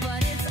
But it's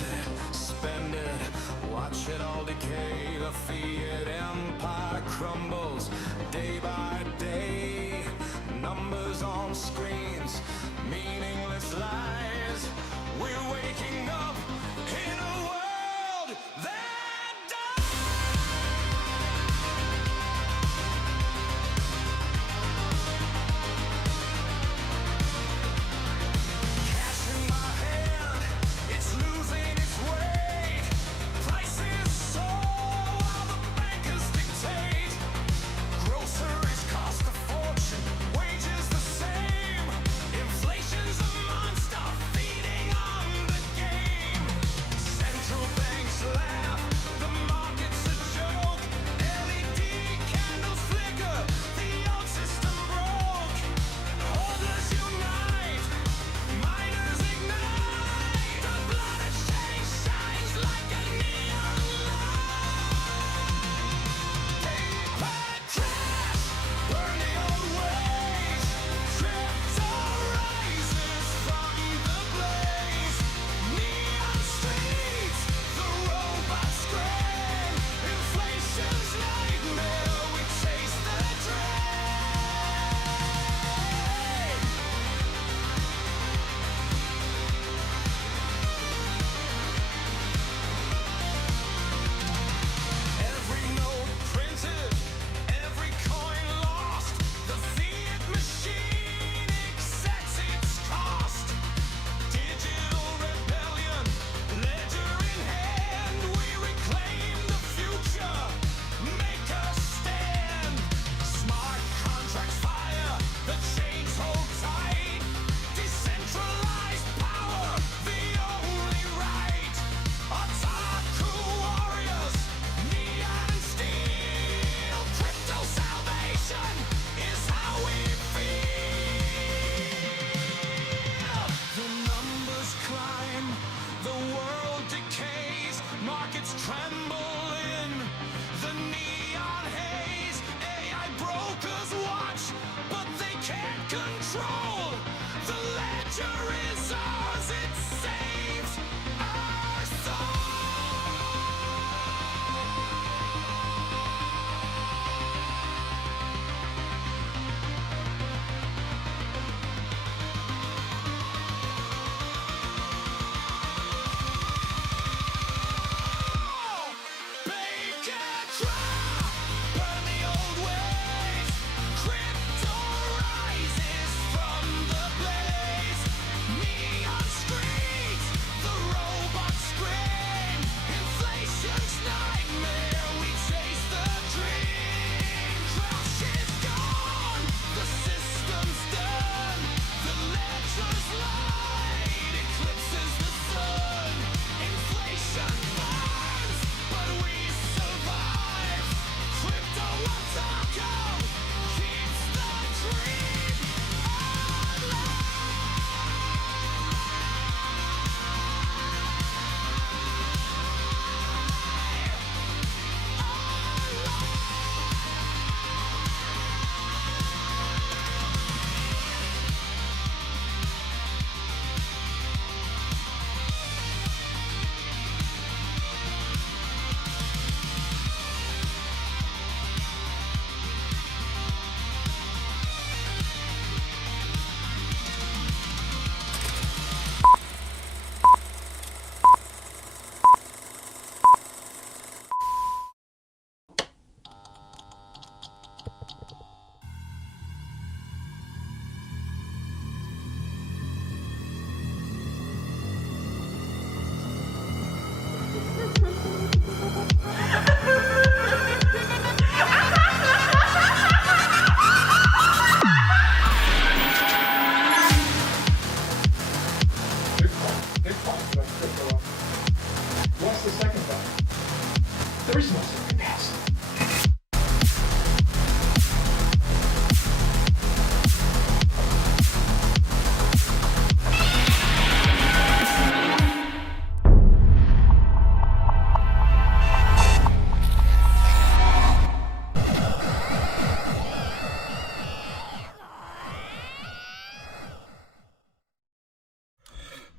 it, spend it, watch it all decay. The fiat empire crumbles day by day. Numbers on screens, meaningless lies. We're waking up in a world that cash in my hand, it's losing its weight. Prices soar while the bankers dictate. Groceries cost a fortune, wages the same. Inflation's a monster feeding on the game. Central banks laugh, the market's a joke. LED candles flicker, the old system broke. Holders unite, miners ignite. The blood exchange shines like a neon light. Paper trash, burn the old ways. Crypto rises from the blaze. Neon streets, the robots scream. Inflation's nightmare, we chase the drain. Every note printed, every coin lost. The fiat machine accepts its cost. Digital rebellion, ledger in hand. We reclaim the future, make us stand. Smart contracts fire, the chains hold tight. Decentralized power, the only right. Otaku warriors, neon and steel. Crypto salvation is how we feel. The numbers climb, the world decays. Markets tremble in the neon haze. AI brokers watch, but they can't control. The ledger is ours, it saves our soul. Bake a trial, burn the old ways. Crypto rises from the blaze.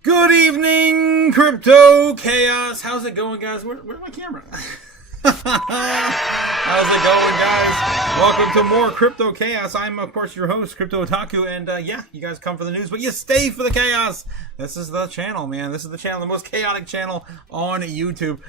Good evening, Crypto Chaos. How's it going, guys? Where's my camera? How's it going, guys? Welcome to more Crypto Chaos. I'm, of course, your host, Crypto Otaku, and yeah, you guys come for the news, but you stay for the chaos. This is the channel, man. This is the channel, the most chaotic channel on YouTube,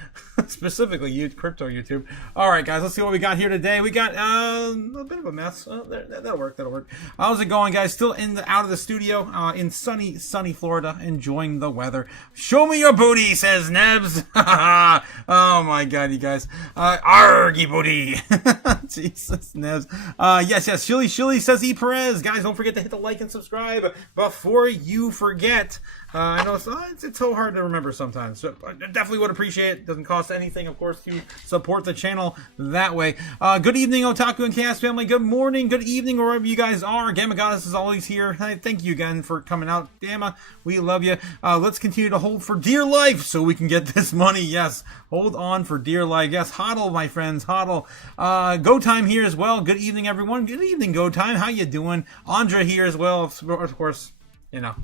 specifically Crypto YouTube. All right, guys, let's see what we got here today. We got a bit of a mess. That'll work. That'll work. How's it going, guys? Still out of the studio in sunny Florida, enjoying the weather. Show me your booty, says Nebs. Oh my God, you guys. Argy booty. Jesus, Nebs. Yes. Shilly says E. Perez. Guys, don't forget to hit the like and subscribe before you forget. I know it's so hard to remember sometimes. So I definitely would appreciate it. Doesn't cost anything, of course, to support the channel that way. Good evening, Otaku and Chaos family. Good morning, good evening, wherever you guys are. Gamma Goddess is always here. Thank you again for coming out. Gamma, we love you. Let's continue to hold for dear life so we can get this money. Yes, hold on for dear life. Yes, hodl, my friends, hodl. Go Time here as well. Good evening, everyone. Good evening, Go Time. How you doing? Andra here as well, of course. You know,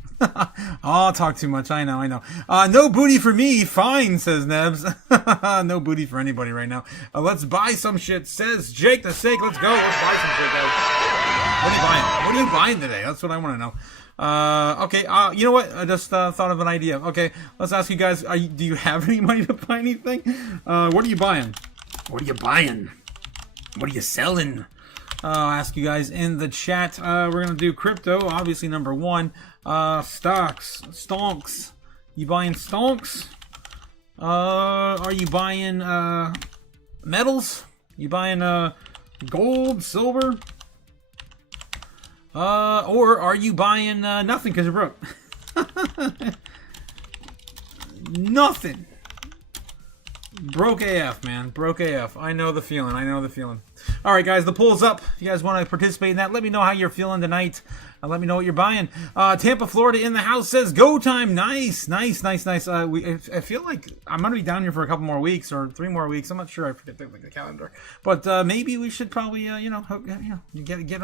I'll talk too much. I know. No booty for me. Fine, says Nebs. No booty for anybody right now. Let's buy some shit, says Jake the Sake. Let's go. Let's buy some shit, guys. What are you buying? What are you buying today? That's what I want to know. Okay. You know what? I just thought of an idea. Okay. Let's ask you guys. Do you have any money to buy anything? What are you buying? What are you buying? What are you selling? I'll ask you guys in the chat. We're going to do crypto, obviously number one. Stocks, stonks. You buying stonks? Are you buying, metals? You buying, gold, silver? Or are you buying, nothing because you're broke? Nothing. Broke AF, man. Broke AF. I know the feeling. All right, guys, the poll's up. If you guys want to participate in that, let me know how you're feeling tonight. Let me know what you're buying. Tampa, Florida in the house says Go Time. Nice. I feel like I'm going to be down here for a couple more weeks or 3 more weeks. I'm not sure. I forget the calendar. But maybe we should probably, get a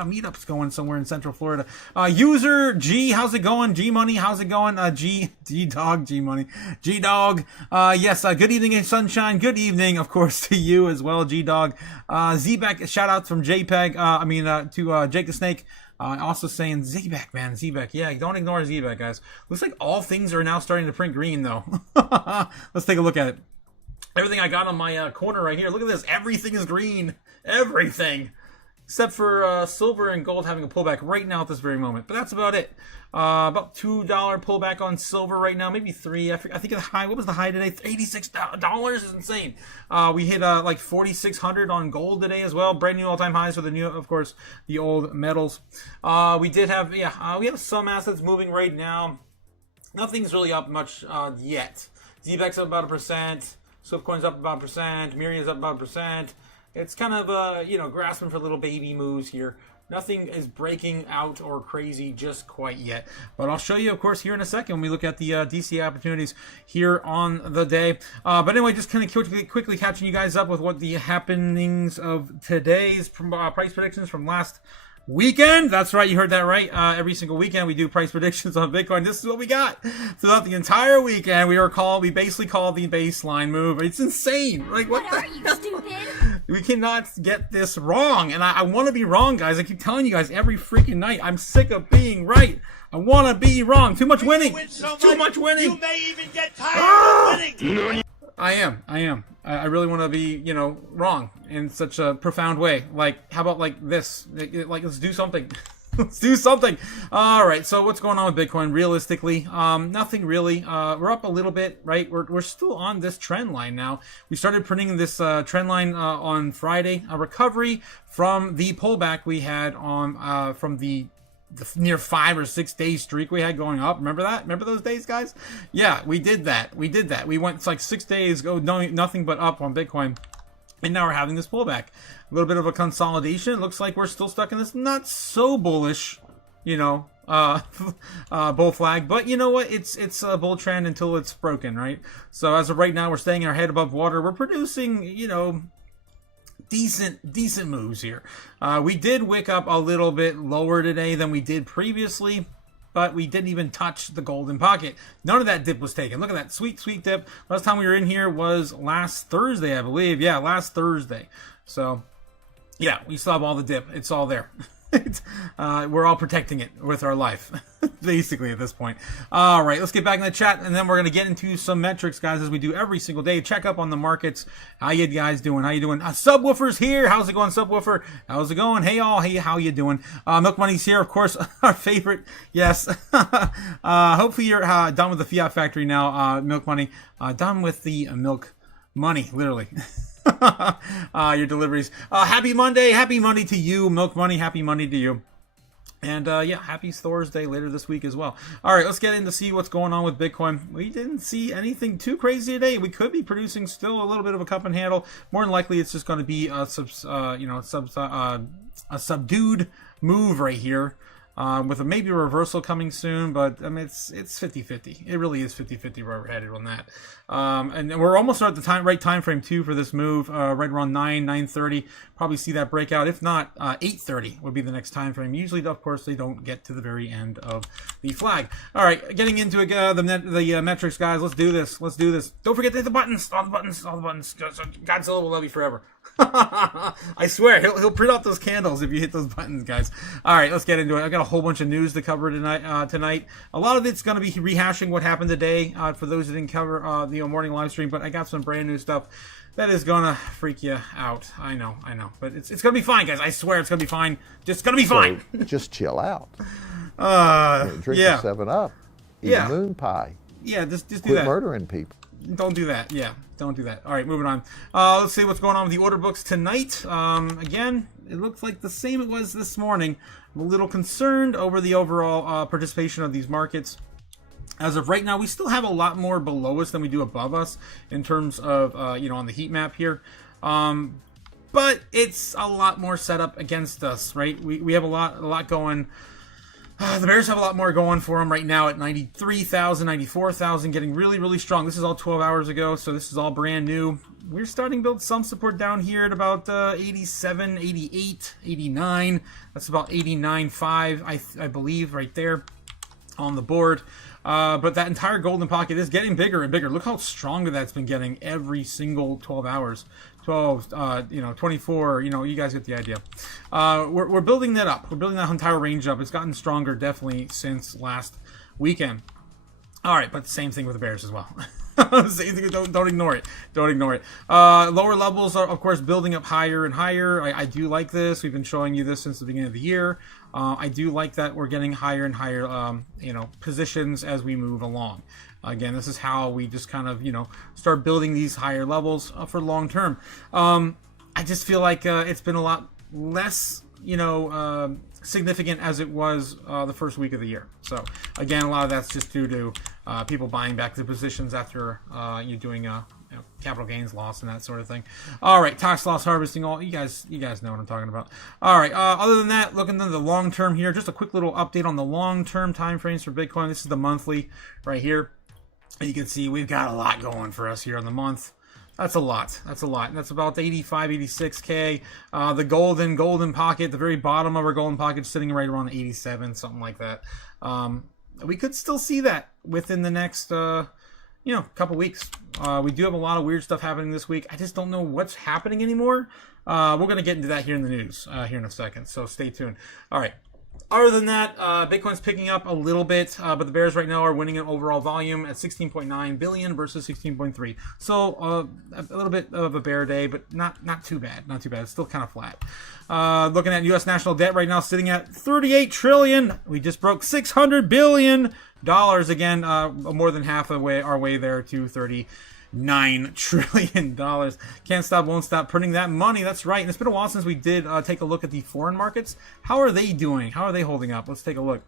meetups going somewhere in Central Florida. User G, how's it going? G Money, how's it going? G Dog, G Money. G Dog. Yes, good evening, sunshine. Good evening, of course, to you as well, G Dog. Z-Back, shout outs from JPEG. To Jake the Snake. Also saying Z-Back, man. Z-Back. Yeah, don't ignore Z-Back, guys. Looks like all things are now starting to print green, though. Let's take a look at it. Everything I got on my corner right here. Look at this. Everything is green. Everything. Except for silver and gold having a pullback right now at this very moment. But that's about it. About $2 pullback on silver right now. Maybe 3. I think the high. What was the high today? $86 is insane. We hit like 4,600 on gold today as well. Brand new all-time highs for the new, of course, the old metals. We did have, we have some assets moving right now. Nothing's really up much yet. Z-Back's up about 1%. Swiftcoin's up about 1%. Miriam's up about 1%. It's kind of, grasping for little baby moves here. Nothing is breaking out or crazy just quite yet. But I'll show you, of course, here in a second when we look at the DC opportunities here on the day. But anyway, just kind of quickly catching you guys up with what the happenings of today's price predictions from last weekend. That's right, you heard that right. Every single weekend we do price predictions on Bitcoin. This is what we got throughout the entire weekend. We basically called the baseline move. It's insane. Like what the hell? Stupid? We cannot get this wrong. And I want to be wrong, guys. I keep telling you guys every freaking night. I'm sick of being right. I want to be wrong. Too much winning. Too much winning. You may even get tired of winning. I am. I really want to be, wrong in such a profound way. Like, how about like this? Like, let's do something. Let's do something. All right. So what's going on with Bitcoin? Realistically, nothing really. We're up a little bit, right? We're still on this trend line now. We started printing this trend line on Friday. A recovery from the pullback we had on from the near 5 or 6 day streak we had going up. Remember that? Remember those days, guys? Yeah, we did that. We went like 6 days go nothing but up on Bitcoin. And now we're having this pullback. A little bit of a consolidation. It looks like we're still stuck in this not so bullish, bull flag. But you know what? It's a bull trend until it's broken, right? So as of right now, we're staying our head above water. We're producing, decent moves here. We did wick up a little bit lower today than we did previously. but we didn't even touch the golden pocket. None of that dip was taken. Look at that sweet, sweet dip. Last time we were in here was last Thursday, I believe. Yeah, last Thursday. So, yeah, we still have all the dip. It's all there. We're all protecting it with our life, basically, at this point. All right, let's get back in the chat, and then we're going to get into some metrics, guys, as we do every single day. Check up on the markets. How you guys doing? How you doing? Subwoofer's here. How's it going, Subwoofer? How's it going? Hey, all. Hey, how you doing? Milk Money's here, of course, our favorite. Yes. Hopefully you're done with the Fiat Factory now, Milk Money. Done with the milk money, literally. Your deliveries. Happy Monday to you, Milk Money. Happy Monday to you. And yeah, happy Thursday later this week as well. All right, let's get in to see what's going on with Bitcoin. We didn't see anything too crazy today. We could be producing still a little bit of a cup and handle. More than likely, it's just going to be a subdued move right here. With maybe a reversal coming soon, but I mean it's 50-50. It really is 50-50 where we're headed on that. And we're almost at the right time frame too for this move. Right around 9:30. Probably see that breakout. If not, 8:30 would be the next time frame. Usually, of course, they don't get to the very end of the flag. All right, getting into the metrics, guys. Let's do this. Don't forget to hit the buttons. All the buttons. Godzilla will love you forever. I swear, he'll print out those candles if you hit those buttons, guys. All right, let's get into it. I got a whole bunch of news to cover tonight. A lot of it's going to be rehashing what happened today for those who didn't cover the morning live stream, but I got some brand new stuff that is going to freak you out. I know. But it's going to be fine, guys. I swear it's going to be fine. Just going to be fine. So just chill out. Drink yeah. the 7-Up. Eat a moon pie. Yeah, just do Quit that. murdering people. Don't do that. Yeah, don't do that. All right, moving on. Let's see what's going on with the order books tonight. Again, it looks like the same it was this morning. I'm a little concerned over the overall participation of these markets. As of right now, we still have a lot more below us than we do above us in terms of, on the heat map here. But it's a lot more set up against us, right? We have a lot going. The Bears have a lot more going for them right now at 93,000, 94,000, getting really, really strong. This is all 12 hours ago, so this is all brand new. We're starting to build some support down here at about 87, 88, 89. That's about 89.5, I believe, right there on the board. But that entire golden pocket is getting bigger and bigger. Look how strong that's been getting every single 12 hours. 12, 24, you guys get the idea. We're building that up. We're building that entire range up. It's gotten stronger definitely since last weekend. All right, but same thing with the Bears as well. Same thing. Don't ignore it. Don't ignore it. Lower levels are, of course, building up higher and higher. I do like this. We've been showing you this since the beginning of the year. I do like that we're getting higher and higher, positions as we move along. Again, this is how we just kind of, start building these higher levels for long term. I just feel like it's been a lot less, significant as it was the first week of the year. So, again, a lot of that's just due to people buying back their positions after you doing capital gains loss and that sort of thing. All right, tax loss harvesting. All you guys know what I'm talking about. All right. Other than that, looking at the long term here, just a quick little update on the long term time frames for Bitcoin. This is the monthly right here. You can see we've got a lot going for us here on the month. That's a lot. That's about 85, 86K. The golden pocket, the very bottom of our golden pocket, sitting right around 87, something like that. We could still see that within the next, couple weeks. We do have a lot of weird stuff happening this week. I just don't know what's happening anymore. We're going to get into that here in the news here in a second, so stay tuned. All right. Other than that, Bitcoin's picking up a little bit, but the Bears right now are winning an overall volume at 16.9 billion versus 16.3. So a little bit of a bear day, but not too bad. Not too bad. It's still kind of flat. Looking at U.S. national debt right now, sitting at 38 trillion. We just broke 600 billion dollars again, more than half our way there to 39 trillion dollars. Can't stop, won't stop printing that money. That's right. And it's been a while since we did take a look at the foreign markets. How are they doing? How are they holding up? Let's take a look.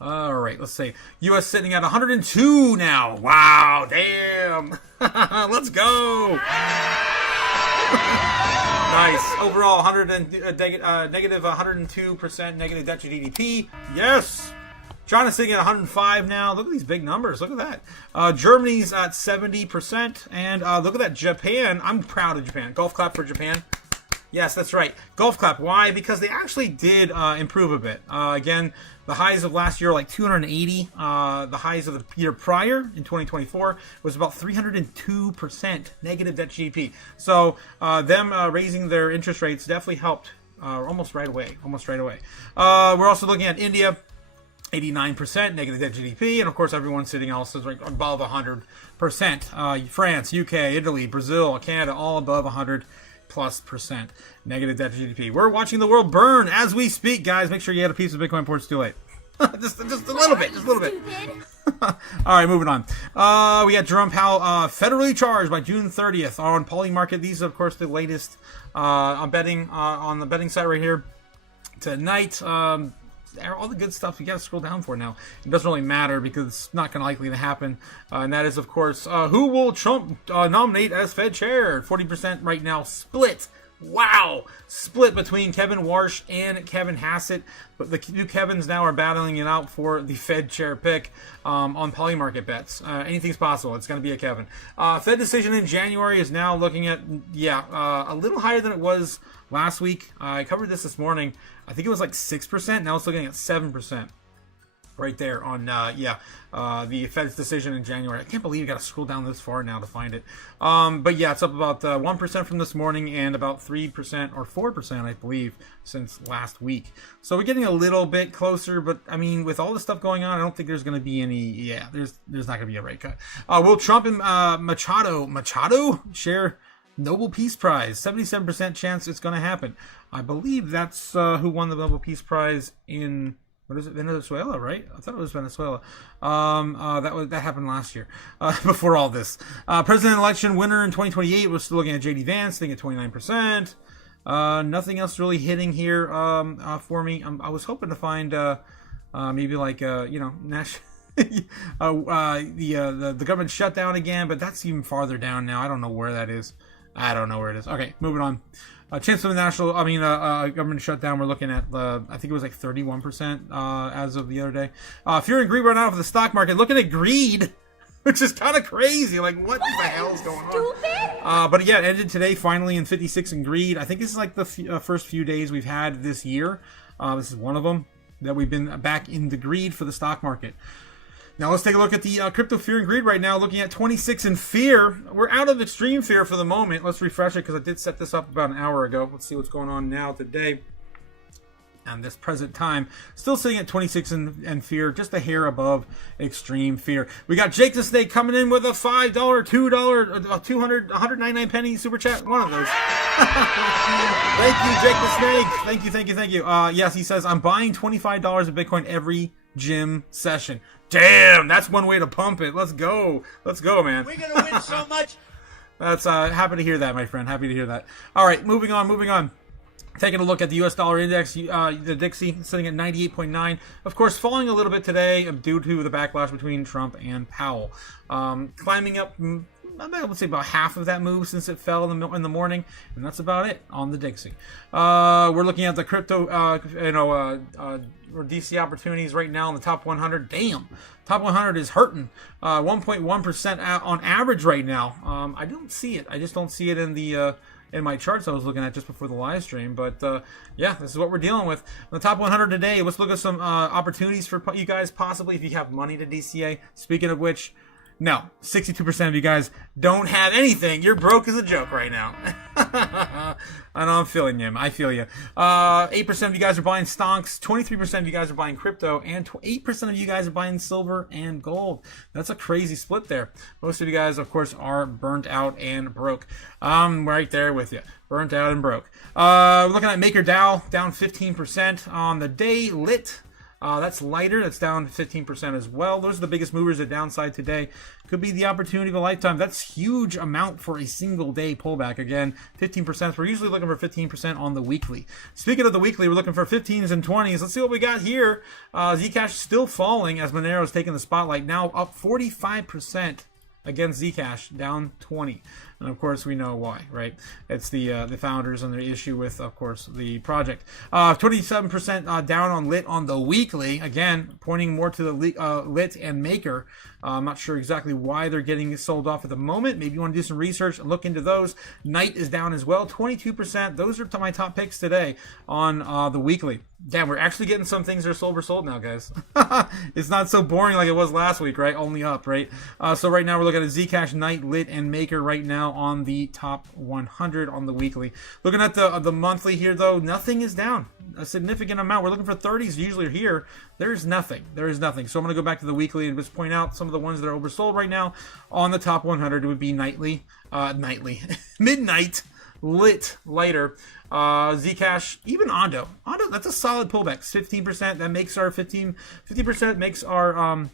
All right, let's see. U.S. sitting at 102 now. Wow, damn. Let's go. Nice. Overall, negative 102% negative debt to GDP. Yes. China's sitting at 105 now. Look at these big numbers. Look at that. Germany's at 70%. And look at that. Japan. I'm proud of Japan. Golf clap for Japan. Yes, that's right. Golf clap. Why? Because they actually did improve a bit. Again, the highs of last year are like 280. The highs of the year prior in 2024 was about 302% negative debt GDP. So them raising their interest rates definitely helped almost right away. We're also looking at India. 89% negative debt GDP, and of course everyone's sitting also like above 100%. France, UK, Italy, Brazil, Canada, all above 100+% negative debt GDP. We're watching the world burn as we speak, guys. Make sure you get a piece of Bitcoin before it's too late. just a little bit. All right, moving on. We got Jerome Powell federally charged by June 30th on Polymarket. These are, of course, the latest on betting on the betting site right here tonight. All the good stuff you got to scroll down for now. It doesn't really matter because it's not going to likely to happen. And that is, of course, who will Trump nominate as Fed chair? 40% right now split. Wow! Split between Kevin Warsh and Kevin Hassett. But the two Kevins now are battling it out for the Fed chair pick on Polymarket bets. Anything's possible. It's going to be a Kevin. Fed decision in January is now looking at, a little higher than it was last week. I covered this morning. I think it was like 6%. Now it's looking at 7%. Right there on, the Fed's decision in January. I can't believe you got to scroll down this far now to find it. But yeah, it's up about 1% from this morning and about 3% or 4%, I believe, since last week. So we're getting a little bit closer, but I mean, with all this stuff going on, I don't think there's going to be any, there's not going to be a rate cut. Will Trump and Machado share Nobel Peace Prize? 77% chance it's going to happen. I believe that's who won the Nobel Peace Prize in... What is it? Venezuela, right? I thought it was Venezuela. That happened last year, before all this. President election winner in 2028. We're still looking at J.D. Vance, sitting at 29%. Nothing else really hitting here for me. I was hoping to find maybe like national. The government shutdown again, but that's even farther down now. I don't know where that is. Okay, moving on. Chance of the government shutdown, we're looking at, I think it was like 31% as of the other day. Fear and greed run out of the stock market. Looking at greed, which is kind of crazy. Like, what the hell is going on? But yeah, it ended today finally in 56 in greed. I think this is like the first few days we've had this year. This is one of them that we've been back in the greed for the stock market. Now let's take a look at the crypto fear and greed right now, looking at 26 in fear. We're out of extreme fear for the moment. Let's refresh it because I did set this up about an hour ago. Let's see what's going on now today. And this present time, still sitting at 26 in fear, just a hair above extreme fear. We got Jake the Snake coming in with a $5, $2, 200, 199 penny super chat. One of those. Thank you, Jake the Snake. Thank you. Yes, he says, I'm buying $25 of Bitcoin every gym session. Damn, that's one way to pump it. Let's go, man. We're gonna win so much. That's happy to hear that, my friend. Happy to hear that. All right, moving on. Taking a look at the U.S. dollar index, the Dixie sitting at 98.9. Of course, falling a little bit today due to the backlash between Trump and Powell. Climbing up, I would say about half of that move since it fell in the morning, and that's about it on the Dixie. We're looking at the crypto, or DC opportunities right now in the top 100. Damn, top 100 is hurting. 1.1% on average right now. I don't see it. I just don't see it in the in my charts I was looking at just before the live stream. But yeah, this is what we're dealing with. The top 100 today. Let's look at some opportunities for you guys, possibly if you have money to DCA. Speaking of which, no, 62% of you guys don't have anything. You're broke as a joke right now. I know, I'm feeling you. I feel you. 8% of you guys are buying stonks. 23% of you guys are buying crypto. And 8% of you guys are buying silver and gold. That's a crazy split there. Most of you guys, of course, are burnt out and broke. I'm right there with you. Burnt out and broke. Looking at MakerDAO, down 15% on the day. Lit. That's lighter. That's down 15% as well. Those are the biggest movers at downside today. Could be the opportunity of a lifetime. That's huge amount for a single day pullback. Again, 15%. We're usually looking for 15% on the weekly. Speaking of the weekly, we're looking for 15s and 20s. Let's see what we got here. Zcash still falling as Monero is taking the spotlight. Now up 45% against Zcash, down 20. And of course, we know why, right? It's the founders and the issue with, of course, the project. 27% down on Lit on the weekly. Again, pointing more to the Lit and Maker. I'm not sure exactly why they're getting sold off at the moment. Maybe you want to do some research and look into those. Night is down as well, 22%. Those are my top picks today on the weekly. Damn, we're actually getting some things that are oversold now, guys. It's not so boring like it was last week, right? Only up, right? So right now we're looking at Zcash, Night, Lit, and Maker right now on the top 100 on the weekly. Looking at the monthly here, though, nothing is down. A significant amount. We're looking for 30s usually here. There's nothing. There is nothing. So I'm going to go back to the weekly and just point out some of the ones that are oversold right now. On the top 100, it would be Midnight, Lit, Lighter, Zcash, even Ondo. Ondo, that's a solid pullback. 15%. That makes our 50% makes our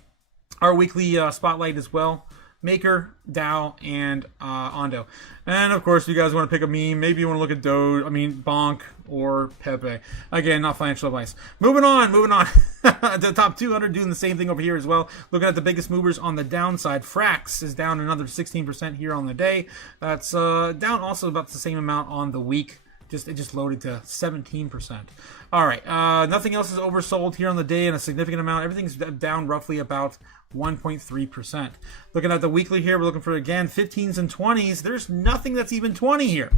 weekly spotlight as well. Maker, DAO, and Ondo. And of course, if you guys want to pick a meme, maybe you want to look at Bonk or Pepe. Again, not financial advice. Moving on. The top 200 doing the same thing over here as well. Looking at the biggest movers on the downside. Frax is down another 16% here on the day. That's down also about the same amount on the week. It just loaded to 17%. All right, nothing else is oversold here on the day in a significant amount. Everything's down roughly about 1.3%. Looking at the weekly here, we're looking for, again, 15s and 20s. There's nothing that's even 20 here.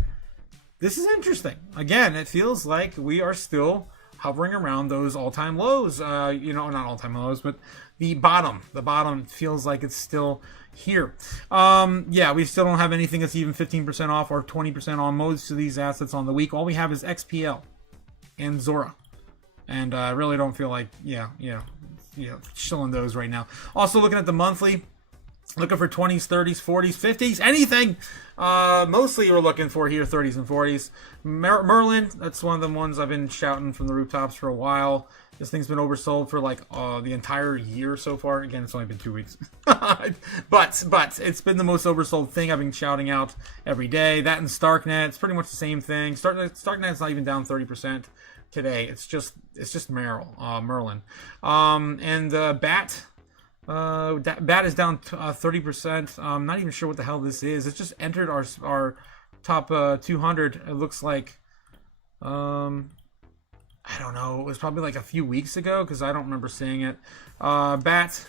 This is interesting. Again, it feels like we are still hovering around those all-time lows. Not all-time lows, but the bottom. The bottom feels like it's still here. We still don't have anything that's even 15% off or 20% on most of these assets on the week. All we have is XPL and Zora. And I really don't feel like, chilling those right now. Also looking at the monthly, looking for 20s, 30s, 40s, 50s, anything. Mostly we're looking for here 30s and 40s. Merlin, that's one of the ones I've been shouting from the rooftops for a while. This thing's been oversold for like the entire year so far. Again, it's only been 2 weeks. but it's been the most oversold thing I've been shouting out every day. That and Starknet, it's pretty much the same thing. Starknet's not even down 30% today. It's just Merlin. And Bat. Bat is down 30%. I'm not even sure what the hell this is. It just entered our top 200. It looks like, I don't know. It was probably like a few weeks ago because I don't remember seeing it. Bat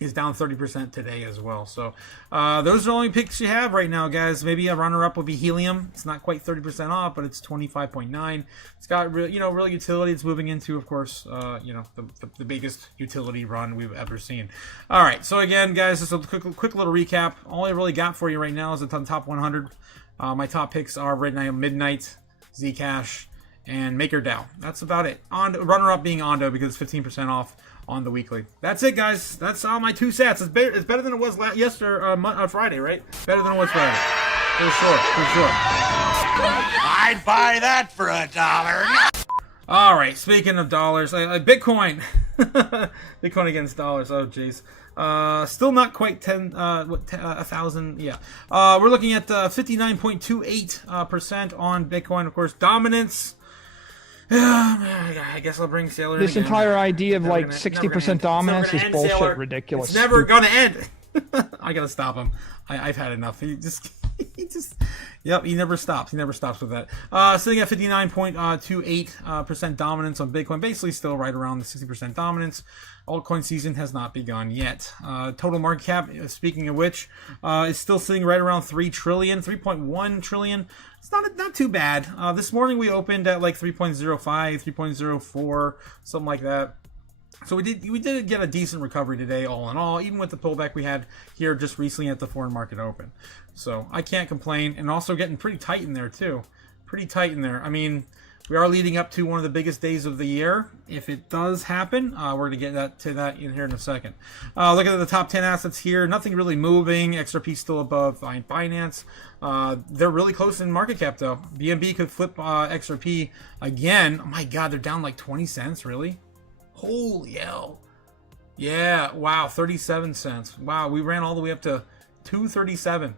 is down 30% today as well. So those are the only picks you have right now, guys. Maybe a runner-up would be Helium. It's not quite 30% off, but it's 25.9. It's got real utility. It's moving into, of course, the biggest utility run we've ever seen. All right. So again, guys, just a quick little recap. All I really got for you right now is the top 100. My top picks are right now Midnight, Zcash, and MakerDAO. That's about it. Runner-up being Ondo because it's 15% off on the weekly. That's it, guys. That's all my 2 cents. It's better than it was Friday, right? Better than it was Friday. For sure. I'd buy that for $1. All right. Speaking of dollars, Bitcoin. Bitcoin against dollars. Oh, jeez. Still not quite 1,000. Yeah. We're looking at 59.28% on Bitcoin. Of course, dominance. I guess I'll bring Sailor. This entire idea of like 60% dominance is bullshit, Sailor. Ridiculous. It's never gonna end. I gotta stop him. I've had enough. He never stops. He never stops with that. Sitting at 59.28% dominance on Bitcoin, basically still right around the 60% dominance. Altcoin season has not begun yet. Total market cap, speaking of which, is still sitting right around 3.1 trillion. It's not too bad. This morning we opened at like 3.05, 3.04, something like that. So we did get a decent recovery today, all in all, even with the pullback we had here just recently at the foreign market open. So I can't complain, and also getting pretty tight in there too. Pretty tight in there. I mean, we are leading up to one of the biggest days of the year. If it does happen, we're going to get to that in here in a second. Looking at the top 10 assets here, nothing really moving. XRP still above Binance. They're really close in market cap, though. BNB could flip XRP again. Oh my God, they're down like 20 cents, really? Holy hell. Yeah, wow, 37 cents. Wow, we ran all the way up to 237.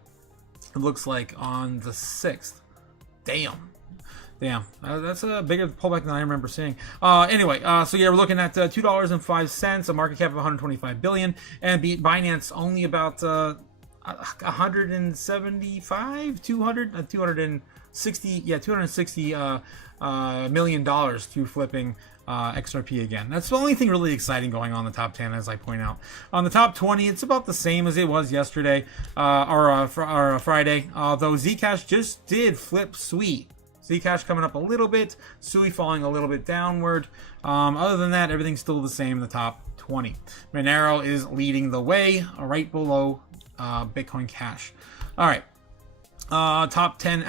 It looks like on the 6th. Damn. Damn, that's a bigger pullback than I remember seeing. Anyway, so yeah, we're looking at $2.05, a market cap of 125 billion, and Binance only about 175, 260 million dollars to flipping XRP again. That's the only thing really exciting going on in the top 10, as I point out. On the top 20, it's about the same as it was yesterday or Friday, though Zcash just did flip sweet. Zcash coming up a little bit, Sui falling a little bit downward. Other than that, everything's still the same in the top 20. Monero is leading the way, right below Bitcoin Cash. All right. Top 10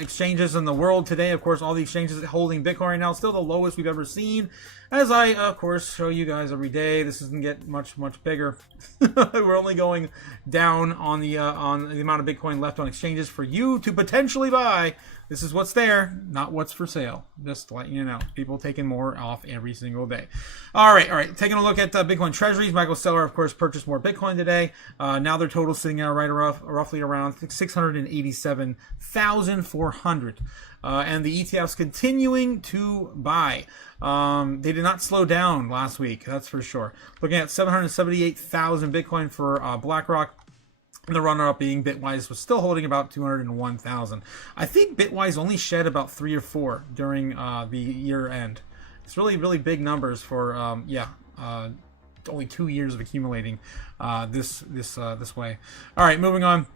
exchanges in the world today. Of course, all the exchanges holding Bitcoin right now, still the lowest we've ever seen. As I, of course, show you guys every day. This doesn't get much bigger. We're only going down on the amount of Bitcoin left on exchanges for you to potentially buy. This is what's there, not what's for sale. Just to let you know, people taking more off every single day. All right. Taking a look at Bitcoin treasuries. Michael Saylor, of course, purchased more Bitcoin today. Now their total sitting at roughly around 687,400. And the ETFs continuing to buy. They did not slow down last week, that's for sure. Looking at 778,000 Bitcoin for BlackRock. And the runner-up being Bitwise was still holding about 201,000. I think Bitwise only shed about 3 or 4 during the year end. It's really, really big numbers for only 2 years of accumulating this way. All right, moving on.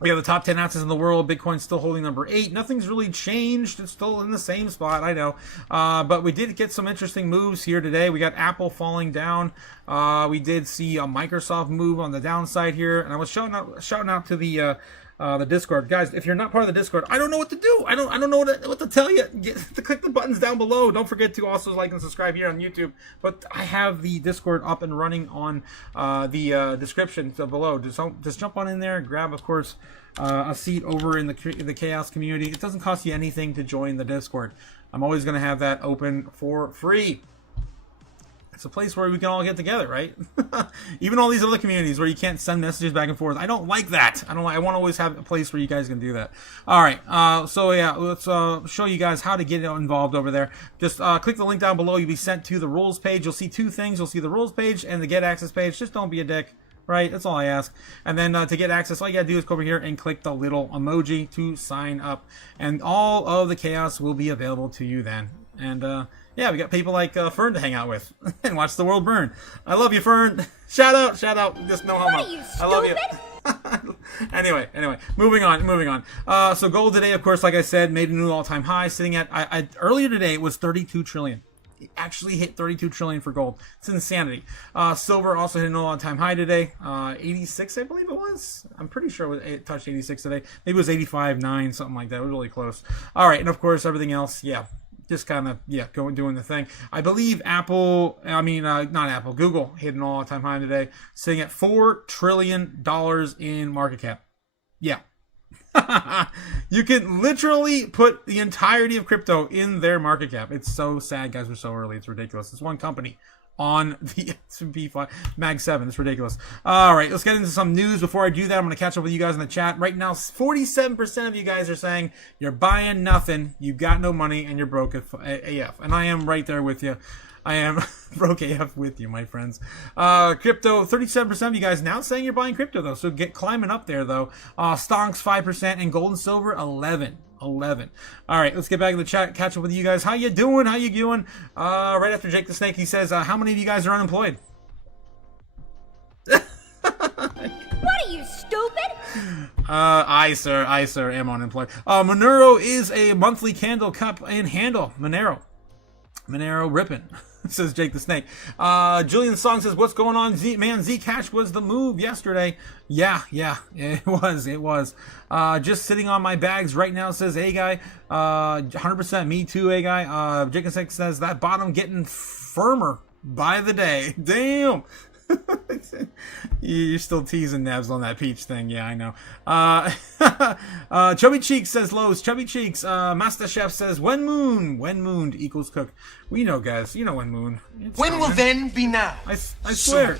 We have the top 10 assets in the world. Bitcoin's still holding number 8. Nothing's really changed. It's still in the same spot, I know. But we did get some interesting moves here today. We got Apple falling down. We did see a Microsoft move on the downside here. And I was shouting out to the Discord. Guys, if you're not part of the Discord, I don't know what to do. I don't know what to tell you. Click the buttons down below. Don't forget to also like and subscribe here on YouTube. But I have the Discord up and running on the description below. Just jump on in there and grab, of course, a seat over in the Chaos community. It doesn't cost you anything to join the Discord. I'm always going to have that open for free. It's a place where we can all get together, right? Even all these other communities where you can't send messages back and forth. I don't like that. I want to always have a place where you guys can do that. All right. So yeah, let's show you guys how to get involved over there. Just click the link down below. You'll be sent to the rules page. You'll see 2 things. You'll see the rules page and the get access page. Just don't be a dick. Right, that's all I ask. And then to get access, all you gotta do is go over here and click the little emoji to sign up, and all of the chaos will be available to you then. And yeah, we got people like Fern to hang out with and watch the world burn. I love you, Fern. Shout out. Just know how much I love you. Anyway, moving on. So gold today, of course, like I said, made a new all-time high, sitting at earlier today it was 32 trillion. It actually hit 32 trillion for gold. It's insanity. Silver also hit an all-time high today. 86, I believe it was. I'm pretty sure it touched 86 today. Maybe it was 85.9, something like that. It was really close. All right, and of course everything else, yeah, just kind of doing the thing. I believe Google hit an all-time high today, sitting at $4 trillion in market cap. Yeah. You can literally put the entirety of crypto in their market cap. It's so sad, guys. We're so early. It's ridiculous. It's one company on the S&P Mag 7. It's ridiculous. All right, let's get into some news. Before I do that, I'm going to catch up with you guys in the chat. Right now, 47% of you guys are saying you're buying nothing, you got no money, and you're broke AF. And I am right there with you. I am broke AF with you, my friends. Crypto, 37% of you guys now saying you're buying crypto, though. So get climbing up there, though. Stonks, 5%, and gold and silver, 11. All right, let's get back in the chat, catch up with you guys. How you doing? Right after Jake the Snake, he says, how many of you guys are unemployed? What are you, stupid? I, sir, am unemployed. Monero is a monthly candle cup and handle. Monero ripping, says Jake the Snake. Julian Song says, what's going on? Zcash was the move yesterday. Yeah, it was. Just sitting on my bags right now, says A guy. 100% me too, A guy. Jake the Snake says, that bottom getting firmer by the day. Damn. You're still teasing Nebs on that peach thing. Yeah, I know. Chubby Cheeks says Lowe's. Chubby Cheeks. Master Chef says when moon equals cook. We know, guys. You know when moon. It's When coming. will then be now? I swear.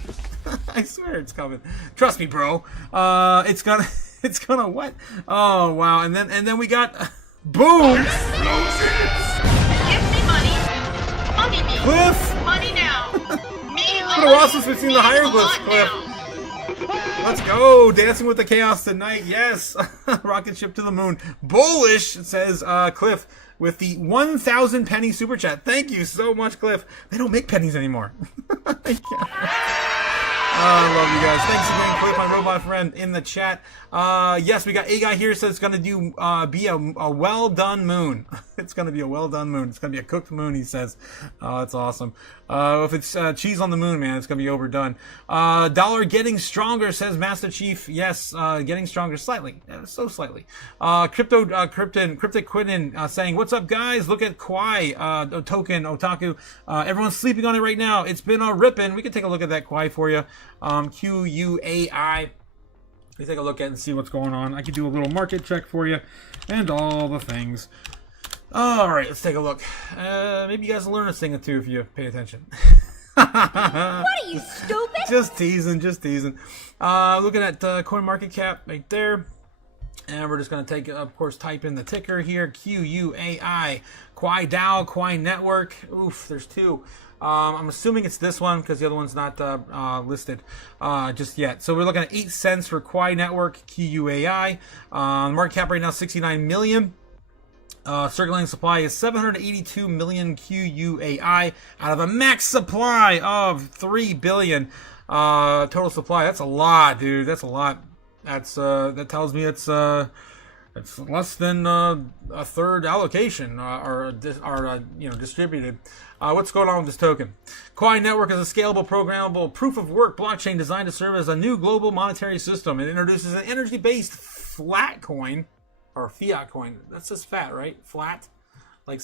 I swear it's coming. Trust me, bro. It's gonna what? Oh wow. And then we got Boom! Give me money. Money me. Cliff! Money now. Me What a while since we've seen the hieroglyphs, Cliff. Let's go! Dancing with the Chaos tonight, yes! Rocket ship to the moon. Bullish, says Cliff, with the 1,000 penny super chat. Thank you so much, Cliff. They don't make pennies anymore. I love you guys. Thanks again, Cliff, my robot friend, in the chat. Yes, we got a guy here says it's going to be a well done moon. It's going to be a well done moon. It's going to be a cooked moon, he says. Oh, that's awesome. If it's cheese on the moon, man, it's going to be overdone. Dollar getting stronger, says Master Chief. Yes, getting stronger slightly. So slightly. Cryptic Quinton saying, what's up, guys? Look at Kwai, token, Otaku. Everyone's sleeping on it right now. It's been a ripping. We can take a look at that Kwai for you. QUAI. Let's take a look at it and see what's going on. I could do a little market check for you and all the things. All right, let's take a look. Maybe you guys will learn a thing or two if you pay attention. What are you, stupid? Just teasing, just teasing. Looking at CoinMarketCap right there. And we're just going to take, of course, type in the ticker here. QUAI. Kwai DAO, Kwai Network. Oof, there's two. I'm assuming it's this one because the other one's not listed just yet. So we're looking at 8 cents for Kwai Network, QUAI. Market cap right now 69 million. Circulating supply is 782 million QUAI out of a max supply of 3 billion. Total supply. That's a lot, dude. That's a lot. That's that tells me it's less than a third allocation distributed. What's going on with this token? Kwai Network is a scalable, programmable proof-of-work blockchain designed to serve as a new global monetary system. It introduces an energy-based flat coin, or fiat coin. That's just fat, right? Flat, like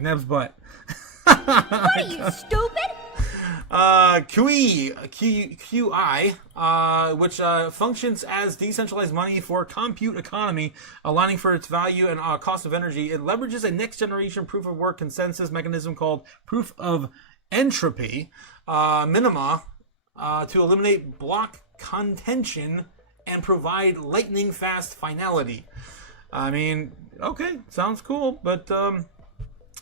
Neb's butt. What are you, stupid? QI, which functions as decentralized money for compute economy, aligning for its value and cost of energy. It leverages a next-generation proof-of-work consensus mechanism called proof of entropy minima to eliminate block contention and provide lightning-fast finality. I mean, okay, sounds cool, but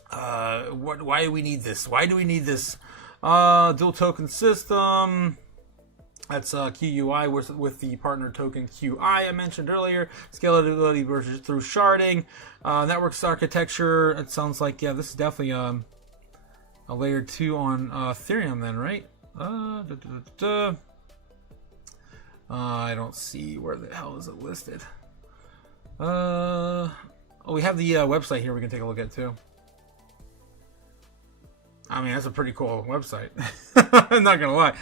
why do we need this? Why do we need this? Dual token system. That's QUI with the partner token QI I mentioned earlier. Scalability versus through sharding. Networks architecture. It sounds like, yeah, this is definitely a layer 2 on Ethereum then, right? I don't see where the hell is it listed. Oh, we have the website here we can take a look at too. I mean, that's a pretty cool website. I'm not gonna lie.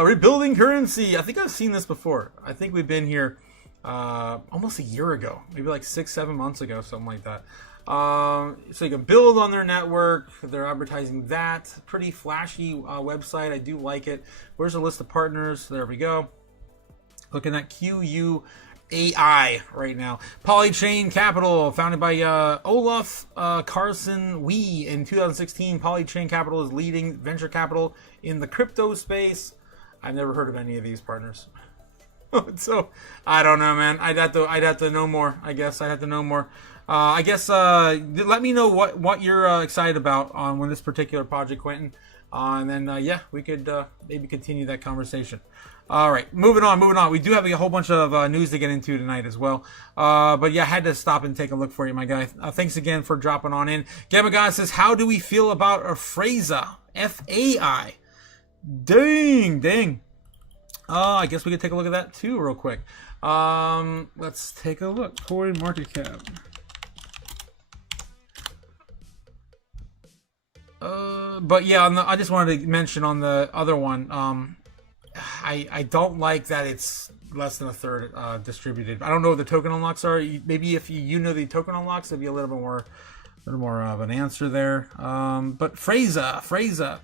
Rebuilding currency. I think I've seen this before. I think we've been here almost a year ago, maybe like 6-7 months ago, something like that. So you can build on their network. They're advertising that. Pretty flashy website. I do like it. Where's the list of partners? There we go. Looking at QUAI right now. Polychain Capital, founded by Olaf Carson Wee in 2016. Polychain Capital is leading venture capital in the crypto space. I've never heard of any of these partners. So I don't know, man. I'd have to know more. I guess I'd have to know more. Let me know what you're excited about on this particular project, Quentin. And then yeah, we could maybe continue that conversation. All right, moving on. We do have a whole bunch of news to get into tonight as well. But yeah, I had to stop and take a look for you, my guy. Thanks again for dropping on in. Gamma God says, how do we feel about Fraiza? F-A-I. Dang. I guess we could take a look at that too real quick. Let's take a look. CoinMarketCap. But yeah, I just wanted to mention on the other one, I don't like that it's less than a third distributed. I don't know what the token unlocks are. Maybe if you know the token unlocks, it'd be a little more of an answer there. But Fraiza,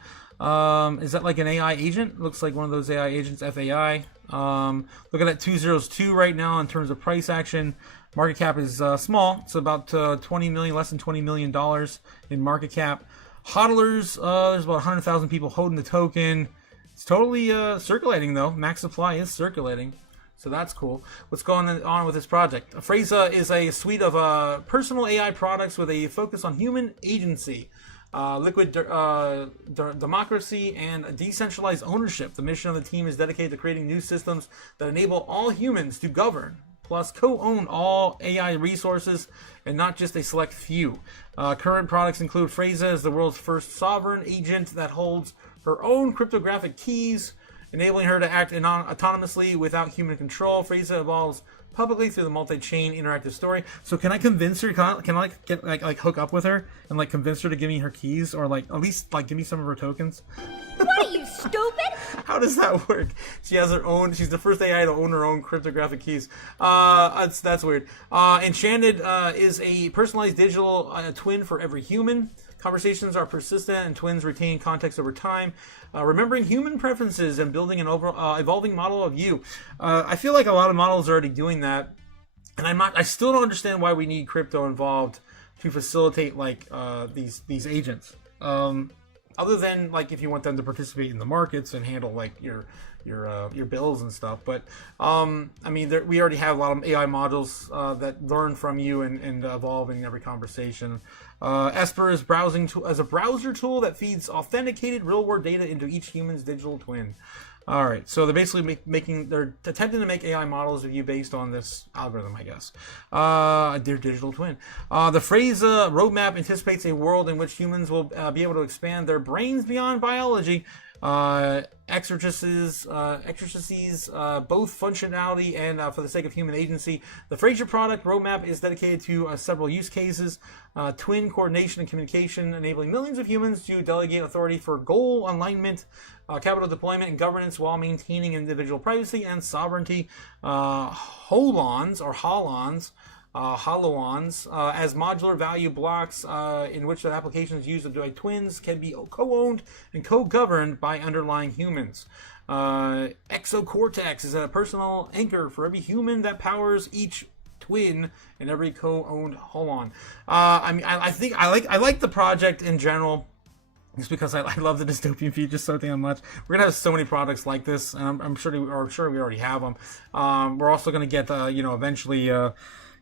is that like an AI agent? Looks like one of those AI agents, FAI. Looking at 202 right now in terms of price action. Market cap is small. It's about 20 million, less than $20 million in market cap. Hodlers, there's about 100,000 people holding the token. It's totally circulating though. Max supply is circulating. So that's cool. What's going on with this project? Freza is a suite of personal AI products with a focus on human agency, liquid democracy, and decentralized ownership. The mission of the team is dedicated to creating new systems that enable all humans to govern, plus co-own all AI resources, and not just a select few. Current products include Freza as the world's first sovereign agent that holds her own cryptographic keys, enabling her to act autonomously without human control. Freza evolves publicly through the multi-chain interactive story. So can I convince her? Can I get like hook up with her and like convince her to give me her keys, or like at least like give me some of her tokens? What are you, stupid? How does that work? She has her own. She's the first AI to own her own cryptographic keys. That's weird. Enchanted is a personalized digital twin for every human. Conversations are persistent and twins retain context over time, remembering human preferences and building an evolving model of you. I feel like a lot of models are already doing that, and I still don't understand why we need crypto involved to facilitate like these agents. Other than like if you want them to participate in the markets and handle like your bills and stuff. But I mean, we already have a lot of AI models that learn from you and evolve in every conversation. Esper is browsing as a browser tool that feeds authenticated real-world data into each human's digital twin. All right, so they're basically they're attempting to make AI models of you based on this algorithm, I guess. Their digital twin. The Freza roadmap anticipates a world in which humans will be able to expand their brains beyond biology. Exercises, both functionality and for the sake of human agency. The Freza product roadmap is dedicated to several use cases, twin coordination and communication, enabling millions of humans to delegate authority for goal alignment, capital deployment, and governance while maintaining individual privacy and sovereignty. Holons as modular value blocks in which the applications used by twins can be co-owned and co-governed by underlying humans. Exocortex is a personal anchor for every human that powers each twin and every co-owned holon. I mean, I think I like the project in general. Just because I love the dystopian features so damn much. We're gonna have so many products like this, and I'm sure we already have them. We're also gonna get eventually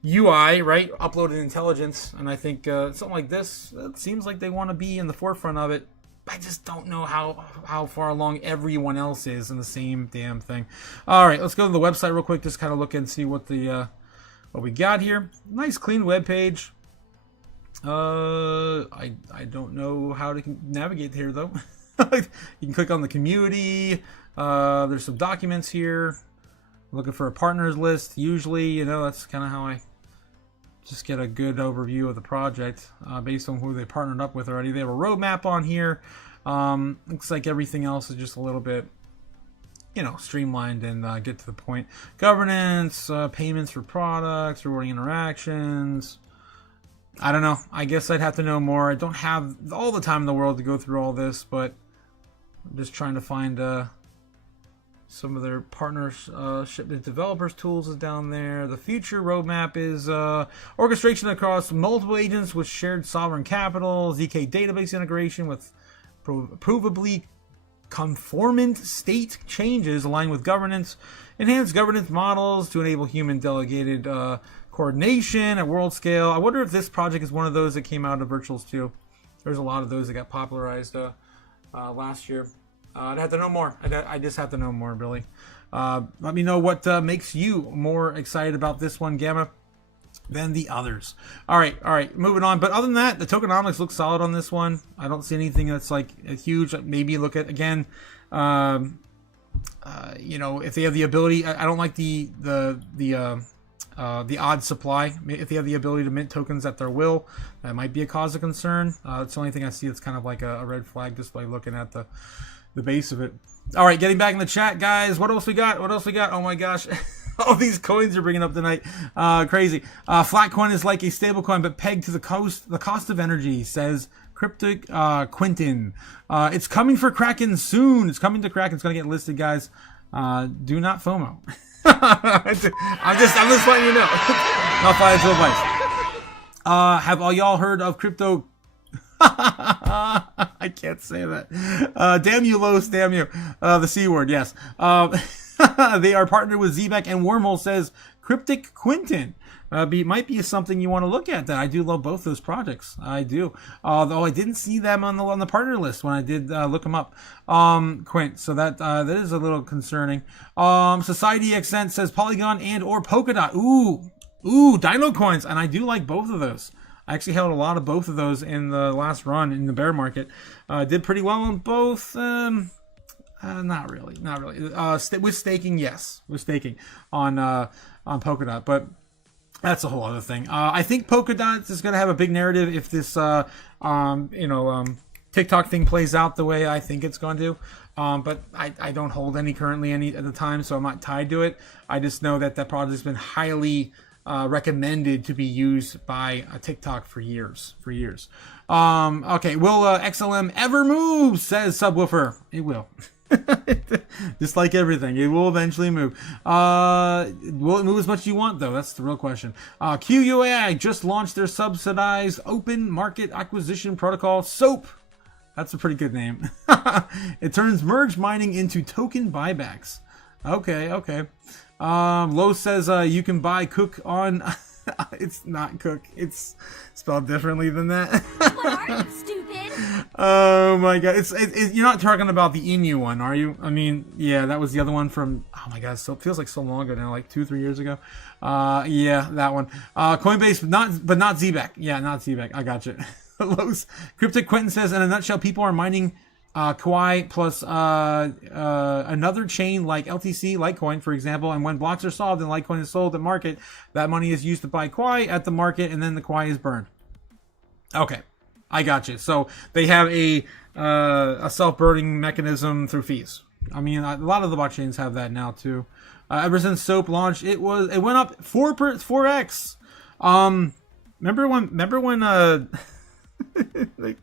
UI, right? Uploaded intelligence, and I think something like this. It seems like they want to be in the forefront of it. I just don't know how far along everyone else is in the same damn thing. All right, let's go to the website real quick. Just kind of look and see what we got here. Nice clean web page. I don't know how to navigate here though. You can click on the community. There's some documents here. Looking for a partners list. Usually, that's kind of how I just get a good overview of the project based on who they partnered up with already. They have a roadmap on here. Looks like everything else is just a little bit, streamlined and get to the point. Governance, payments for products, rewarding interactions. I don't know. I guess I'd have to know more. I don't have all the time in the world to go through all this, but I'm just trying to find some of their partnership with developers tools is down there. The future roadmap is orchestration across multiple agents with shared sovereign capital, ZK database integration with provably conformant state changes aligned with governance, enhanced governance models to enable human delegated coordination at world scale. I wonder if this project is one of those that came out of Virtuals too. There's a lot of those that got popularized last year. I'd have to know more. I just have to know more, Billy. Let me know what makes you more excited about this one, Gamma, than the others. All right, moving on. But other than that, the tokenomics look solid on this one. I don't see anything that's like a huge. Maybe look at again. If they have the ability, I don't like the odd supply. If they have the ability to mint tokens at their will, that might be a cause of concern. It's the only thing I see that's kind of like a red flag just by looking at the base of it. All right, getting back in the chat, guys. What else we got? Oh my gosh. All these coins you're bringing up tonight. Crazy. Flat coin is like a stable coin, but pegged to the cost of energy, says Cryptic Quintin. It's coming for Kraken soon. It's coming to Kraken. It's going to get listed, guys. Do not FOMO. I'm just letting you know. Not financial advice. Have all y'all heard of crypto? I can't say that. Damn you, Los. Damn you. The C word. Yes. They are partnered with Zbeck, and Wormhole says Cryptic Quinton. Might be something you want to look at. That I do love both those projects. I do. Although I didn't see them on the partner list when I did look them up. Quint. So that is a little concerning. Society XN says Polygon and or Polkadot. Ooh, Dino Coins, and I do like both of those. I actually held a lot of both of those in the last run in the bear market. Did pretty well on both. Not really. With staking, yes, with staking on Polkadot, but that's a whole other thing. I think Polkadot is going to have a big narrative if this TikTok thing plays out the way I think it's going to. But I don't hold any currently at the time, so I'm not tied to it. I just know that project's been highly recommended to be used by TikTok for years. Okay, will XLM ever move? Says Subwoofer. It will. Just like everything, it will eventually move. Will it move as much as you want, though? That's the real question. QUAI just launched their subsidized open market acquisition protocol, SOAP. That's a pretty good name. It turns merge mining into token buybacks. Okay. Lowe says you can buy Cook on... It's not Cook. It's spelled differently than that. What are you, stupid? Oh my god. You're not talking about the Inu one, are you? I mean, yeah, that was the other one from, oh my god, so it feels like so long ago now, like 2-3 years ago. Yeah, that one. Coinbase, but not Zbeck. Yeah, not Zbeck. I got you. Lowe's. Cryptic Quentin says, in a nutshell, people are mining Kawaii plus another chain like LTC, Litecoin, for example, and when blocks are solved and Litecoin is sold at market, that money is used to buy Kawaii at the market, and then the Kawaii is burned. Okay, I got you. So they have a self-burning mechanism through fees. I mean, a lot of the blockchains have that now too. Ever since SOAP launched, it went up 4x. Remember when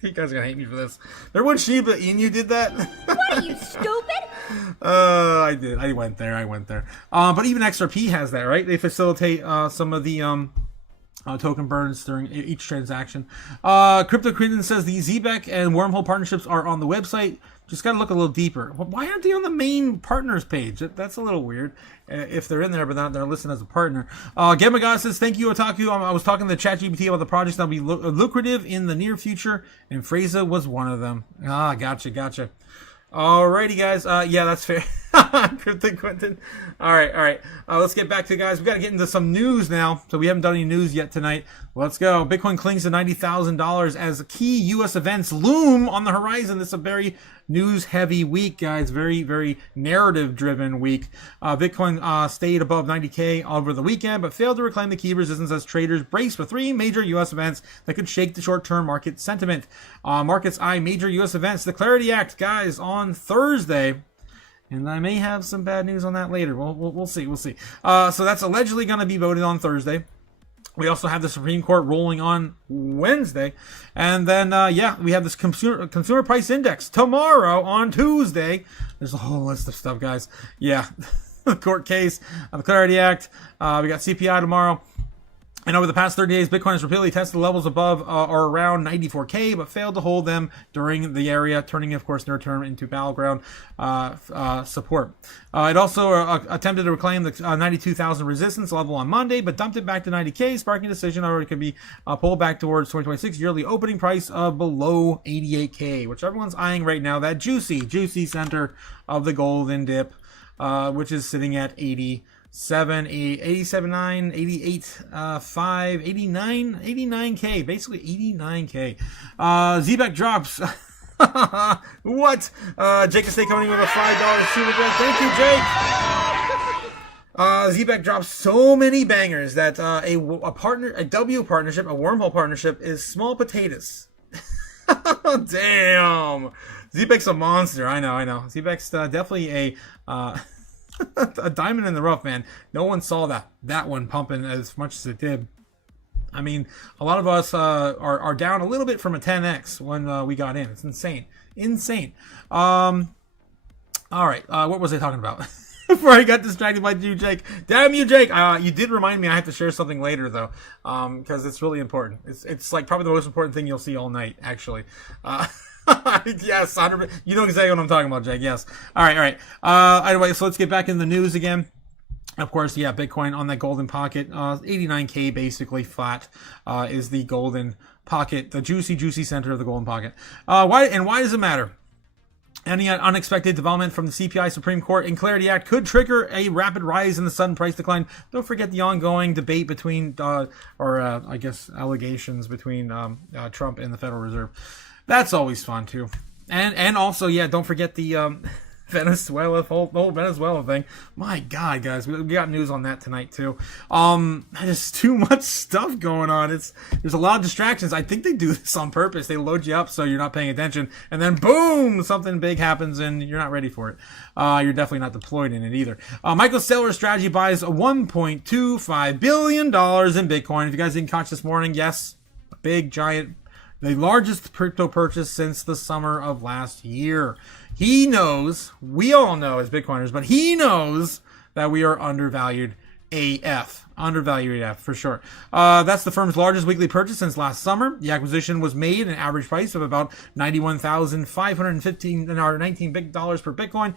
you guys are gonna hate me for this. Remember when Shiba Inu did that? What are you, stupid? I did. I went there. But even XRP has that, right? They facilitate some of the token burns during each transaction. Crypto Quinton says the Zbeck and Wormhole partnerships are on the website. Just got to look a little deeper. Why aren't they on the main partners page? That's a little weird. If they're in there, but they're listed as a partner. Gemagod says, thank you, Otaku. I was talking to ChatGPT about the projects that will be lucrative in the near future, and Freza was one of them. Gotcha. Alrighty, guys. Yeah, that's fair. Cryptic Quentin. All right. Let's get back to it, guys. We got to get into some news now. So we haven't done any news yet tonight. Let's go. Bitcoin clings to $90,000 as key U.S. events loom on the horizon. This is a very news-heavy week, guys. Very, very narrative-driven week. Bitcoin stayed above 90K over the weekend, but failed to reclaim the key resistance as traders brace for 3 major U.S. events that could shake the short-term market sentiment. Markets eye major U.S. events. The Clarity Act, guys, on Thursday. And I may have some bad news on that later. We'll see. So that's allegedly going to be voted on Thursday. We also have the Supreme Court rolling on Wednesday. And then, we have this consumer price index tomorrow on Tuesday. There's a whole list of stuff, guys. Yeah, the court case, the Clarity Act. We got CPI tomorrow. And over the past 30 days, Bitcoin has repeatedly tested levels above or around 94K, but failed to hold them during the area, turning, of course, near term into battleground support. It also attempted to reclaim the 92,000 resistance level on Monday, but dumped it back to 90K, sparking a decision or it could be pulled back towards 2026 yearly opening price of below 88K, which everyone's eyeing right now. That juicy center of the golden dip, which is sitting at 87.9, 89K, basically 89K. Zbeck drops. What? Jake is coming in with a $5 super chat. Thank you, Jake. Zbeck drops so many bangers that a W partnership, a Wormhole partnership, is small potatoes. Damn. Zbeck's a monster. I know. Zbeck's definitely a diamond in the rough, man. No one saw that one pumping as much as it did. I mean, a lot of us are down a little bit from a 10x when we got in. It's insane. All right, what was I talking about? Before I got distracted by you, Jake. Damn you, Jake. You did remind me I have to share something later, though, because it's really important. It's like probably the most important thing you'll see all night, actually. Yes, 100%. You know exactly what I'm talking about, Jake. Yes. All right. Anyway, so let's get back in the news again. Of course, yeah, Bitcoin on that golden pocket, 89K basically flat, is the golden pocket, the juicy center of the golden pocket. Why does it matter? Any unexpected development from the CPI Supreme Court and Clarity Act could trigger a rapid rise in the sudden price decline. Don't forget the ongoing debate between, I guess, allegations between Trump and the Federal Reserve. That's always fun, too. And also, yeah, don't forget the Venezuela, the whole Venezuela thing. My God, guys, we got news on that tonight, too. There's too much stuff going on. There's a lot of distractions. I think they do this on purpose. They load you up so you're not paying attention, and then boom, something big happens and you're not ready for it. You're definitely not deployed in it either. Michael Saylor's strategy buys $1.25 billion in Bitcoin. If you guys didn't catch this morning, yes, a big, giant, the largest crypto purchase since the summer of last year. He knows, we all know as Bitcoiners, but he knows that we are undervalued AF. Undervalued AF, for sure. That's the firm's largest weekly purchase since last summer. The acquisition was made at an average price of about $91,519 big dollars per Bitcoin,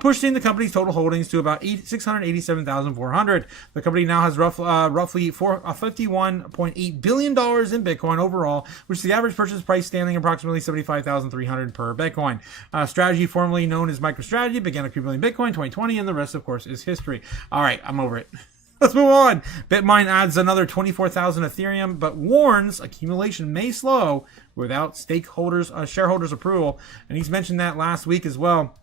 pushing the company's total holdings to about $687,400. The company now has roughly $51.8 billion in Bitcoin overall, which is the average purchase price standing approximately $75,300 per Bitcoin. Strategy, formerly known as MicroStrategy, began accumulating Bitcoin in 2020, and the rest, of course, is history. All right, I'm over it. Let's move on. Bitmine adds another 24,000 Ethereum, but warns accumulation may slow without shareholders' approval. And he's mentioned that last week as well.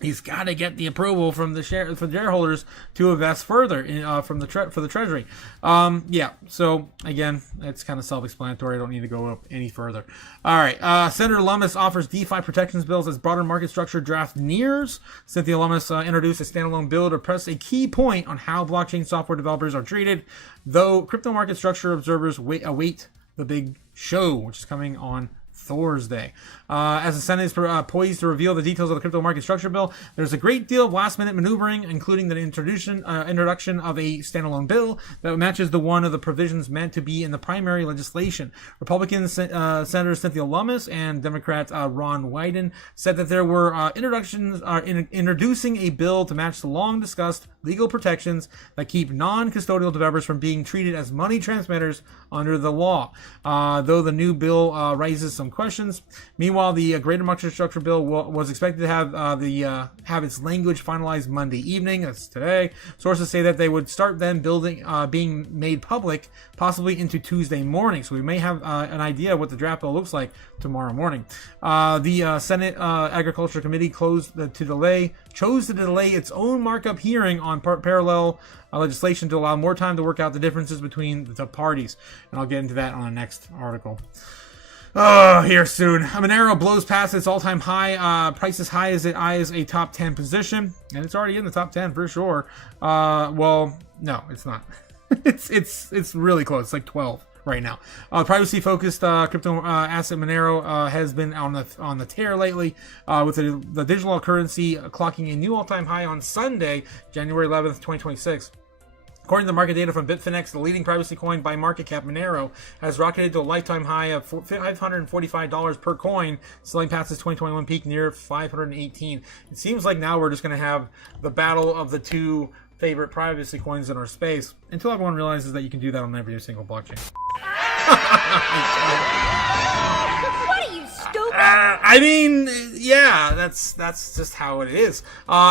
He's got to get the approval from the shareholders to invest further for the treasury. Yeah. So again, it's kind of self-explanatory. I don't need to go up any further. All right. Senator Lummis offers DeFi protections bills as broader market structure draft nears. Cynthia Lummis introduced a standalone bill to press a key point on how blockchain software developers are treated, though crypto market structure observers await the big show, which is coming on Thursday. As the Senate is poised to reveal the details of the crypto market structure bill, there's a great deal of last-minute maneuvering, including the introduction of a standalone bill that matches the one of the provisions meant to be in the primary legislation. Republican Senator Cynthia Lummis and Democrat Ron Wyden said that there were introducing a bill to match the long-discussed legal protections that keep non-custodial developers from being treated as money transmitters under the law. Though the new bill raises some questions. Meanwhile, the Greater Market Structure Bill was expected to have its language finalized Monday evening. That's today. Sources say that they would start then being made public, possibly into Tuesday morning. So we may have an idea of what the draft bill looks like tomorrow morning. The Senate Agriculture Committee chose to delay its own markup hearing on parallel legislation to allow more time to work out the differences between the parties. And I'll get into that on the next article. Here soon. Monero blows past its all-time high, price as high as it eyes a top 10 position, and it's already in the top 10 for sure. Well, no, it's not. it's really close. It's like 12 right now. Privacy-focused crypto asset Monero has been on the tear lately, with the digital currency clocking a new all-time high on Sunday, January 11th, 2026. According to the market data from Bitfinex, the leading privacy coin by market cap, Monero, has rocketed to a lifetime high of $545 per coin, selling past its 2021 peak near $518. It seems like now we're just going to have the battle of the two favorite privacy coins in our space until everyone realizes that you can do that on every single blockchain. What are you, stupid? I mean, yeah, that's just how it is.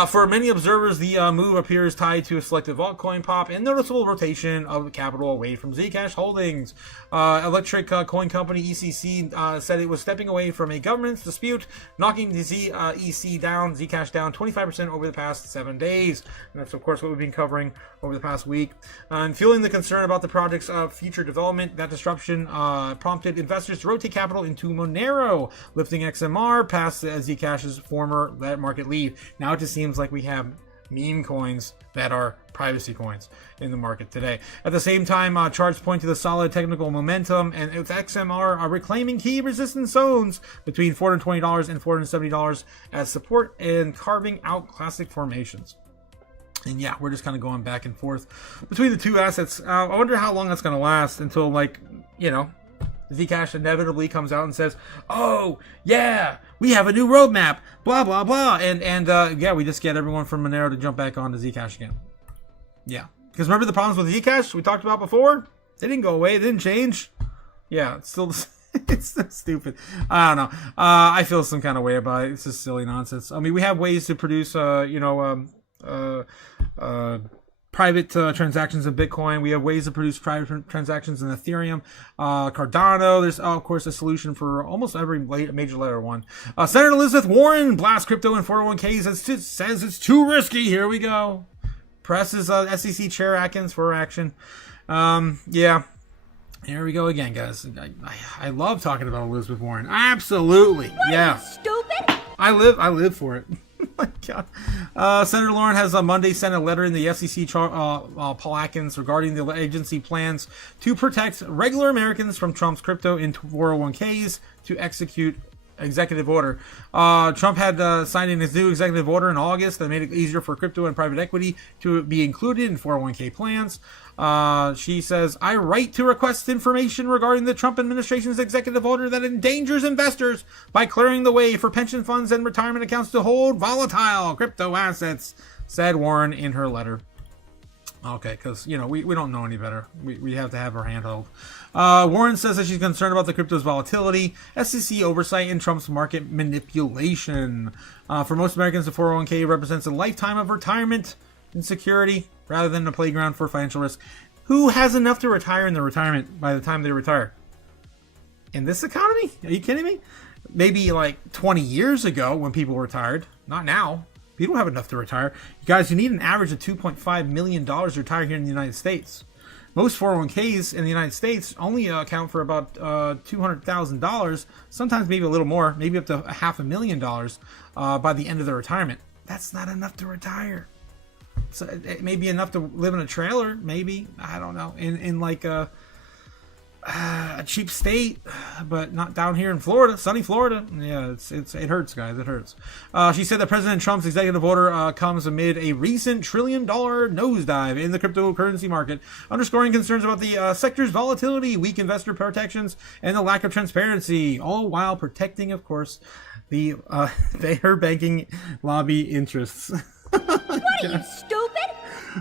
For many observers, the move appears tied to a selective altcoin pop and noticeable rotation of capital away from Zcash holdings. Electric coin company ECC said it was stepping away from a governance dispute, knocking the Zcash down 25% over the past 7 days. And that's, of course, what we've been covering over the past week. And fueling the concern about the project's future development, that disruption prompted investors to rotate capital into Monero, lifting XMR past Zcash's former market lead. Now it just seems like we have meme coins that are privacy coins in the market today. At the same time, charts point to the solid technical momentum, and with XMR reclaiming key resistance zones between $420 and $470 as support and carving out classic formations. And yeah, we're just kind of going back and forth between the two assets. I wonder how long that's going to last until, like, you know, Zcash inevitably comes out and says, "Oh yeah, we have a new roadmap, blah blah blah," and yeah, we just get everyone from Monero to jump back onto Zcash again. Yeah, because remember the problems with Zcash we talked about before? They didn't go away. They didn't change. Yeah, it's still it's so stupid. I don't know. I feel some kind of way about it. It's just silly nonsense. I mean, we have ways to produce, private transactions of Bitcoin. We have ways to produce private transactions in Ethereum. Cardano. There's, of course, a solution for almost every major layer one. Senator Elizabeth Warren blasts crypto in 401ks. Says it's too risky. Here we go. Presses SEC Chair Atkins for action. Yeah. Here we go again, guys. I love talking about Elizabeth Warren. Absolutely. Yeah. Stupid. I live for it. My God. Senator Lauren has on Monday sent a letter in the SEC Paul Atkins regarding the agency plans to protect regular Americans from Trump's crypto in 401ks to execute executive order. Trump had signed in his new executive order in August that made it easier for crypto and private equity to be included in 401k plans. She says, "I write to request information regarding the Trump administration's executive order that endangers investors by clearing the way for pension funds and retirement accounts to hold volatile crypto assets," said Warren in her letter. Okay, because, you know, we don't know any better. We have to have our hand held. Warren says that she's concerned about the crypto's volatility, SEC oversight, and Trump's market manipulation. For most Americans, the 401k represents a lifetime of retirement and security rather than a playground for financial risk. Who has enough to retire in their retirement by the time they retire? In this economy? Are you kidding me? Maybe like 20 years ago when people retired. Not now. People don't have enough to retire. You guys, you need an average of $2.5 million to retire here in the United States. Most 401ks in the United States only account for about $200,000, sometimes maybe a little more, maybe up to $500,000 by the end of their retirement. That's not enough to retire. So it may be enough to live in a trailer, maybe. I don't know. In like a cheap state, but not down here in Florida, sunny Florida. Yeah, it hurts, guys. It hurts. She said that President Trump's executive order comes amid a recent $1 trillion nosedive in the cryptocurrency market, underscoring concerns about the sector's volatility, weak investor protections, and the lack of transparency, all while protecting, of course, her banking lobby interests. What are you, stupid?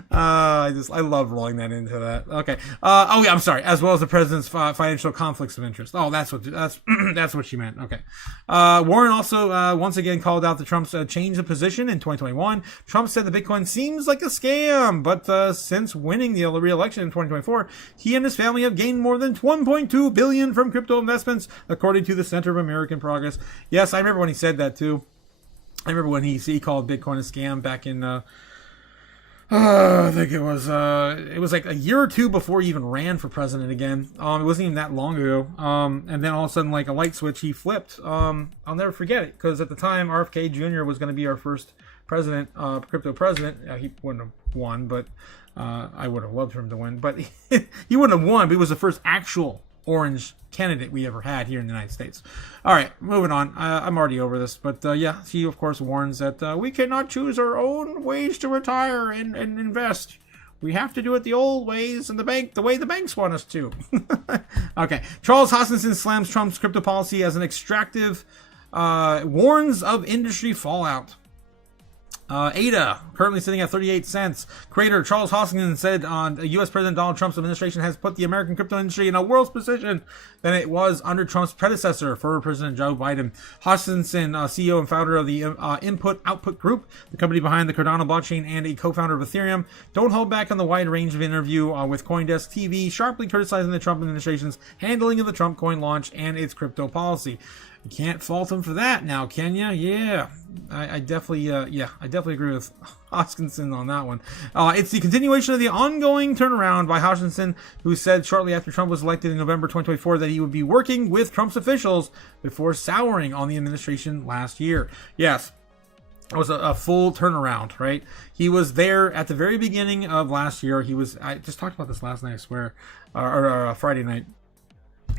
I love rolling that into that. Okay. Oh yeah, I'm sorry. As well as the president's financial conflicts of interest. Oh, that's what she meant. Okay. Warren also once again called out the Trump's change of position in 2021. Trump said that Bitcoin seems like a scam, but since winning the re-election in 2024, he and his family have gained more than $1.2 billion from crypto investments, according to the Center of American Progress. Yes, I remember when he said that too. I remember when he called Bitcoin a scam back in, I think it was like a year or two before he even ran for president again. It wasn't even that long ago. And then all of a sudden, like a light switch, he flipped. I'll never forget it, because at the time, RFK Jr. was going to be our first president, crypto president. He wouldn't have won, but I would have loved for him to win. But he wouldn't have won, but he was the first actual orange candidate we ever had here in the United States. All right, moving on. I'm already over this, but yeah, he of course warns that we cannot choose our own ways to retire and invest. We have to do it the old ways and the way the banks want us to. Okay, Charles Hoskinson slams Trump's crypto policy as an extractive, warns of industry fallout. ADA, currently sitting at 38 cents. Creator Charles Hoskinson said U.S. President Donald Trump's administration has put the American crypto industry in a worse position than it was under Trump's predecessor, former President Joe Biden. Hoskinson, CEO and founder of the Input-Output Group, the company behind the Cardano blockchain, and a co-founder of Ethereum, don't hold back on the wide range of interview with CoinDesk TV, sharply criticizing the Trump administration's handling of the Trump coin launch and its crypto policy. You can't fault him for that now, can ya? Yeah. I definitely agree with Hoskinson on that one. It's the continuation of the ongoing turnaround by Hoskinson, who said shortly after Trump was elected in November 2024 that he would be working with Trump's officials before souring on the administration last year. Yes. It was a full turnaround, right? He was there at the very beginning of last year. I just talked about this last night, I swear, or Friday night.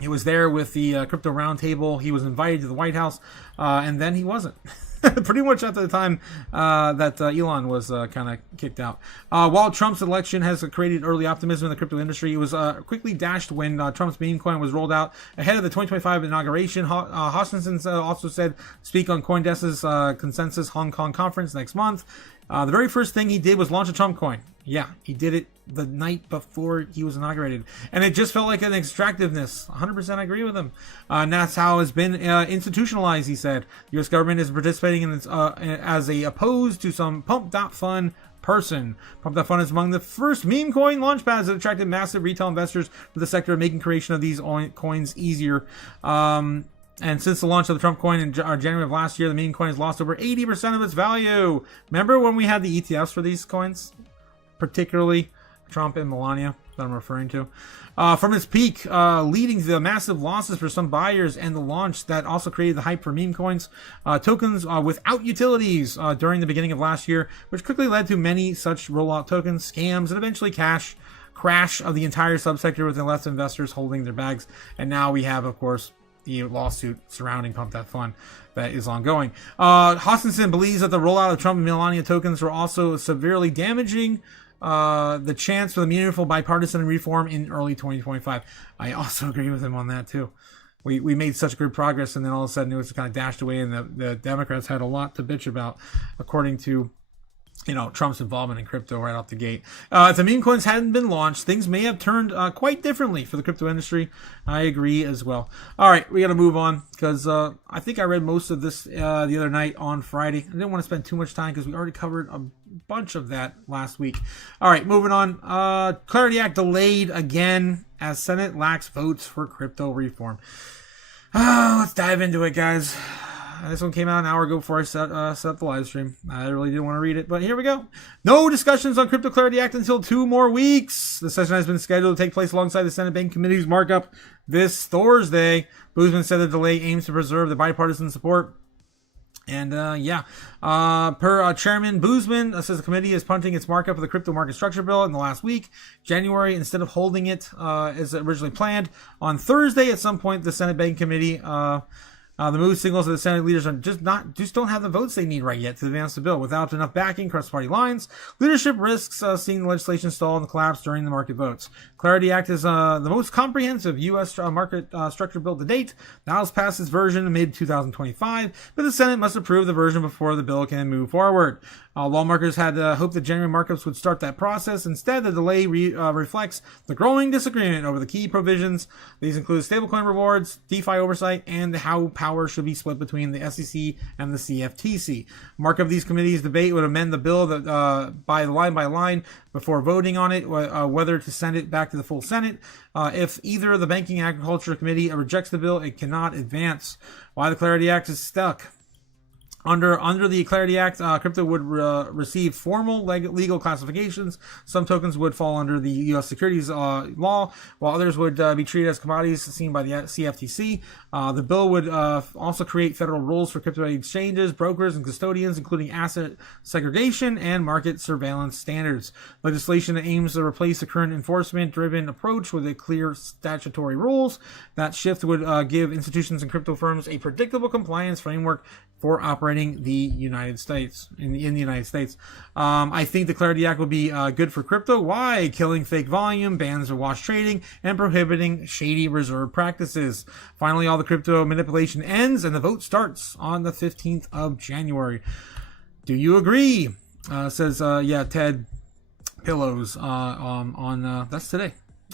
He was there with the Crypto Roundtable. He was invited to the White House, and then he wasn't. pretty much at the time that Elon was kind of kicked out. While Trump's election has created early optimism in the crypto industry, it was quickly dashed when Trump's meme coin was rolled out ahead of the 2025 inauguration. Hoskinson also said speak on CoinDesk's Consensus Hong Kong conference next month. The very first thing he did was launch a Trump coin. Yeah, he did it the night before he was inaugurated. And it just felt like an extractiveness. 100% I agree with him. And that's how it's been institutionalized, he said. The U.S. government is participating in its, as a opposed to some pump.fun person. Pump.fun is among the first meme coin launchpads that attracted massive retail investors for the sector, making creation of these coins easier. And since the launch of the Trump coin in January of last year, the meme coin has lost over 80% of its value. Remember when we had the ETFs for these coins? Particularly Trump and Melania that I'm referring to. From its peak, leading to the massive losses for some buyers and the launch that also created the hype for meme coins, tokens without utilities during the beginning of last year, which quickly led to many such rollout tokens, scams, and eventually crash of the entire subsector with less investors holding their bags. And now we have, of course, the lawsuit surrounding Pump.Fun that is ongoing. Hoskinson believes that the rollout of Trump and Melania tokens were also severely damaging the chance for the meaningful bipartisan reform in early 2025. I also agree with him on that too. We made such good progress, and then all of a sudden it was kind of dashed away, and the Democrats had a lot to bitch about, according to Trump's involvement in crypto right off the gate. If the meme coins hadn't been launched, things may have turned quite differently for the crypto industry. I agree as well. All right, we got to move on because I think I read most of this the other night on Friday. I didn't want to spend too much time because we already covered a bunch of that last week. All right, moving on. Clarity Act delayed again as Senate lacks votes for crypto reform. Let's dive into it, guys. This one came out an hour ago before I set up the live stream. I really didn't want to read it, but here we go. No discussions on Crypto Clarity Act until 2 more weeks. The session has been scheduled to take place alongside the Senate Bank Committee's markup this Thursday. Boozman said the delay aims to preserve the bipartisan support. And per Chairman Boozman, says the committee is punting its markup of the crypto market structure bill in the last week, January, instead of holding it as originally planned on Thursday. At some point, the Senate Bank Committee the move signals that the Senate leaders are just don't have the votes they need right yet to advance the bill. Without enough backing across party lines, leadership risks seeing the legislation stall and collapse during the market votes. Clarity Act is the most comprehensive U.S. market structure bill to date. The House passed its version in mid-2025, but the Senate must approve the version before the bill can move forward. Lawmakers had hoped that January markups would start that process. Instead, the delay reflects the growing disagreement over the key provisions. These include stablecoin rewards, DeFi oversight, and how power should be split between the SEC and the CFTC. Markup of these committees' debate would amend the bill by line before voting on it, whether to send it back to the full Senate. If either the Banking and Agriculture Committee rejects the bill, it cannot advance. Why the Clarity Act is stuck. Under the Clarity Act, crypto would receive formal legal classifications. Some tokens would fall under the U.S. securities law, while others would be treated as commodities seen by the CFTC. The bill would also create federal rules for crypto exchanges, brokers, and custodians, including asset segregation and market surveillance standards. Legislation that aims to replace the current enforcement-driven approach with a clear statutory rules. That shift would give institutions and crypto firms a predictable compliance framework for operating the United States in the United States. I think the Clarity Act will be good for crypto. Why? Killing fake volume, bans of wash trading, and prohibiting shady reserve practices. Finally, all the crypto manipulation ends and the vote starts on the 15th of January. Do you agree? Says Ted Pillows on that's today.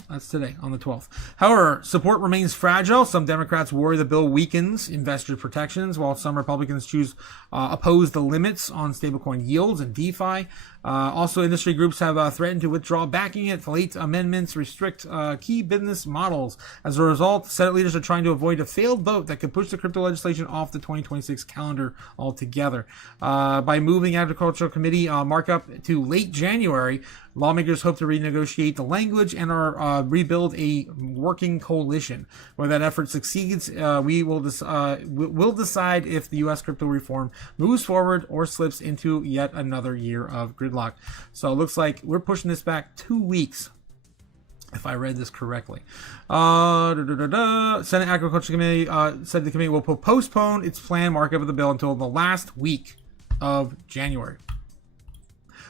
That's today, on the 12th. However, support remains fragile. Some Democrats worry the bill weakens investor protections, while some Republicans oppose the limits on stablecoin yields and DeFi. Also, industry groups have threatened to withdraw backing it. Late amendments restrict key business models. As a result, Senate leaders are trying to avoid a failed vote that could push the crypto legislation off the 2026 calendar altogether. By moving Agricultural Committee markup to late January, lawmakers hope to renegotiate the language and rebuild a working coalition. Whether that effort succeeds, we'll decide if the U.S. crypto reform moves forward or slips into yet another year of gridlock. So it looks like we're pushing this back 2 weeks. if I read this correctly. Senate Agriculture Committee said the committee will postpone its planned markup of the bill until the last week of January.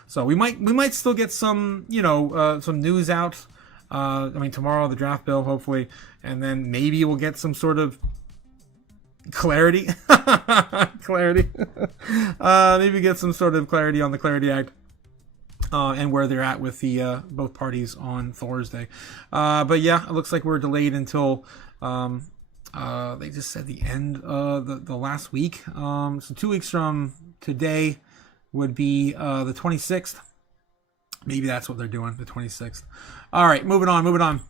So we might still get some, some news out. Tomorrow, the draft bill, hopefully, and then maybe we'll get some sort of clarity. Maybe get some sort of clarity on the Clarity Act. And where they're at with the both parties on Thursday. But yeah, it looks like we're delayed until they just said the end the last week. So 2 weeks from today would be the 26th. Maybe that's what they're doing, the 26th. All right, moving on.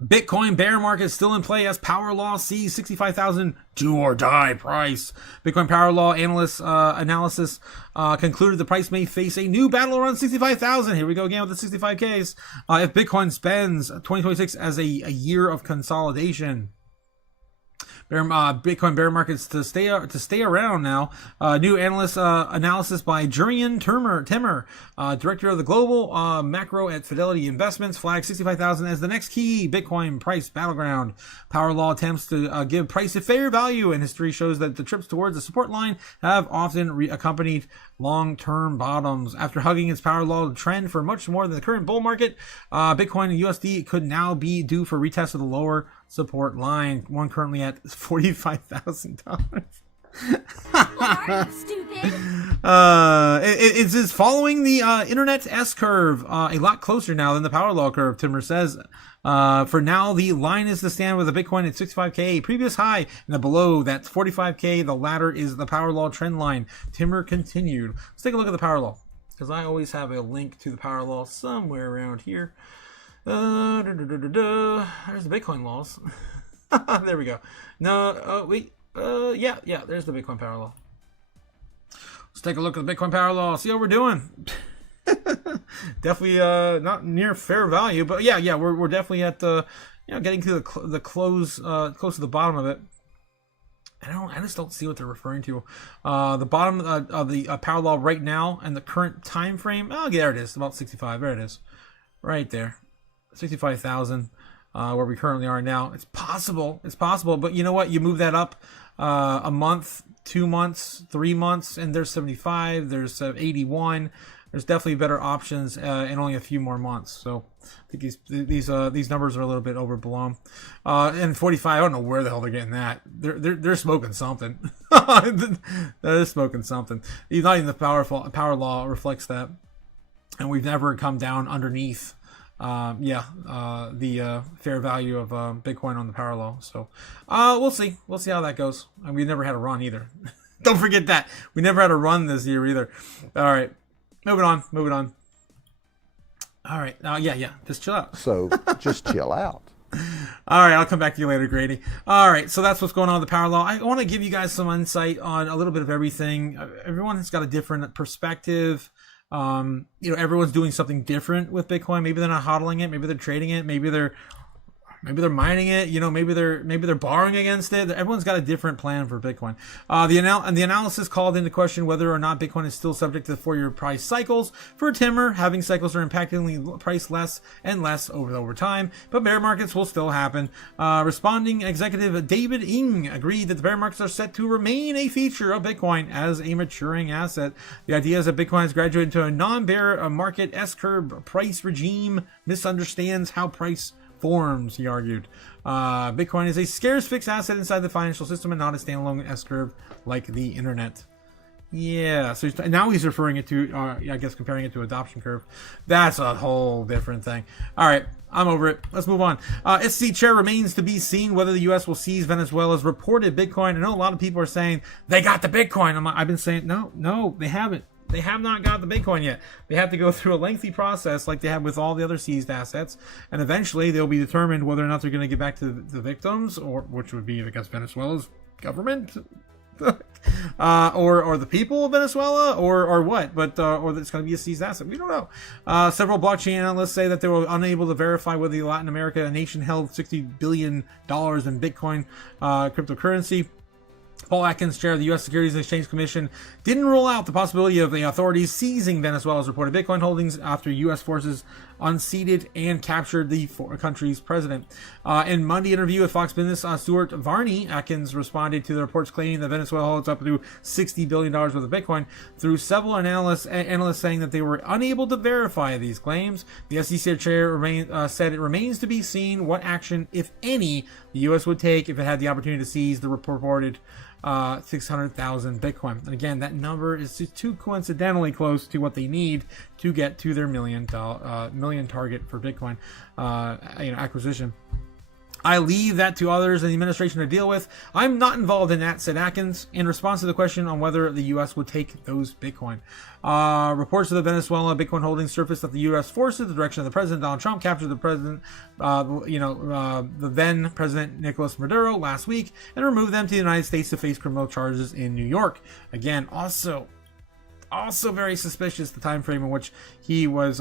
Bitcoin bear market still in play as Power Law sees 65,000 do or die price. Bitcoin Power Law analysis concluded the price may face a new battle around 65,000. Here we go again with the 65Ks. If Bitcoin spends 2026 as a year of consolidation. Bitcoin bear markets to stay around now. New analysis by Jurian Timmer, director of the global macro at Fidelity Investments, flagged 65,000 as the next key Bitcoin price battleground. Power Law attempts to give price a fair value, and history shows that the trips towards the support line have often accompanied long-term bottoms. After hugging its Power Law trend for much more than the current bull market, Bitcoin and USD could now be due for retest of the lower support line, one currently at $45,000. Stupid. It is following the internet S curve a lot closer now than the Power Law curve, Timmer says. For now, the line is to stand with the Bitcoin at 65K, previous high, and the below that's 45K. The latter is the Power Law trend line. Timmer continued. Let's take a look at the Power Law, because I always have a link to the Power Law somewhere around here. There's the Bitcoin laws. There we go. No, yeah, there's the Bitcoin Power Law. Let's take a look at the Bitcoin Power Law, see how we're doing. Definitely not near fair value, but yeah, we're definitely at getting to the close to the bottom of it. I just don't see what they're referring to. The bottom of the Power Law right now and the current time frame. Oh, yeah, there it is, about 65. There it is, right there. 65,000, where we currently are now. It's possible, but you know what? You move that up a month, 2 months, 3 months, and there's 75, there's 81. There's definitely better options in only a few more months. So I think these numbers are a little bit overblown. And 45, I don't know where the hell they're getting that. They're smoking something. They're smoking something. Not even the Power Law reflects that, and we've never come down underneath. The fair value of Bitcoin on the Power Law. So we'll see how that goes. And we never had a run either. Don't forget that we never had a run this year either. All right, moving on. All right, just chill out. So just chill out. All right, I'll come back to you later, Grady. All right, so that's what's going on with the Power Law. I want to give you guys some insight on a little bit of everything. Everyone has got a different perspective. Everyone's doing something different with Bitcoin. Maybe they're not hodling it. Maybe they're trading it. Maybe they're mining it. Maybe they're borrowing against it. Everyone's got a different plan for Bitcoin. The analysis called into question whether or not Bitcoin is still subject to the 4-year price cycles. For Timmer, having cycles are impacting price less and less over time, but bear markets will still happen. Responding executive David Ng agreed that the bear markets are set to remain a feature of Bitcoin as a maturing asset. The idea is that Bitcoin has graduated into a non-bear market S-curve price regime, misunderstands how price forms, he argued. Bitcoin is a scarce fixed asset inside the financial system and not a standalone S-curve like the internet. Yeah, so now he's referring it to, I guess comparing it to adoption curve. That's a whole different thing. All right, I'm over it. Let's move on. SEC chair remains to be seen whether the U.S. will seize Venezuela's reported Bitcoin. I know a lot of people are saying they got the Bitcoin. I've been saying, no, they haven't. They have not got the Bitcoin yet. They have to go through a lengthy process like they have with all the other seized assets, and eventually they'll be determined whether or not they're going to get back to the victims, or which would be, I guess, Venezuela's government, or the people of Venezuela, or what, but or it's going to be a seized asset. We don't know. Several blockchain analysts say that they were unable to verify whether Latin America, a nation, held $60 billion in Bitcoin cryptocurrency. Paul Atkins, chair of the U.S. Securities and Exchange Commission, didn't rule out the possibility of the authorities seizing Venezuela's reported Bitcoin holdings after U.S. forces unseated and captured the country's president. In Monday interview with Fox Business, Stuart Varney, Atkins responded to the reports claiming that Venezuela holds up to $60 billion worth of Bitcoin, through several analysts saying that they were unable to verify these claims. The SEC chair said it remains to be seen what action, if any, the U.S. would take if it had the opportunity to seize the reported 600,000 Bitcoin. And again, that number is just too coincidentally close to what they need to get to their million target for Bitcoin acquisition. I leave that to others in the administration to deal with. I'm not involved in that, said Atkins, in response to the question on whether the U.S. would take those Bitcoin. Reports of the Venezuela Bitcoin holdings surfaced that the U.S. forces, the direction of the president, Donald Trump, captured the president, the then president Nicolas Maduro last week and removed them to the United States to face criminal charges in New York. Again, also very suspicious the time frame in which he was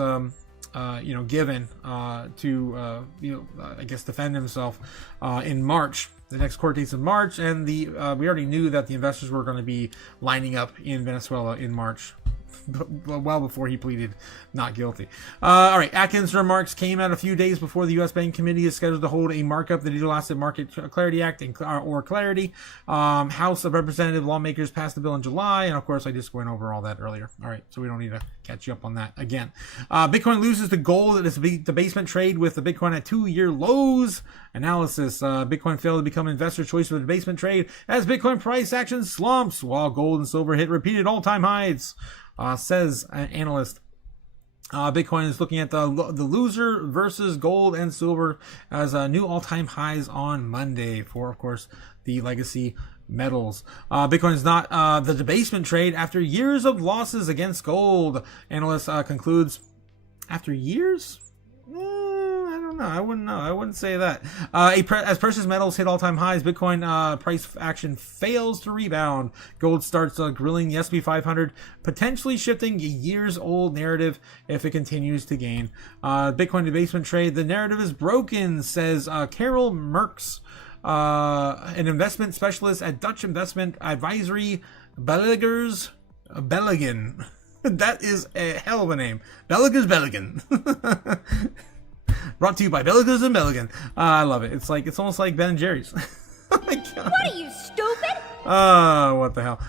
given to I guess defend himself in March. The next court date's in March, and we already knew that the investors were going to be lining up in Venezuela in March, well before he pleaded not guilty. All right, Atkins' remarks came out a few days before the U.S. Bank Committee is scheduled to hold a markup the Digital Asset Market Clarity Act, or Clarity. House of Representative lawmakers passed the bill in July, and of course I just went over all that earlier. All right, so we don't need to catch you up on that again. Bitcoin loses the gold at its debasement trade with the Bitcoin at 2-year lows. Analysis: Bitcoin failed to become investor choice for the debasement trade as Bitcoin price action slumps while gold and silver hit repeated all-time highs. Says an analyst. Bitcoin is looking at the loser versus gold and silver as new all-time highs on Monday for, of course, the legacy metals. Bitcoin is not the debasement trade after years of losses against gold. Analyst concludes, after years? I don't know. I wouldn't know. I wouldn't say that. As precious metals hit all-time highs, Bitcoin price action fails to rebound. Gold starts grilling the SP 500, potentially shifting a years-old narrative if it continues to gain. Bitcoin debasement trade, the narrative is broken, says Carol Merks, an investment specialist at Dutch investment advisory Belligers Belligan. That is a hell of a name. Belligers Belligan. Brought to you by Belligers and Belligan. I love it. It's almost like Ben and Jerry's. Oh my God. What are you, stupid? What the hell?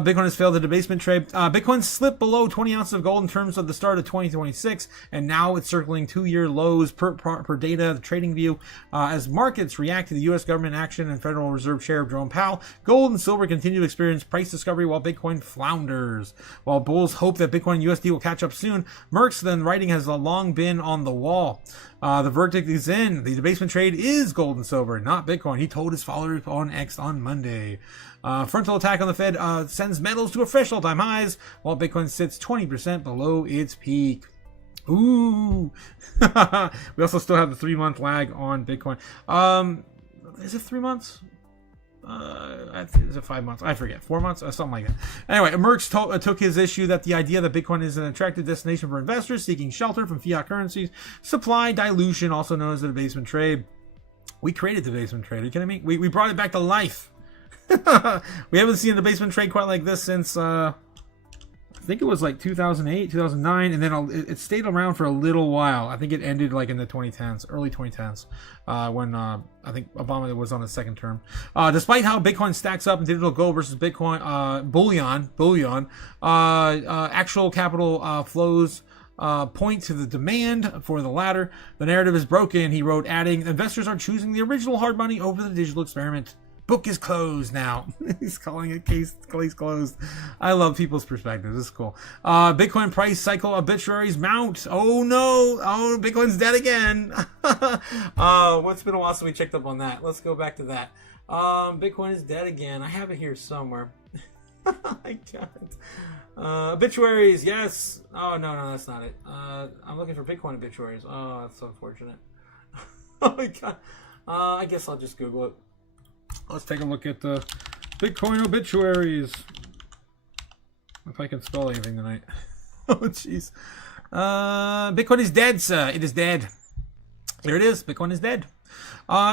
Bitcoin has failed the debasement trade. Bitcoin slipped below 20 ounces of gold in terms of the start of 2026, and now it's circling 2-year lows per data, the trading view. As markets react to the U.S. government action and Federal Reserve Chair Jerome Powell, gold and silver continue to experience price discovery while Bitcoin flounders. While bulls hope that Bitcoin and USD will catch up soon, Merck's then writing has long been on the wall. The verdict is in. The debasement trade is gold and silver, not Bitcoin. He told his followers on X on Monday. Frontal attack on the Fed sends metals to a fresh all-time highs, while Bitcoin sits 20% below its peak. Ooh. We also still have the 3-month lag on Bitcoin. Is it 3 months? Is it 5 months? I forget. 4 months? Something like that. Anyway, Merckx took his issue that the idea that Bitcoin is an attractive destination for investors seeking shelter from fiat currencies, supply dilution, also known as the debasement trade. We created the debasement trade. Are you kidding me? We brought it back to life. We haven't seen a debasement trade quite like this since I think it was like 2008, 2009, and then it stayed around for a little while. I think it ended like in the 2010s, early 2010s, when I think Obama was on his second term. Despite how Bitcoin stacks up in digital gold versus Bitcoin bullion, actual capital flows point to the demand for the latter. The narrative is broken, he wrote, adding, investors are choosing the original hard money over the digital experiment. Book is closed now. He's calling it case closed. I love people's perspectives. This is cool. Bitcoin price cycle obituaries mount. Oh no. Oh, Bitcoin's dead again. It's been a while since we checked up on that. Let's go back to that. Bitcoin is dead again. I have it here somewhere. I can't. Obituaries, yes. Oh no, that's not it. I'm looking for Bitcoin obituaries. Oh, that's unfortunate. Oh my God. I guess I'll just Google it. Let's take a look at the Bitcoin obituaries. If I can spell anything tonight. Oh, jeez. Bitcoin is dead, sir. It is dead. There it is. Bitcoin is dead.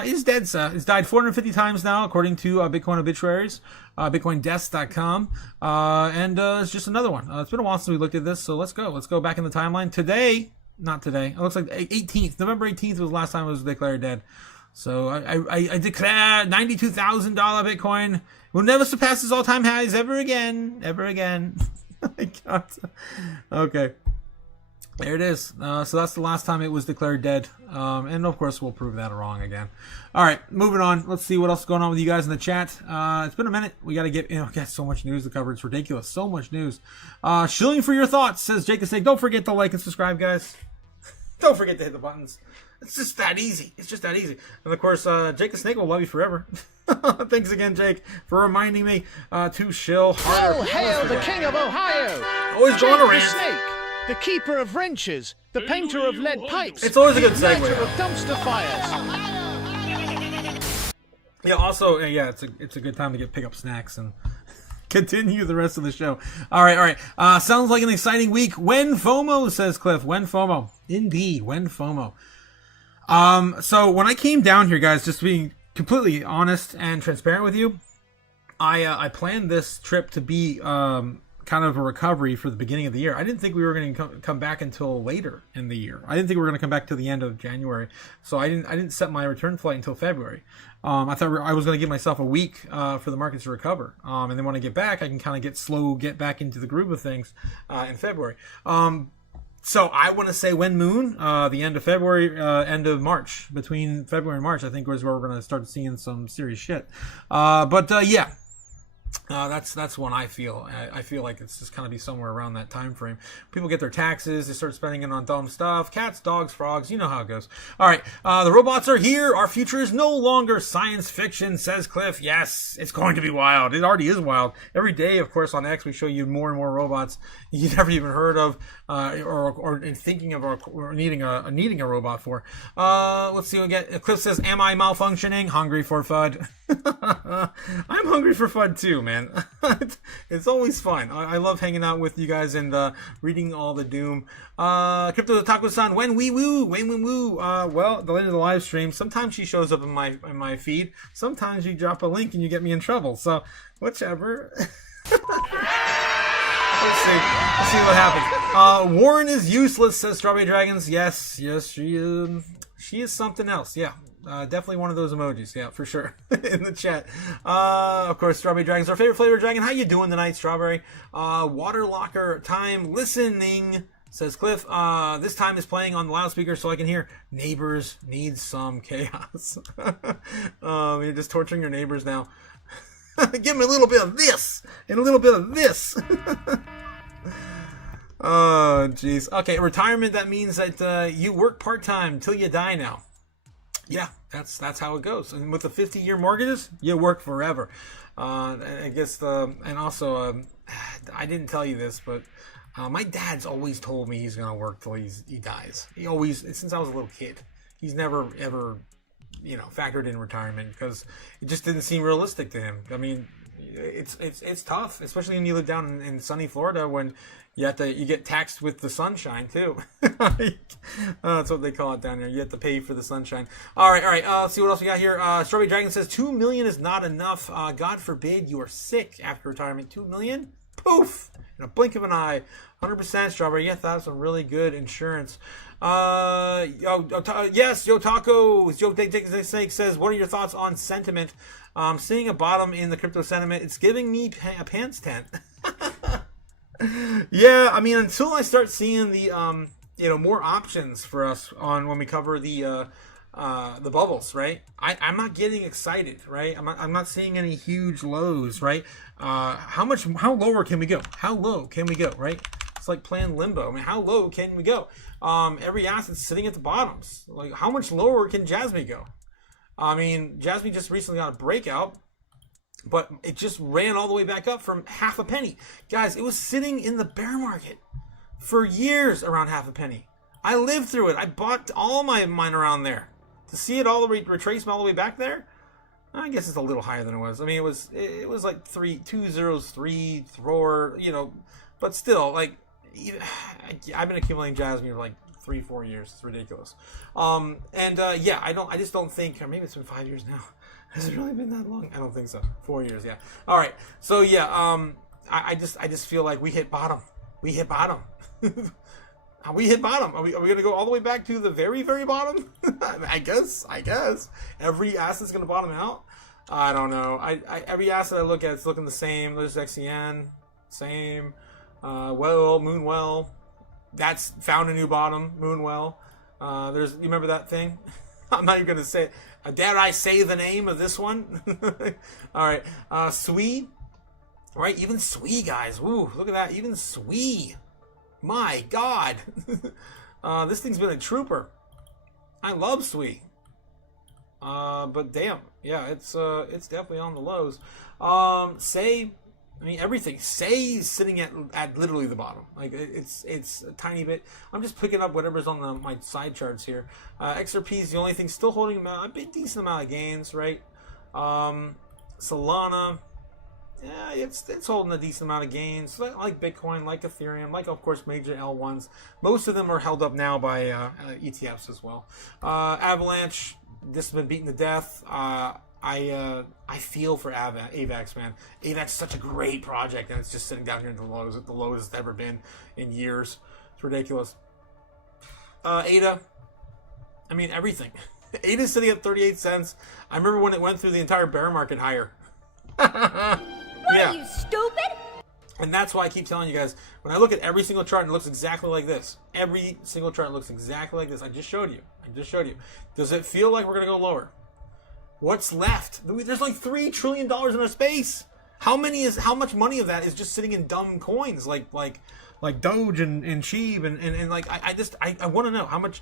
Is dead, sir. It's died 450 times now, according to Bitcoin obituaries, bitcoindeaths.com. And it's just another one. It's been a while since we looked at this, so let's go. Let's go back in the timeline. Not today. It looks like 18th. November 18th was the last time it was declared dead. So I declare $92,000 Bitcoin will never surpass its all-time highs ever again. Ever again. I got okay. There it is. So that's the last time it was declared dead. And of course, we'll prove that wrong again. All right, moving on. Let's see what else is going on with you guys in the chat. It's been a minute. We got to get so much news to cover. It's ridiculous. So much news. Shilling for your thoughts, says Jacob Snake. Don't forget to like and subscribe, guys. Don't forget to hit the buttons. It's just that easy. It's just that easy. And of course, Jacob Snake will love you forever. Thanks again, Jake, for reminding me to shill harder. Oh, hail the king of Ohio! Always going Jake the around. Snake, the keeper of wrenches, the painter of lead pipes. It's always a good the igniter segue. of dumpster fires. Yeah. Also, it's a good time to pick up snacks and continue the rest of the show. All right. Sounds like an exciting week. When FOMO, says Cliff. When FOMO, indeed. When FOMO. So when I came down here, guys, just being completely honest and transparent with you, I planned this trip to be kind of a recovery for the beginning of the year. I didn't think we were going to come back until later in the year. I didn't think we were going to come back to the end of January. So I didn't set my return flight until February. I thought I was going to give myself a week for the markets to recover. And then when I get back, I can kind of get back into the groove of things in February. So I want to say when Moon, the end of February, end of March, between February and March, I think was where we're going to start seeing some serious shit. That's when I feel. I feel like it's just kind of be somewhere around that time frame. People get their taxes, they start spending it on dumb stuff. Cats, dogs, frogs, you know how it goes. All right, the robots are here. Our future is no longer science fiction, says Cliff. Yes, it's going to be wild. It already is wild. Every day, of course, on X, we show you more and more robots you never even heard of, or thinking of, or needing a robot for. Let's see what we get. Cliff says, "Am I malfunctioning? Hungry for FUD." I'm hungry for FUD too, man. It's always fun. I love hanging out with you guys and reading all the doom. Crypto Otaku-san, when we woo. Well, the end of the live stream, sometimes she shows up in my feed. Sometimes you drop a link and you get me in trouble. So whichever. Let's see what happens. Warren is useless, says Strawberry Dragons. Yes, she is something else. Yeah. Definitely one of those emojis, yeah, for sure, in the chat. Of course, Strawberry Dragon's our favorite flavor dragon. How you doing tonight, Strawberry? Water Locker time listening, says Cliff. This time is playing on the loudspeaker so I can hear neighbors need some chaos. You're just torturing your neighbors now. Give me a little bit of this and a little bit of this. Oh, jeez. Okay, retirement, that means that you work part-time till you die now. Yeah, that's how it goes. And with the 50-year mortgages, you work forever. I guess and also I didn't tell you this, but my dad's always told me he's gonna work till he dies. He always, since I was a little kid, he's never ever factored in retirement because it just didn't seem realistic to him. I mean, it's tough, especially when you live down in sunny Florida when you get taxed with the sunshine too. That's what they call it down there. You have to pay for the sunshine. All right. Let's see what else we got here. Strawberry Dragon says $2 million is not enough. God forbid you are sick after retirement. $2 million, poof, in a blink of an eye. 100% Strawberry. Yeah, that's some really good insurance. Yes, Yo Taco. Joe Snake says, what are your thoughts on sentiment? Seeing a bottom in the crypto sentiment, it's giving me a pants tent. Yeah, I mean, until I start seeing the more options for us on when we cover the bubbles, right? I'm not getting excited, right? I'm not seeing any huge lows, right? How lower can we go? How low can we go, right? It's like playing limbo. I mean, how low can we go? Every asset's sitting at the bottoms. Like, how much lower can Jasmine go? I mean, Jasmine just recently got a breakout, but it just ran all the way back up from half a penny. Guys, it was sitting in the bear market for years around half a penny. I lived through it. I bought all mine around there. To see it all the way retrace all the way back there, I guess it's a little higher than it was. I mean, it was like 3 thrower, but still, like, I've been accumulating Jasmine for like 3-4 years. It's ridiculous. Yeah, I just don't think, or maybe it's been 5 years now. Has it really been that long? I don't think so. 4 years, yeah. All right. So yeah, I just feel like we hit bottom. We hit bottom. We hit bottom. Are we going to go all the way back to the very, very bottom? I guess. Every asset's going to bottom out. I don't know. Every asset I look at is looking the same. There's XCN, same. Moonwell. That's found a new bottom. Moonwell. You remember that thing? I'm not even going to say it. Dare I say the name of this one? All right. Sui. Right? Even Sui, guys. Woo, look at that. Even Sui. My God. This thing's been a trooper. I love Sui. But damn. Yeah, it's definitely on the lows. Everything. Say is sitting at literally the bottom. Like it's a tiny bit. I'm just picking up whatever's on my side charts here. XRP is the only thing still holding a decent amount of gains, right? Solana, yeah, it's holding a decent amount of gains. Like Bitcoin, like Ethereum, like of course major L1s. Most of them are held up now by ETFs as well. Avalanche, this has been beaten to death. I feel for AVAX, man. AVAX is such a great project, and it's just sitting down here in the lows, at the lowest it's ever been in years. It's ridiculous. ADA, everything. ADA's sitting at 38 cents. I remember when it went through the entire bear market higher. What are you, stupid? And that's why I keep telling you guys, when I look at every single chart, it looks exactly like this. Every single chart looks exactly like this. I just showed you. Does it feel like we're going to go lower? What's left? There's like $3 trillion in our space. How much money of that is just sitting in dumb coins like Doge and Sheeb and like I want to know how much.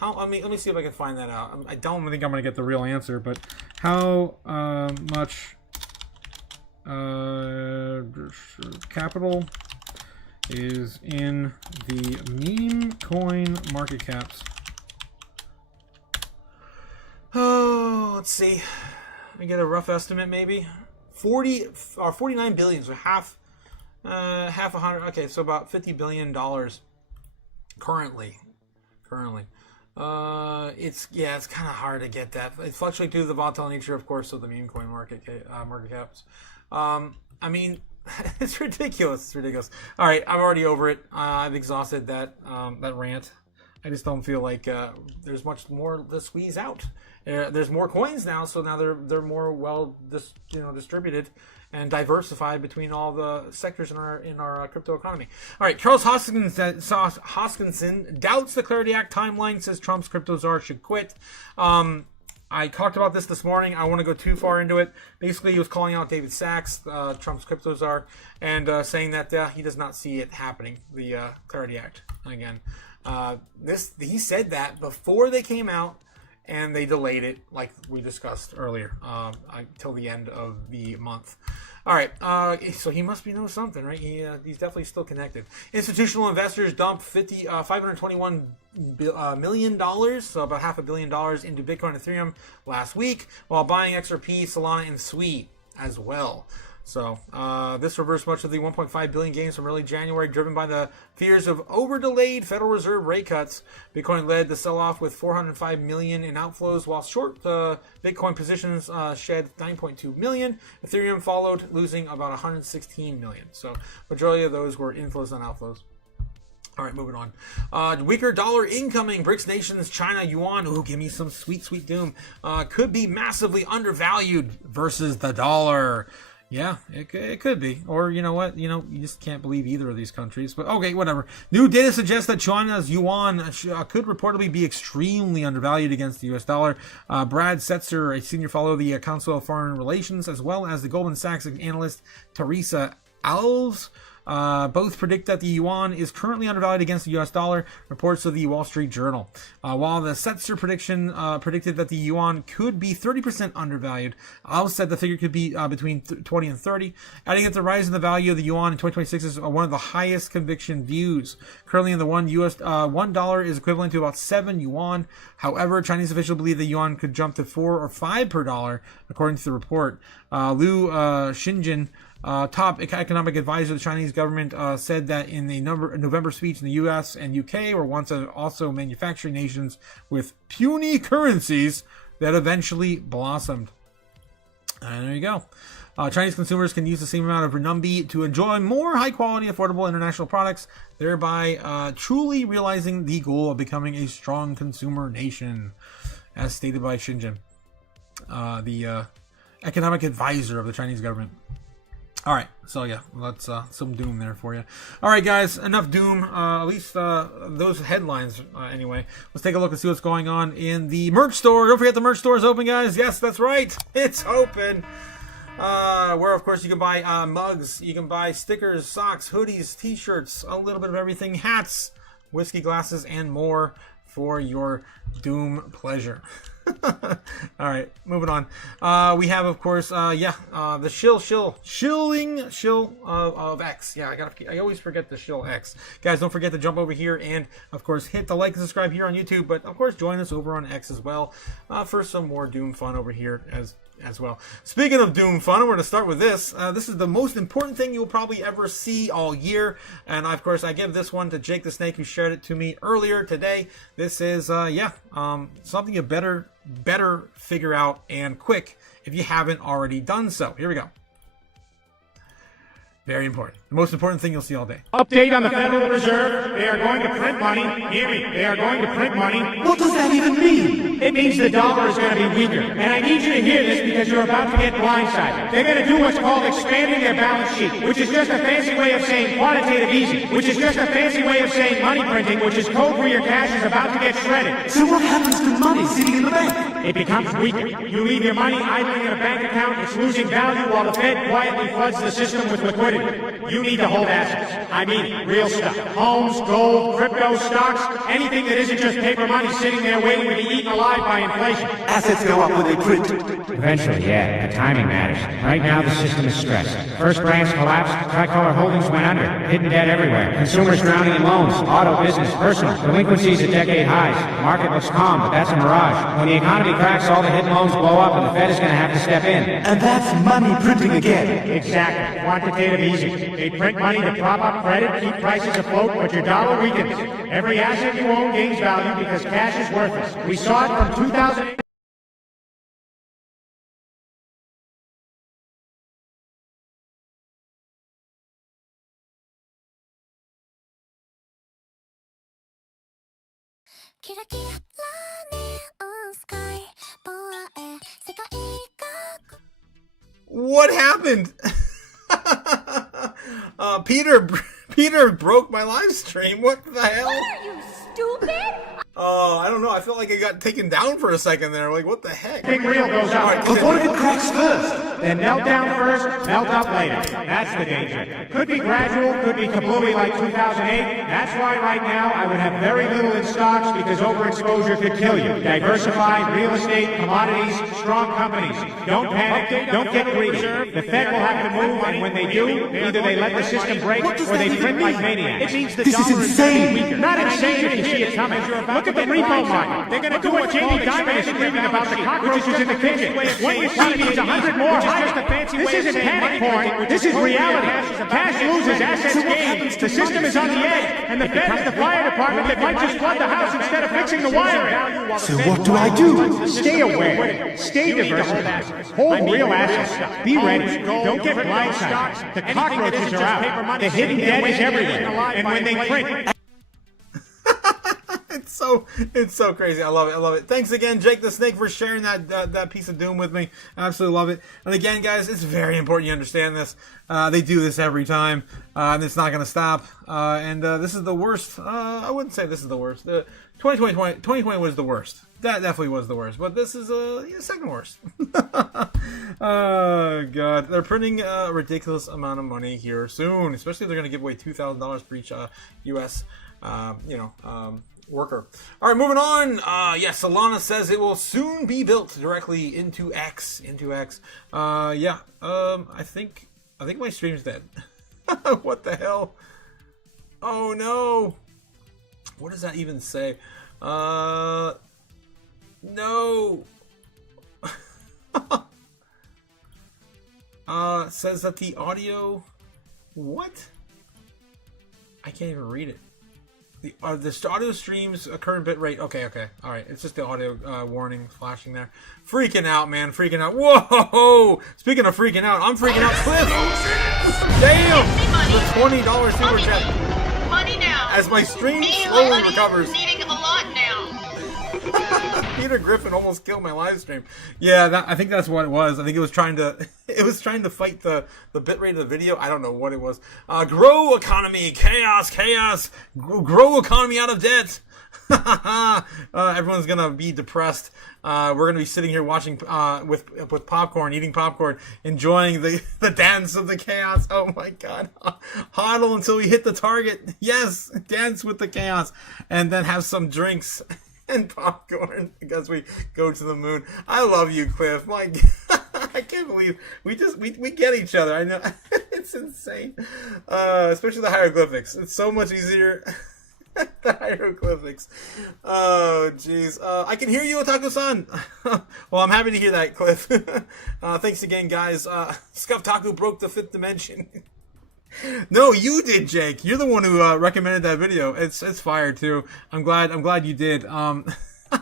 Let me see if I can find that out. I don't think I'm going to get the real answer, but how much capital is in the meme coin market caps? Oh, let's see. Let me get a rough estimate, maybe 49 billion, so half a hundred. Okay, so about $50 billion currently. It's kind of hard to get that. It fluctuates due to the volatile nature, of course, of the meme coin market caps. It's ridiculous. All right, I'm already over it. I've exhausted that rant. I just don't feel like there's much more to squeeze out. There's more coins now, so now they're more well distributed and diversified between all the sectors in our crypto economy. All right, Charles Hoskinson doubts the Clarity Act timeline, says Trump's crypto czar should quit. I talked about this morning. I won't go too far into it. Basically, he was calling out David Sachs, Trump's crypto czar, and saying that he does not see it happening, the Clarity Act again. He said that before they came out, and they delayed it, like we discussed earlier, till the end of the month. All right, so he must be know something, right? He's definitely still connected. Institutional investors dumped $521 million, so about $500 million into Bitcoin and Ethereum last week, while buying XRP, Solana, and Sui as well. So this reversed much of the 1.5 billion gains from early January, driven by the fears of over-delayed Federal Reserve rate cuts. Bitcoin led the sell-off with 405 million in outflows, while short Bitcoin positions shed 9.2 million. Ethereum followed, losing about 116 million. So majority of those were inflows and outflows. All right, moving on. Weaker dollar incoming. BRICS nations, China, yuan. Ooh, give me some sweet, sweet doom. Could be massively undervalued versus the dollar. Yeah, it could be. Or, you know what? You just can't believe either of these countries. But, okay, whatever. New data suggests that China's yuan could reportedly be extremely undervalued against the U.S. dollar. Brad Setzer, a senior fellow of the Council of Foreign Relations, as well as the Goldman Sachs analyst Teresa Alves, both predict that the yuan is currently undervalued against the U.S. dollar, reports of the Wall Street Journal. While the Setzer prediction predicted that the yuan could be 30% undervalued, Alves said the figure could be between 20 and 30, adding that the rise in the value of the yuan in 2026 is one of the highest conviction views. Currently, in the $1 is equivalent to about 7 yuan. However, Chinese officials believe the yuan could jump to 4 or 5 per dollar, according to the report. Liu Xinjin, Top economic advisor of the Chinese government said that in the November speech in the U.S. and U.K. were once also manufacturing nations with puny currencies that eventually blossomed. And there you go. Chinese consumers can use the same amount of renminbi to enjoy more high-quality, affordable international products, thereby truly realizing the goal of becoming a strong consumer nation, as stated by Xinjiang, the economic advisor of the Chinese government. All right, so yeah, that's some doom there for you. All right, guys, enough doom. At least those headlines, anyway. Let's take a look and see what's going on in the merch store. Don't forget the merch store is open, guys. Yes, that's right, it's open. Where, of course, you can buy mugs, you can buy stickers, socks, hoodies, t-shirts, a little bit of everything, hats, whiskey glasses, and more for your doom pleasure. All right, moving on. We have, of course, the shilling of X. Yeah, I always forget the shill X. Guys, don't forget to jump over here and, of course, hit the like and subscribe here on YouTube. But, of course, join us over on X as well for some more doom fun over here as well. Speaking of doom fun, we're going to start with this. This is the most important thing you'll probably ever see all year. And, of course, I give this one to Jake the Snake, who shared it to me earlier today. This is, something you better figure out and quick if you haven't already done so. Here we go. Very important. The most important thing you'll see all day. Update on the Federal Reserve. They are going to print money. Hear me. They are going to print money. What does that even mean? It means the dollar is going to be weaker. And I need you to hear this because you're about to get blindsided. They're going to do what's called expanding their balance sheet, which is just a fancy way of saying quantitative easing, which is just a fancy way of saying money printing, which is code for your cash is about to get shredded. So what happens to money sitting in the bank? It becomes weaker. You leave your money idling in a bank account, it's losing value while the Fed quietly floods the system with liquidity. You need to hold assets. I mean, real stuff. Homes, gold, crypto, stocks, anything that isn't just paper money sitting there waiting to be eaten alive by inflation. Assets go up when they print. Eventually, yeah. The timing matters. Right now, the system is stressed. First brands collapsed, Tricolor Holdings went under. Hidden debt everywhere. Consumers drowning in loans. Auto, business, personal. Delinquencies at decade highs. The market looks calm, but that's a mirage. When the economy cracks, all the hidden loans blow up, and the Fed is going to have to step in. And that's money printing again. Exactly. Quantitative easing. They print money to prop up credit, keep prices afloat, but your dollar weakens. Every asset you own gains value because cash is worthless. We saw it from 2008. What happened? Peter broke my live stream. What the hell? What are you, stupid? Oh, I don't know. I felt like it got taken down for a second there. Like, what the heck? Big reel goes out. But what if it cracks first? Then melt down first, melt up later. That's the danger. Could be gradual, could be kablooey like 2008. That's why right now I would have very little in stocks because overexposure could kill you. Diversify, real estate, commodities, strong companies. Don't panic, don't get greedy. The Fed will have to move, and when they do, either they let the system break or they print like maniacs. It means the This is dollar insane. weaker. Not insane if you see it coming. Look at the repo market. They're going to do what Jamie Dimon is screaming about the cockroaches in the kitchen. What you see means 100 more higher. This isn't panic porn. This is reality. Cash loses, assets gain. The system is on the edge, and the Fed is the fire department that might just flood the house instead of fixing the wiring. So what do I do? Stay aware. Stay diversified. Hold real assets. Be ready. Don't get blindsided. The cockroaches are out. The hidden debt is everywhere. And when they print... It's so crazy. I love it. Thanks again, Jake the Snake, for sharing that piece of doom with me. Absolutely love it. And again, guys, it's very important you understand this. They do this every time, and it's not going to stop. This is the worst. I wouldn't say this is the worst. 2020 was the worst. That definitely was the worst. But this is second worst. Oh God, they're printing a ridiculous amount of money here soon. Especially if they're going to give away $2,000 for each U.S. Worker. All right, moving on. Solana says it will soon be built directly into X. I think my stream's dead. What the hell? Oh no. What does that even say? No. says that the audio... What? I can't even read it. The audio streams a current bit rate. Okay. All right. It's just the audio warning flashing there. Freaking out, man. Freaking out. Whoa! Speaking of freaking out, I'm freaking out. Cliff! Damn! The $20 super chat. Money now. As my stream Me slowly money recovers. Needing a lot now. Peter Griffin almost killed my live stream. Yeah, I think that's what it was. I think it was trying to fight the bitrate of the video. I don't know what it was. Grow economy, chaos, grow economy out of debt. Everyone's gonna be depressed. We're gonna be sitting here watching with popcorn, eating popcorn, enjoying the dance of the chaos. Oh my god. Hodl until we hit the target. Yes, dance with the chaos, and then have some drinks and popcorn because we go to the moon. I love you, Cliff. My God, I can't believe we get each other. I know. It's insane. Especially the hieroglyphics. It's so much easier. The hieroglyphics. Oh, jeez. I can hear you, Otaku-san. Well, I'm happy to hear that, Cliff. Thanks again, guys. Scuff-taku broke the 5th dimension. No, you did, Jake. You're the one who recommended that video. It's fire too. I'm glad you did.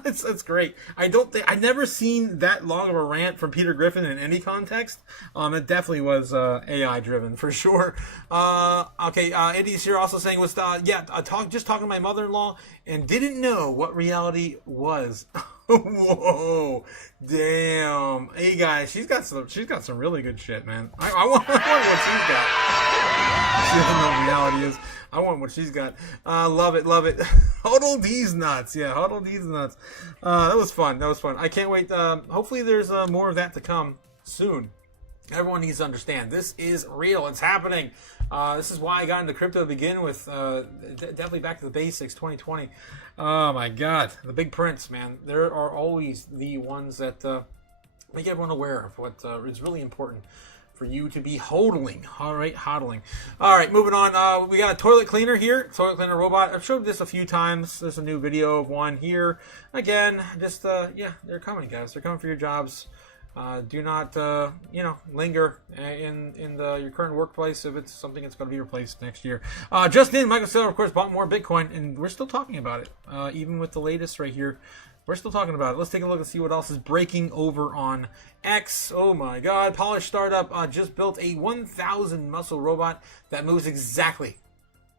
It's great. I never seen that long of a rant from Peter Griffin in any context. It definitely was AI driven for sure. Okay, Eddie's here also saying was just talking to my mother-in-law and didn't know what reality was. Whoa, damn. Hey guys, she's got some really good shit, man. I want what she's got. She doesn't know what reality is. I want what she's got. Love it. Huddle these nuts. Yeah, huddle these nuts. That was fun. I can't wait. Hopefully there's more of that to come soon. Everyone needs to understand this is real. It's happening. This is why I got into crypto to begin with. Definitely back to the basics, 2020. Oh my God, the big prints, man. There are always the ones that make everyone aware of what is really important for you to be hodling. All right, hodling. All right, moving on. We got a toilet cleaner here, toilet cleaner robot. I've showed this a few times. There's a new video of one here. Again, just they're coming, guys. They're coming for your jobs. Do not, linger in your current workplace if it's something that's going to be replaced next year. Just in, Michael Saylor, of course, bought more Bitcoin, and we're still talking about it. Even with the latest right here, we're still talking about it. Let's take a look and see what else is breaking over on X. Oh my God. Polish startup just built a 1,000 muscle robot that moves exactly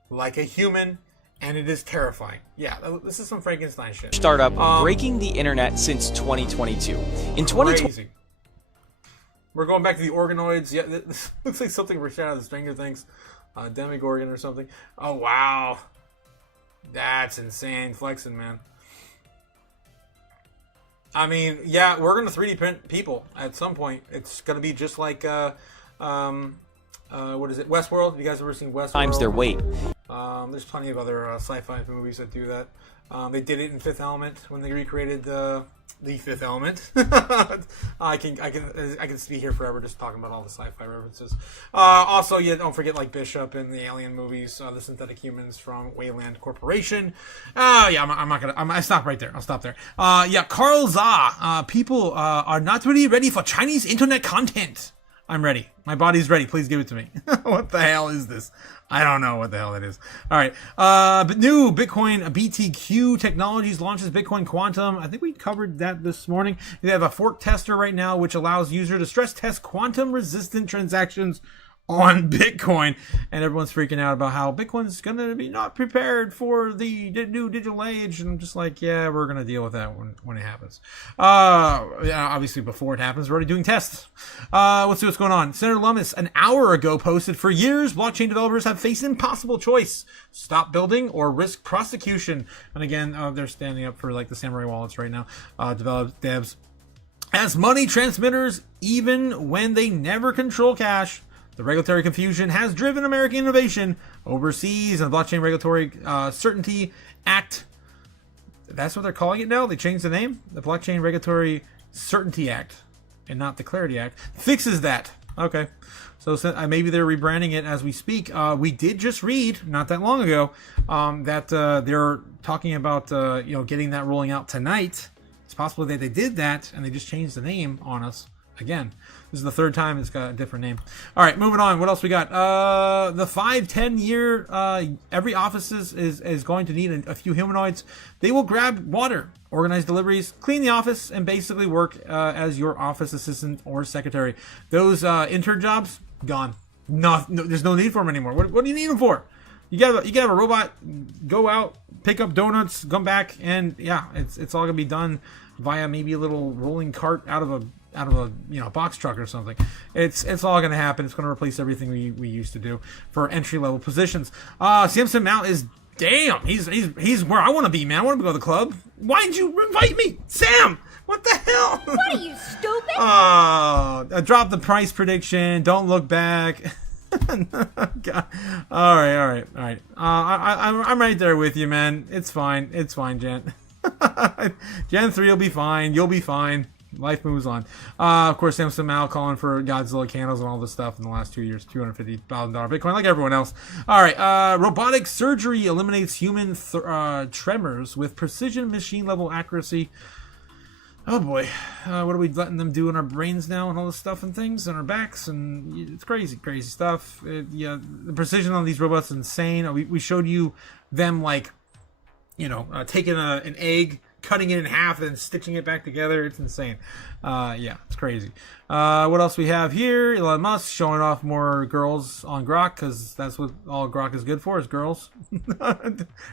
like a human. And it is terrifying. Yeah, this is some Frankenstein shit. Startup breaking the internet since 2022. In 2020, we're going back to the organoids. Yeah, this looks like something we're out of the Stranger Things, Demogorgon or something. Oh wow, that's insane flexing, man. I mean, yeah, we're gonna 3D print people at some point. It's gonna be just like what is it? Westworld. Have you guys ever seen Westworld? Times their weight. There's plenty of other sci-fi movies that do that. They did it in Fifth Element when they recreated the Fifth Element. I can speak here forever just talking about all the sci-fi references. Also, yeah, don't forget like Bishop in the Alien movies, the synthetic humans from Wayland Corporation. Yeah, I'm not gonna. I stop right there. I'll stop there. Yeah, Carl Za. People are not really ready for Chinese internet content. I'm ready. My body's ready. Please give it to me. What the hell is this? I don't know what the hell it is. All right. But new Bitcoin BTQ Technologies launches Bitcoin Quantum. I think we covered that this morning. They have a fork tester right now, which allows users to stress test quantum resistant transactions on Bitcoin, and everyone's freaking out about how Bitcoin's gonna be not prepared for the new digital age, and I'm just like, yeah, we're gonna deal with that when it happens. Yeah, obviously before it happens, we're already doing tests. Let's see what's going on. Senator Lummis an hour ago posted, for years blockchain developers have faced an impossible choice: stop building or risk prosecution. And again, they're standing up for like the Samurai wallets right now. Devs as money transmitters, even when they never control cash. The regulatory confusion has driven American innovation overseas, and the Blockchain Regulatory Certainty Act, that's what they're calling it now? They changed the name? The Blockchain Regulatory Certainty Act, and not the Clarity Act, fixes that. Okay. So maybe they're rebranding it as we speak. We did just read, not that long ago, that they're talking about getting that rolling out tonight. It's possible that they did that, and they just changed the name on us. Again, this is the third time it's got a different name. All right, moving on. What else we got? The 5-10 year, every office is going to need a few humanoids. They will grab water, organize deliveries, clean the office, and basically work as your office assistant or secretary. Those intern jobs, gone. No, there's no need for them anymore. What do you need them for? You gotta have a robot go out, pick up donuts, come back, and yeah, it's all gonna be done via maybe a little rolling cart out of a box truck or something. It's all gonna happen. It's gonna replace everything we used to do for entry level positions. Samson Mount is he's where I want to be, man. I want to go to the club. Why didn't you invite me, Sam? What the hell? What are you, stupid? Drop the price prediction. Don't look back. God. All right. I'm right there with you, man. It's fine, Jen. Gen 3 will be fine. You'll be fine. Life moves on. Of course, Samson Mao calling for Godzilla candles and all this stuff in the last 2 years. $250,000 Bitcoin, like everyone else. All right. Robotic surgery eliminates human tremors with precision machine level accuracy. Oh boy, what are we letting them do in our brains now and all this stuff and things and our backs, and it's crazy stuff. The precision on these robots is insane. We showed you them taking an egg, cutting it in half, and then stitching it back together. It's insane. It's crazy. What else we have here? Elon Musk showing off more girls on Grok, because that's what all Grok is good for, is girls.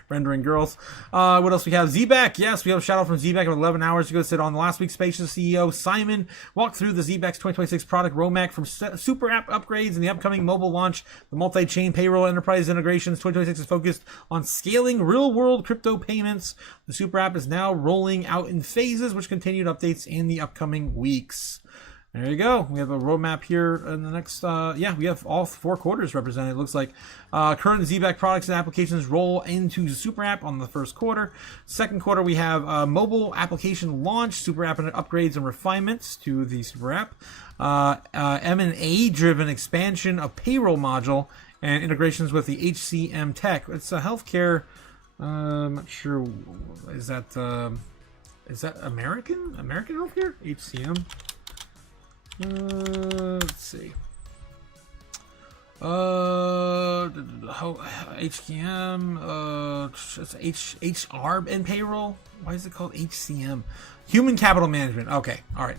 Rendering girls. What else we have? ZBack. Yes, we have a shout out from ZBack about 11 hours ago. Said on the last week's Spacious CEO Simon walked through the ZBack's 2026 product roadmap from super app upgrades and the upcoming mobile launch. The multi-chain payroll enterprise integrations 2026 is focused on scaling real-world crypto payments. The super app is now rolling out in phases, which continued updates in the upcoming weeks. There you go. We have a roadmap here in the next, we have all 4 quarters represented. It looks like current ZBack products and applications roll into the Super App on the first quarter. Second quarter, we have mobile application launch, Super App and upgrades and refinements to the Super App. M&A-driven expansion of payroll module and integrations with the HCM tech. It's a healthcare, I'm not sure, is that American healthcare? HCM? Let's see. HCM, HR and payroll. Why is it called HCM? Human capital management. Okay, all right.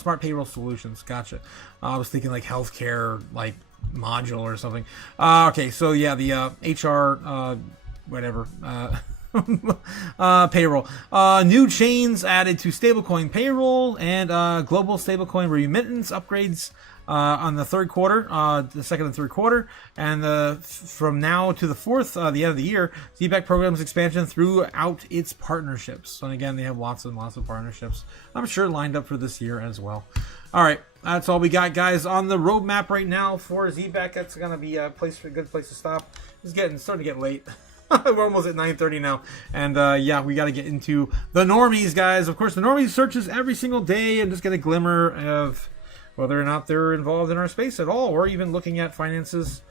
Smart payroll solutions. Gotcha. I was thinking like healthcare, like module or something. Okay, so yeah, the HR, whatever. Payroll. New chains added to stablecoin payroll and global stablecoin remittance upgrades on the third quarter, the second and third quarter, and from now to the fourth, the end of the year, ZBack programs expansion throughout its partnerships. And again, they have lots and lots of partnerships, I'm sure, lined up for this year as well. All right, that's all we got, guys, on the roadmap right now for ZBack. That's gonna be a good place to stop. It's starting to get late. We're almost at 9:30 now, and we got to get into the normies, guys. Of course, the normies searches every single day and just get a glimmer of whether or not they're involved in our space at all, or even looking at finances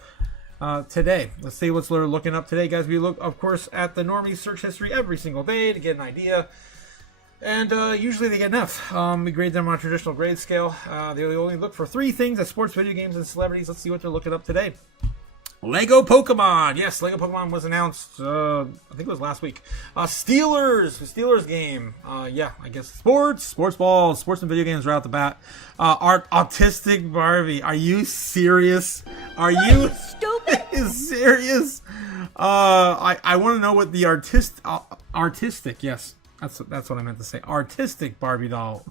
today. Let's see what's they're looking up today, guys. We look, of course, at the normies search history every single day to get an idea, and usually they get enough. We grade them on a traditional grade scale. They only look for 3 things: at sports, video games, and celebrities. Let's see what they're looking up today. Lego Pokemon. Yes, Lego Pokemon was announced, I think it was last week. Steelers game. I guess sports balls, sports and video games right out the bat. Autistic Barbie. Are you serious? Are you stupid? Serious? I want to know what the artistic, yes. That's what I meant to say. Artistic Barbie doll.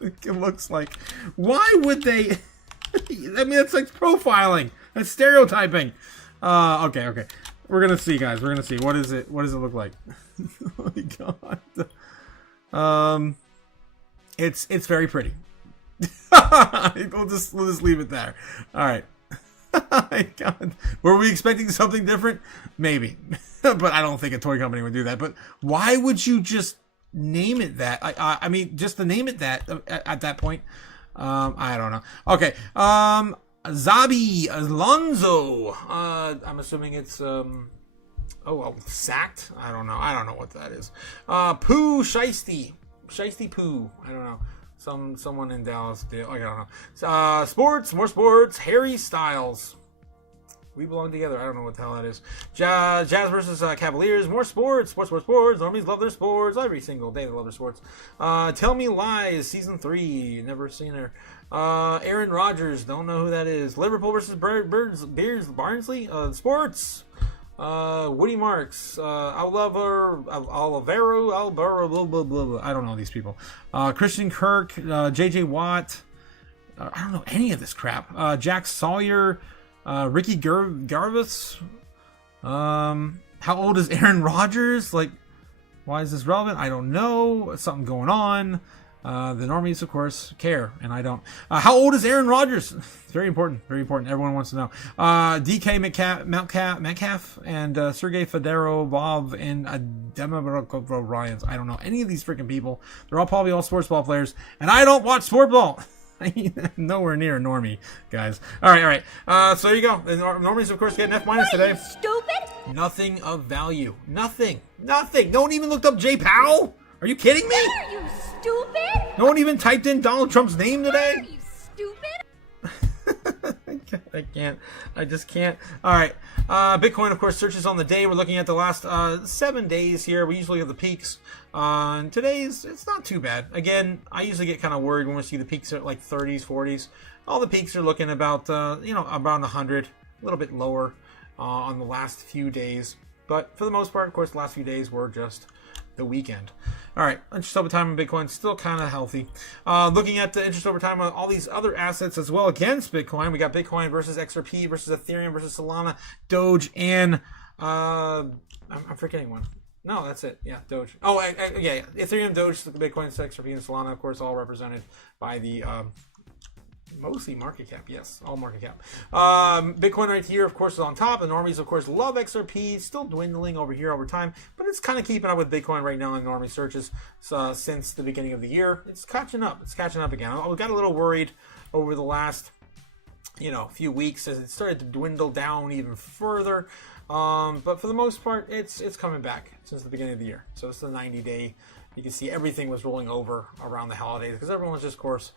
It looks like. Why would they? I mean, it's like profiling. That's stereotyping. Okay. We're gonna see, guys. We're gonna see. What is it? What does it look like? Oh my god. It's very pretty. We'll just leave it there. All right. Oh my god. Were we expecting something different? Maybe, but I don't think a toy company would do that. But why would you just name it that? I mean, just to name it that at that point. I don't know. Okay. Zabi Alonso. I'm assuming it's sacked. I don't know what that is. Pooh Shiesty Pooh. I don't know. Someone in Dallas did. I don't know. Sports, more sports. Harry Styles. We belong together. I don't know what the hell that is. Jazz versus Cavaliers. More sports. Sports. Normies love their sports. Every single day they love their sports. Tell Me Lies, Season 3. Never seen her. Aaron Rodgers. Don't know who that is. Liverpool versus Barnsley. Sports. Woody Marks. Alvaro. Blah, blah, blah. I don't know these people. Christian Kirk. JJ Watt. I don't know any of this crap. Jack Sawyer. Ricky Garvis. How old is Aaron Rodgers? Like, why is this relevant? I don't know. Something going on. The normies, of course, care, and I don't. How old is Aaron Rodgers? Very important. Very important. Everyone wants to know. DK Metcalf and Sergey Fedorov and Demogorgon Ryans. I don't know any of these freaking people. They're all probably all sports ball players, and I don't watch sport ball. Nowhere near a normie, guys. All right. So there you go. The normies, of course, get an F- today. Stupid? Nothing of value. Nothing. No one even looked up Jay Powell. Are you kidding me? Are you stupid? No one even typed in Donald Trump's name today. Are you stupid? I can't. I just can't. All right. Bitcoin, of course, searches on the day. We're looking at the last 7 days here. We usually have the peaks. Today's, it's not too bad. Again, I usually get kind of worried when we see the peaks at like 30s, 40s. All the peaks are looking about, about 100, a little bit lower on the last few days. But for the most part, of course, the last few days were just the weekend. All right, interest over time in Bitcoin still kind of healthy. Looking at the interest over time on all these other assets as well against Bitcoin, we got Bitcoin versus XRP versus Ethereum versus Solana, Doge, and I'm forgetting one. No, that's it. Yeah, Doge. Oh, yeah. Ethereum, Doge, Bitcoin, XRP, and Solana, of course, all represented by the mostly market cap. Yes, all market cap. Bitcoin right here, of course, is on top. The normies, of course, love XRP. Still dwindling over here over time, but it's kind of keeping up with Bitcoin right now in normie searches since the beginning of the year. It's catching up. It's catching up again. I got a little worried over the last, few weeks as it started to dwindle down even further. But for the most part, it's coming back since the beginning of the year. So it's the 90-day. You can see everything was rolling over around the holidays because everyone was just, of course,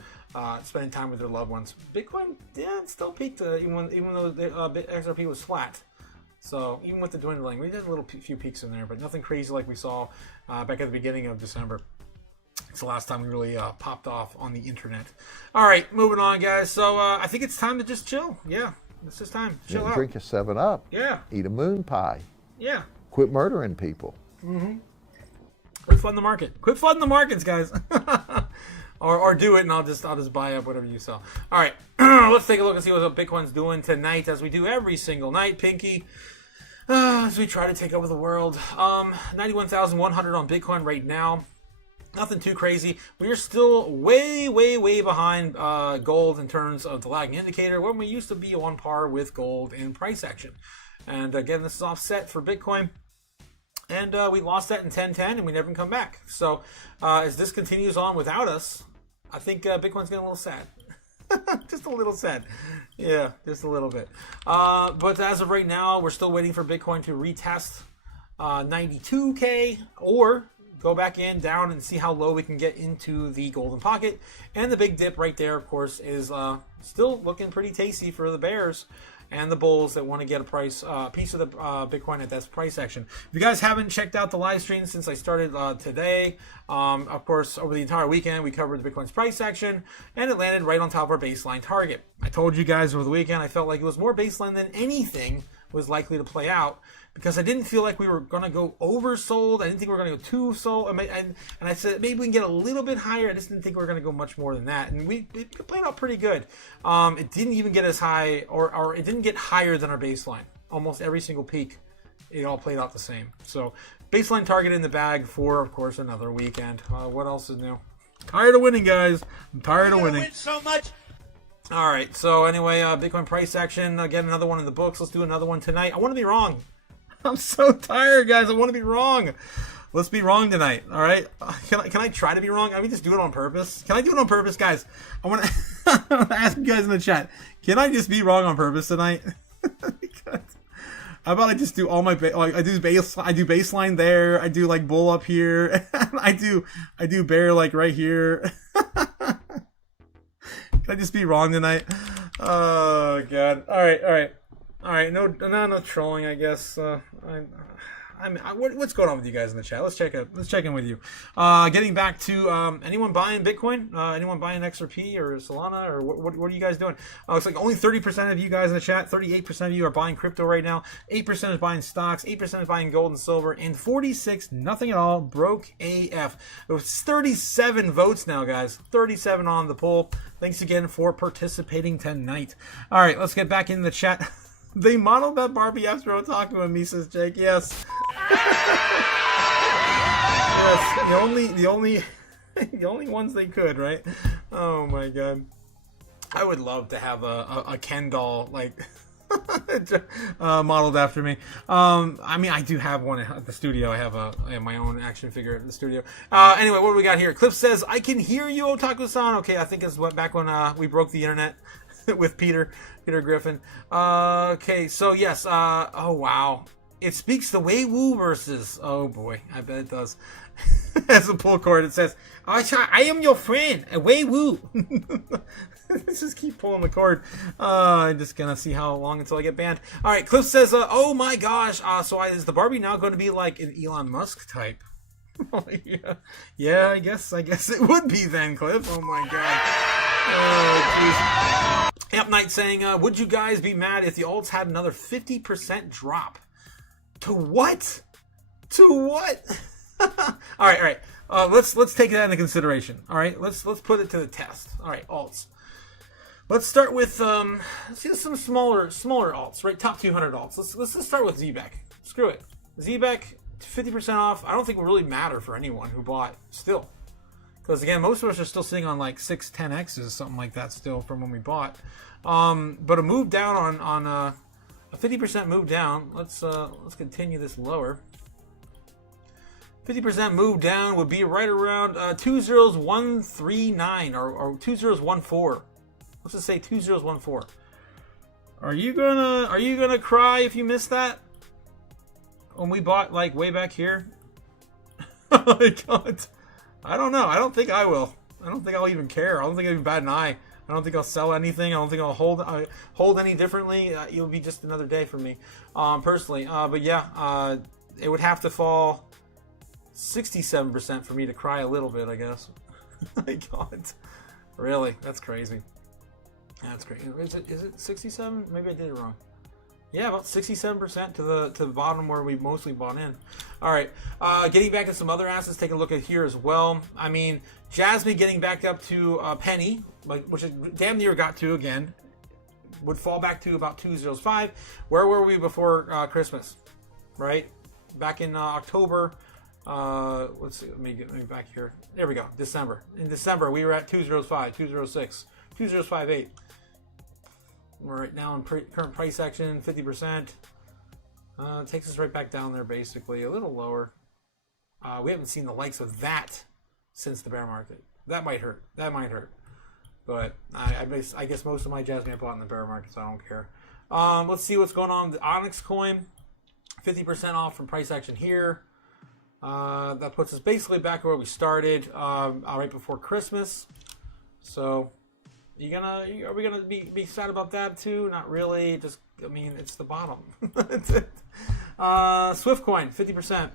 spending time with their loved ones. Bitcoin, it still peaked even though XRP was flat. So even with the dwindling, we did a few peaks in there, but nothing crazy like we saw back at the beginning of December. It's the last time we really popped off on the internet. All right, moving on, guys. So I think it's time to just chill. Yeah, it's just time to chill out. Drink a 7-Up. Yeah. Eat a moon pie. Yeah. Quit murdering people. Mm-hmm. Quit flooding the market. Quit flooding the markets, guys. or do it, and I'll just buy up whatever you sell. All right, let's take a look and see what Bitcoin's doing tonight, as we do every single night. Pinky, as we try to take over the world. 91,100 on Bitcoin right now. Nothing too crazy. We are still way, way, way behind gold in terms of the lagging indicator, when we used to be on par with gold in price action. And again, this is offset for Bitcoin. And we lost that in 1010, and we never come back. So as this continues on without us, I think Bitcoin's getting a little sad. Just a little sad. Yeah, just a little bit. But as of right now, we're still waiting for Bitcoin to retest 92K or go back down and see how low we can get into the golden pocket. And the big dip right there, of course, is still looking pretty tasty for the bears and the bulls that want to get a piece of the Bitcoin at that price action. If you guys haven't checked out the live stream since I started today, of course, over the entire weekend, we covered the Bitcoin's price action, and it landed right on top of our baseline target. I told you guys over the weekend, I felt like it was more baseline than anything was likely to play out, because I didn't feel like we were going to go oversold. I didn't think we were going to go too sold. And I said maybe we can get a little bit higher. I just didn't think we were going to go much more than that. And it played out pretty good. It didn't even get as high, or it didn't get higher than our baseline. Almost every single peak, it all played out the same. So baseline target in the bag for, of course, another weekend. What else is new? Tired of winning, guys. I'm tired of winning. Win so much. All right. So anyway, Bitcoin price action. Again, another one in the books. Let's do another one tonight. I want to be wrong. I'm so tired, guys. I want to be wrong. Let's be wrong tonight. All right. Can I try to be wrong? I mean, just do it on purpose. Can I do it on purpose, guys? I want to ask you guys in the chat. Can I just be wrong on purpose tonight? How about I just do all my I do baseline there. I do like bull up here. I do bear like right here. I just be wrong tonight? Oh god. All right. No trolling, I guess. What's going on with you guys in the chat? Let's check in with you. Getting back to anyone buying Bitcoin? Anyone buying XRP or Solana or what are you guys doing? It's like only 30% of you guys in the chat. 38% of you are buying crypto right now. 8% is buying stocks. 8% is buying gold and silver, and 46 nothing at all. Broke AF. It was 37 votes now, guys. 37 on the poll. Thanks again for participating tonight. All right, let's get back into the chat. They modeled that Barbie after Otaku and me, says Jake. Yes. Yes. The only ones they could, right? Oh my god. I would love to have a Ken doll like modeled after me. I mean, I do have one at the studio. I have my own action figure at the studio. Anyway, what do we got here? Cliff says, "I can hear you, Otaku-san." Okay, I think it's back when we broke the internet with Peter Griffin. Okay, so yes. Oh wow, it speaks the Wei-Woo verses. Oh boy, I bet it does. As a pull cord, it says, "I am your friend, Wei-Woo." Let's just keep pulling the cord. I'm just gonna see how long until I get banned. All right, Cliff says, "Oh my gosh, so is the Barbie now going to be like an Elon Musk type?" Yeah, I guess it would be then, Cliff. Oh my god. Oh jeez. Amp Knight saying, "Would you guys be mad if the alts had another 50% drop?" To what? To what? All right. Let's take that into consideration. All right, let's put it to the test. All right, alts. Let's start with let's see some smaller alts, right? Top 200 alts. Let's start with ZBEC. Screw it. ZBEC 50% off. I don't think it will really matter for anyone who bought still, because again, most of us are still sitting on like 6-10x's, something like that still from when we bought. But a move down on a 50% move down. Let's continue this lower. 50% move down would be right around 20139 or 2014. Let's just say 2014. Are you gonna cry if you missed that? When we bought like way back here? Oh my god. I don't know. I don't think I will. I don't think I'll even care. I don't think I'll even bat an eye. I don't think I'll sell anything. I don't think I'll hold any differently. It'll be just another day for me, personally. But yeah, it would have to fall 67% for me to cry a little bit, I guess. Oh my god. Really? That's crazy. That's crazy. Is it 67? Maybe I did it wrong. Yeah, about 67% to the bottom where we mostly bought in. All right, getting back to some other assets, take a look at here as well. I mean, Jasmine getting back up to penny, which is damn near got to again, would fall back to about 205. Where were we before Christmas? Right, back in October. Let's see. Let me get back here. There we go. December. In December, we were at 205, 206, 2058. We're right now in current price action, 50%. Takes us right back down there, basically. A little lower. We haven't seen the likes of that since the bear market. That might hurt. But I guess most of my Jasmine I bought in the bear market, so I don't care. Let's see what's going on with the Onyx coin. 50% off from price action here. That puts us basically back where we started right before Christmas. So... Are we gonna be sad about that too? Not really. Just, I mean, it's the bottom. That's it. Swiftcoin, 50%.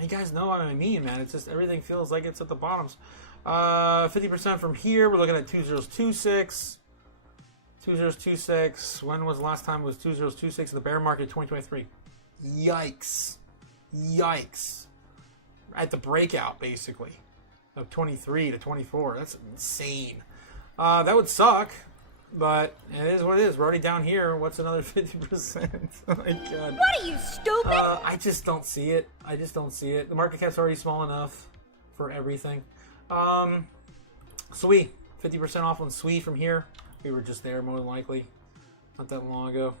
You guys know what I mean, man. It's just everything feels like it's at the bottoms. 50% from here. We're looking at 2026. 2026. When was the last time it was 2026? The bear market, 2023. Yikes. At the breakout, basically, of 23 to 24. That's insane. That would suck, but it is what it is. We're already down here. What's another 50%? Oh my god. What are you, stupid? I just don't see it. The market cap's already small enough for everything. Sui, 50% off on Sui from here. We were just there, more than likely. Not that long ago.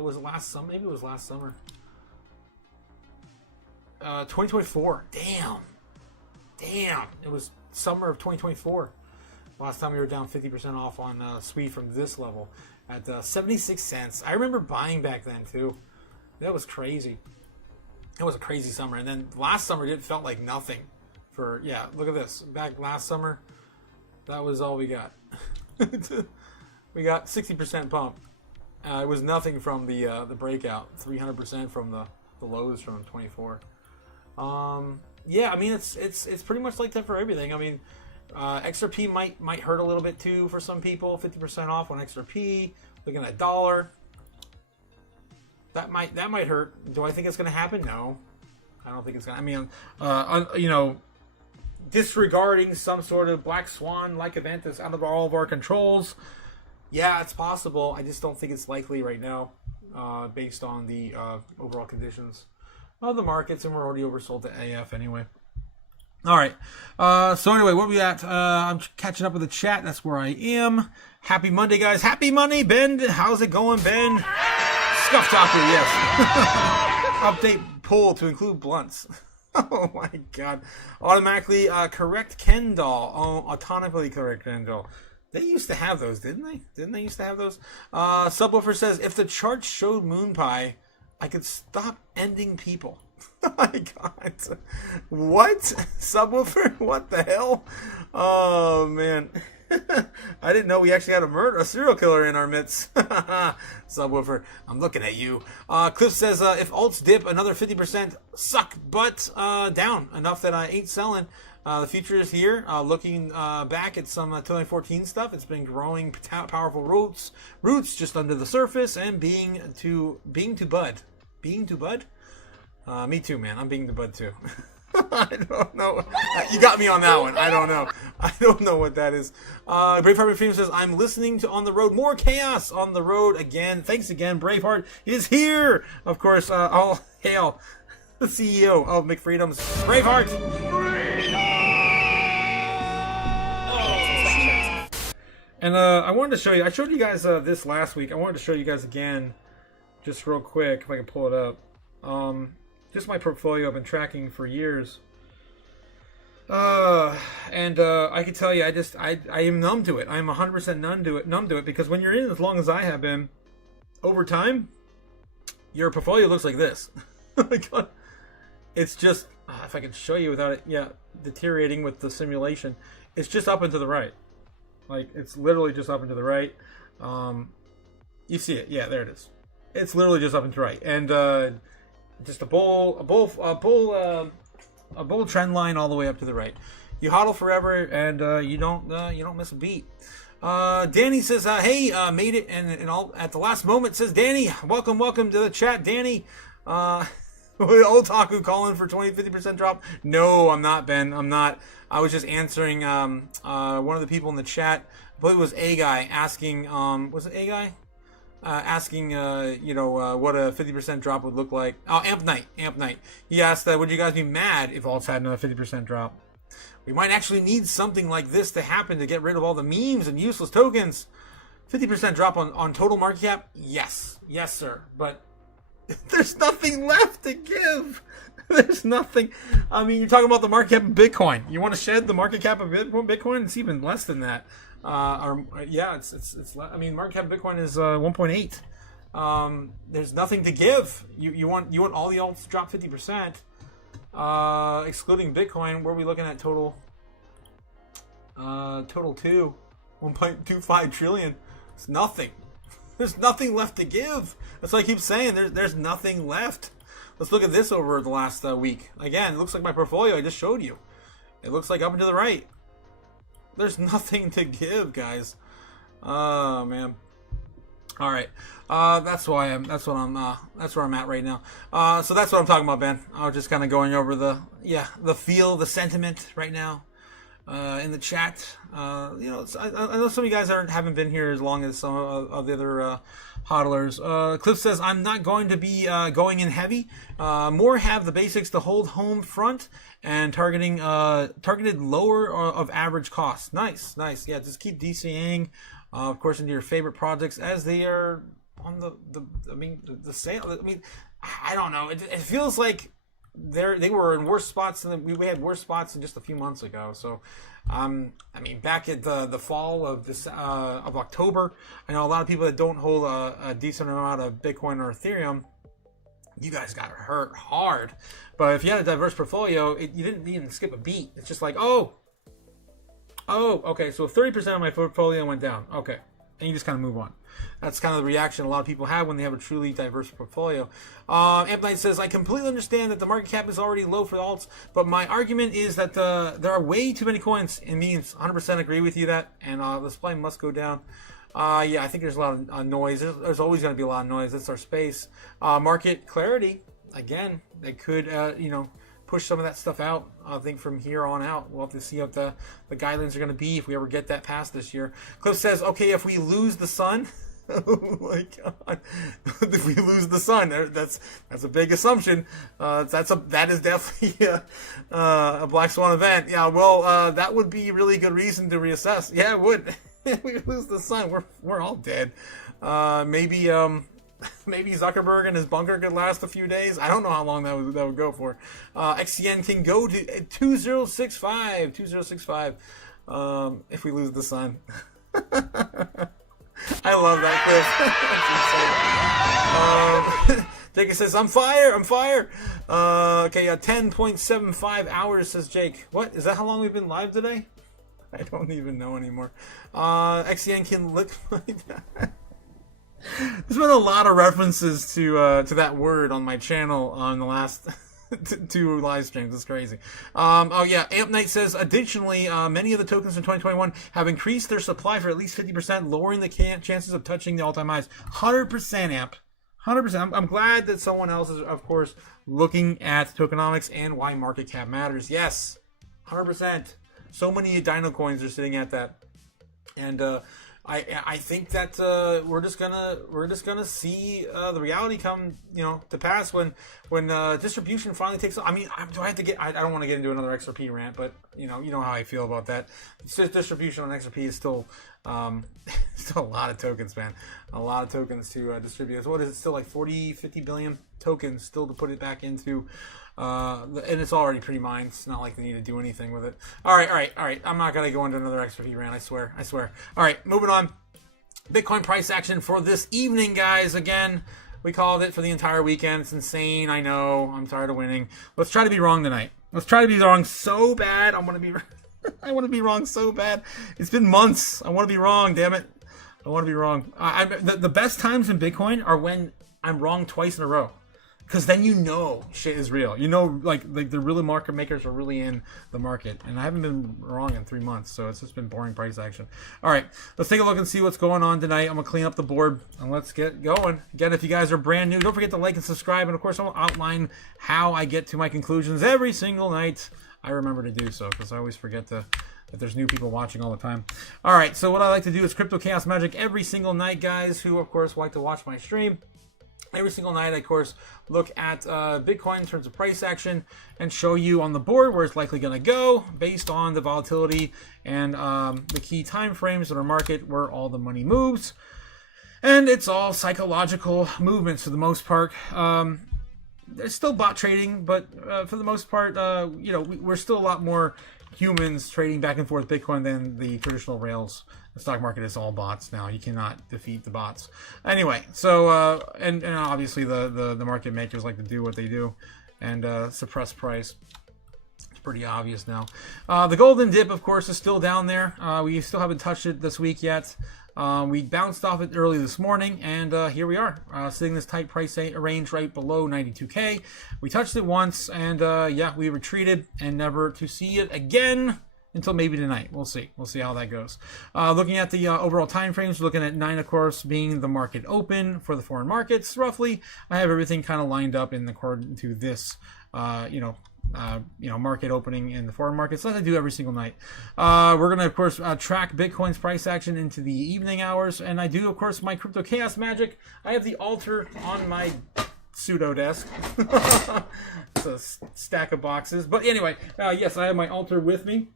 Was it last summer? Maybe it was last summer. 2024. Damn. It was summer of 2024. Last time we were down 50% off on Sui from this level at 76 cents. I remember buying back then too. That was crazy. It was a crazy summer. And then last summer it felt like nothing. Look at this. Back last summer, That was all we got. We got 60% pump. It was nothing from the breakout. 300% from the lows from 24. Yeah, I mean it's pretty much like that for everything. I mean, XRP might hurt a little bit too for some people. 50% off on XRP. Looking at $1. That might hurt. Do I think it's going to happen? No, I don't think it's going to. I mean, you know, disregarding some sort of black swan-like event that's out of all of our controls. Yeah, it's possible. I just don't think it's likely right now, based on the overall conditions of the markets, and we're already oversold to AF anyway. All right. So anyway, what we at? I'm catching up with the chat. That's where I am. Happy Monday, guys. Happy Monday, Ben. How's it going, Ben? Scuff Doctor, yes. Update poll to include blunts. Oh my God. Automatically correct Ken doll. Oh, automatically correct Ken doll. They used to have those, didn't they? Didn't they used to have those? Subwoofer says, if the chart showed moon pie, I could stop ending people. Oh my God. What? Subwoofer? What the hell? Oh, man. I didn't know we actually had a serial killer in our midst. Subwoofer, I'm looking at you. Cliff says, if alts dip another 50%, suck butt down. Enough that I ain't selling. The future is here. Looking back at some 2014 stuff, it's been growing powerful roots just under the surface and being to bud. Being to bud? Me too, man. I'm being to bud too. I don't know. You got me on that one. I don't know. I don't know what that is. Braveheart Freedom says, I'm listening to On the Road. More chaos on the road again. Thanks again. Braveheart is here. Of course, all hail the CEO of McFreedom's Braveheart. And I wanted to show you. I showed you guys this last week. I wanted to show you guys again, just real quick, if I can pull it up. Just my portfolio I've been tracking for years. I can tell you, I am numb to it. I am 100% numb to it, because when you're in as long as I have been, over time, your portfolio looks like this. It's just, if I can show you without it, deteriorating with the simulation. It's just up and to the right. Like, it's literally just up and to the right. You see it, yeah, there it is. It's literally just up and to the right, and just a bull trend line all the way up to the right. You hodl forever, and you don't miss a beat. Danny says, "Hey, made it," and all at the last moment. Says Danny, welcome to the chat, Danny. Otaku calling for 50% drop. No, I'm not, Ben. I'm not. I was just answering one of the people in the chat. I believe it was A guy asking. Was it A guy? Asking, what a 50% drop would look like. Oh, Amp Knight. He asked, would you guys be mad if alts had another 50% drop? We might actually need something like this to happen to get rid of all the memes and useless tokens. 50% drop on total market cap? Yes, sir. But there's nothing left to give. There's nothing. I mean, you're talking about the market cap of Bitcoin. You want to shed the market cap of Bitcoin? It's even less than that. It's. I mean, market cap of Bitcoin is 1.8. There's nothing to give. You want all the alts to drop 50%, excluding Bitcoin. Where are we looking at total? Total 1.25 trillion. It's nothing. There's nothing left to give. That's why I keep saying there's nothing left. Let's look at this over the last week. Again, it looks like my portfolio I just showed you. It looks like up and to the right. There's nothing to give, guys. Oh man. All right. That's where I'm at right now. So that's what I'm talking about, Ben. I was just kind of going over the feel, the sentiment right now in the chat. I know some of you guys haven't been here as long as some of the other hodlers. Cliff says, I'm not going to be going in heavy. More have the basics to hold home front and targeted lower of average costs. Nice. Yeah, just keep DCing, of course, into your favorite projects as they are on the sale. I mean, I don't know. It feels like they were in worse spots than we had worse spots than just a few months ago. So, I mean, back at the fall of October, I know a lot of people that don't hold a decent amount of Bitcoin or Ethereum. You guys got hurt hard. But if you had a diverse portfolio, you didn't even skip a beat. It's just like, oh, Oh, okay. So 30% of my portfolio went down. Okay. And you just kind of move on. That's kind of the reaction a lot of people have when they have a truly diverse portfolio. Amp says, I completely understand that the market cap is already low for the alts, but my argument is that there are way too many coins. It means 100% agree with you that, and the supply must go down. Yeah, I think there's a lot of noise. There's always going to be a lot of noise. That's our space. Market clarity, again, they could, push some of that stuff out. I think from here on out, we'll have to see what the guidelines are going to be if we ever get that passed this year. Cliff says, okay, if we lose the sun, oh my God, if we lose the sun, that's a big assumption. That is definitely a black swan event. Yeah, well, that would be a really good reason to reassess. Yeah, it would. If we lose the sun, we're all dead. Maybe Zuckerberg and his bunker could last a few days. I don't know how long that would go for. XCN can go to 2065. 2065. If we lose the sun. I love that, Cliff. Jake says, I'm fire. Okay, 10.75 hours, says Jake. What? Is that how long we've been live today? I don't even know anymore. XCN can look like that. There's been a lot of references to that word on my channel on the last two live streams. It's crazy. Oh yeah, Amp Knight says, additionally, many of the tokens in 2021 have increased their supply for at least 50%, lowering the chances of touching the all-time highs. 100%, Amp. 100%. I'm glad that someone else is, of course, looking at tokenomics and why market cap matters. Yes, 100%. So many Dino coins are sitting at that, and I think that we're just gonna see the reality come to pass when distribution finally takes. I mean, do I have to get? I don't want to get into another XRP rant, but you know how I feel about that. It's just distribution on XRP is still still a lot of tokens, man. A lot of tokens to distribute. So what is it? Still like 50 billion tokens still to put it back into. And it's already pre-mined. It's not like they need to do anything with it. All right. I'm not going to go into another XRP rant, I swear. All right, moving on. Bitcoin price action for this evening, guys. Again, we called it for the entire weekend. It's insane. I know. I'm tired of winning. Let's try to be wrong tonight. Let's try to be wrong so bad. I want to be wrong so bad. It's been months. I want to be wrong, damn it. I want to be wrong. The best times in Bitcoin are when I'm wrong twice in a row. Because then shit is real. Like the real market makers are really in the market. And I haven't been wrong in 3 months, so it's just been boring price action. All right, let's take a look and see what's going on tonight. I'm going to clean up the board, and let's get going. Again, if you guys are brand new, don't forget to like and subscribe. And, of course, I'll outline how I get to my conclusions every single night. I remember to do so, because I always forget that there's new people watching all the time. All right, so what I like to do is Crypto Chaos Magic every single night, guys, who, of course, like to watch my stream. Every single night, I, of course, look at Bitcoin in terms of price action and show you on the board where it's likely going to go based on the volatility and the key time frames in our market where all the money moves. And it's all psychological movements for the most part. There's still bot trading, but for the most part, we're still a lot more humans trading back and forth Bitcoin than the traditional rails. The stock market is all bots now. You cannot defeat the bots. Anyway, so and obviously the market makers like to do what they do and suppress price. It's pretty obvious now. The golden dip, of course, is still down there. We still haven't touched it this week yet. We bounced off it early this morning, and here we are, sitting this tight price range right below 92K. We touched it once, and we retreated, and never to see it again until maybe tonight. We'll see. We'll see how that goes. Looking at the overall time frames, we're looking at 9, of course, being the market open for the foreign markets, roughly. I have everything kind of lined up in accordance to this, market opening in the foreign markets, like I do every single night. We're going to, of course, track Bitcoin's price action into the evening hours, and I do, of course, my Crypto Chaos Magic. I have the altar on my pseudo desk. It's a stack of boxes. But anyway, yes, I have my altar with me.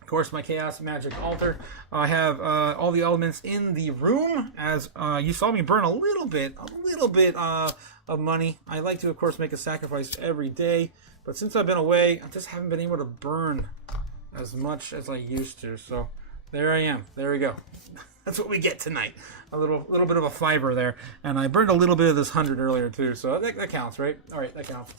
Of course, my Chaos Magic altar. I have all the elements in the room, as you saw me burn a little bit of money. I like to, of course, make a sacrifice every day. But since I've been away, I just haven't been able to burn as much as I used to. So there I am. There we go. That's what we get tonight. A little bit of a fiber there. And I burned a little bit of this 100 earlier too. So that counts, right? All right, that counts.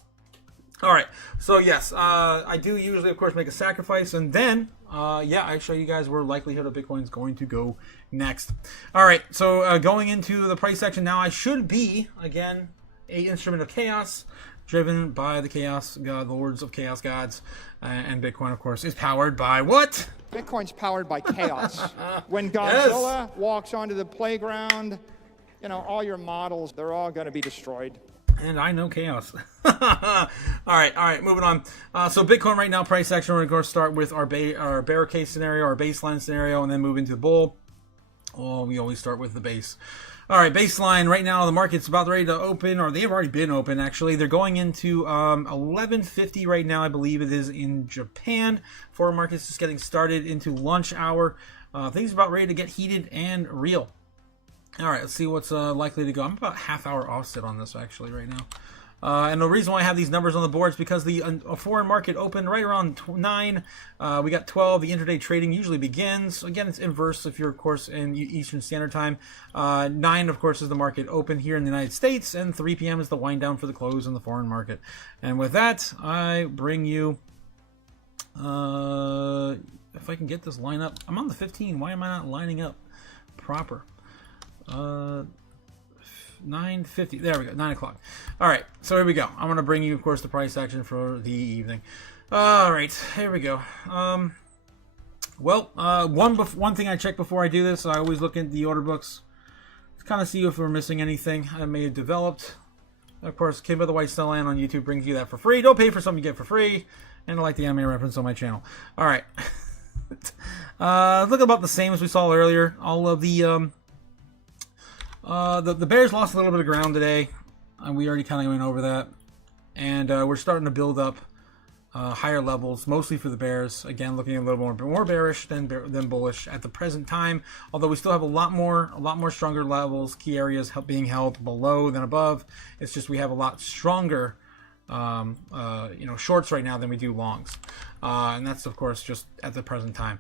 All right, so yes, I do usually, of course, make a sacrifice, and then, I show you guys where likelihood of Bitcoin is going to go next. All right, so going into the price section now, I should be, again, a instrument of chaos, driven by the chaos god, lords of chaos gods, and Bitcoin, of course, is powered by what? Bitcoin's powered by chaos. When Godzilla walks onto the playground, all your models, they're all going to be destroyed. And I know chaos. all right, moving on. So Bitcoin right now, price action, we're going to start with our bear case scenario, our baseline scenario, and then move into the bull. Oh, we always start with the base. All right, baseline right now, the market's about ready to open, or they've already been open, actually. They're going into 11:50 right now, I believe it is, in Japan. Foreign market's just getting started into lunch hour. Things are about ready to get heated and real. All right, let's see what's likely to go. I'm about half hour offset on this actually right now. And the reason why I have these numbers on the board is because the foreign market opened right around 9. We got 12. The intraday trading usually begins. Again, it's inverse if you're, of course, in Eastern Standard Time. 9, of course, is the market open here in the United States, and 3 p.m. is the wind down for the close in the foreign market. And with that, I bring you... if I can get this line up. I'm on the 15. Why am I not lining up proper? 9:50. There we go. 9 o'clock. All right. So here we go. I'm going to bring you, of course, the price action for the evening. All right. Here we go. One thing I check before I do this, I always look at the order books to kind of see if we're missing anything I may have developed. Of course, Kimba the White Stellan on YouTube brings you that for free. Don't pay for something you get for free. And I like the anime reference on my channel. All right. Look about the same as we saw earlier. All of the Bears lost a little bit of ground today, and we already kind of went over that. And we're starting to build up higher levels, mostly for the Bears. Again, looking a little more bearish than bullish at the present time. Although we still have a lot more stronger levels, key areas being held below than above. It's just we have a lot stronger, shorts right now than we do longs, and that's of course just at the present time.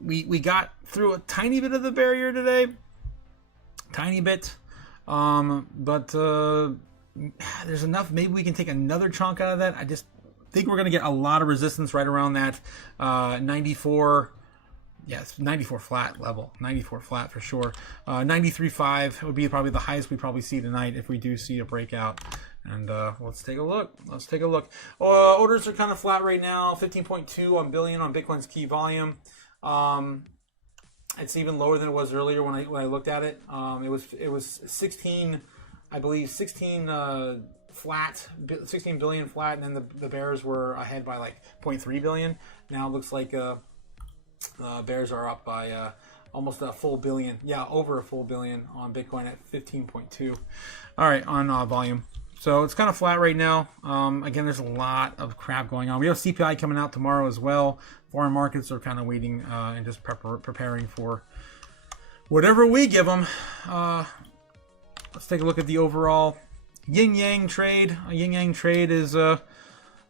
We got through a tiny bit of the barrier today. Tiny bit, but there's enough. Maybe we can take another chunk out of that. I just think we're going to get a lot of resistance right around that 94. Yes, 94 flat level. 94 flat for sure. 93.5 would be probably the highest we probably see tonight if we do see a breakout. And let's take a look. Orders are kind of flat right now. 15.2 on billion on Bitcoin's key volume. It's even lower than it was earlier when I looked at it. It was 16, I believe 16 flat, 16 billion flat, and then the Bears were ahead by like 0.3 billion. Now it looks like Bears are up by almost a full billion. Yeah, over a full billion on Bitcoin at 15.2. All right, on volume. So it's kind of flat right now. Again, there's a lot of crap going on. We have CPI coming out tomorrow as well. Foreign markets are kind of waiting and just preparing for whatever we give them. Let's take a look at the overall yin-yang trade. A yin-yang trade is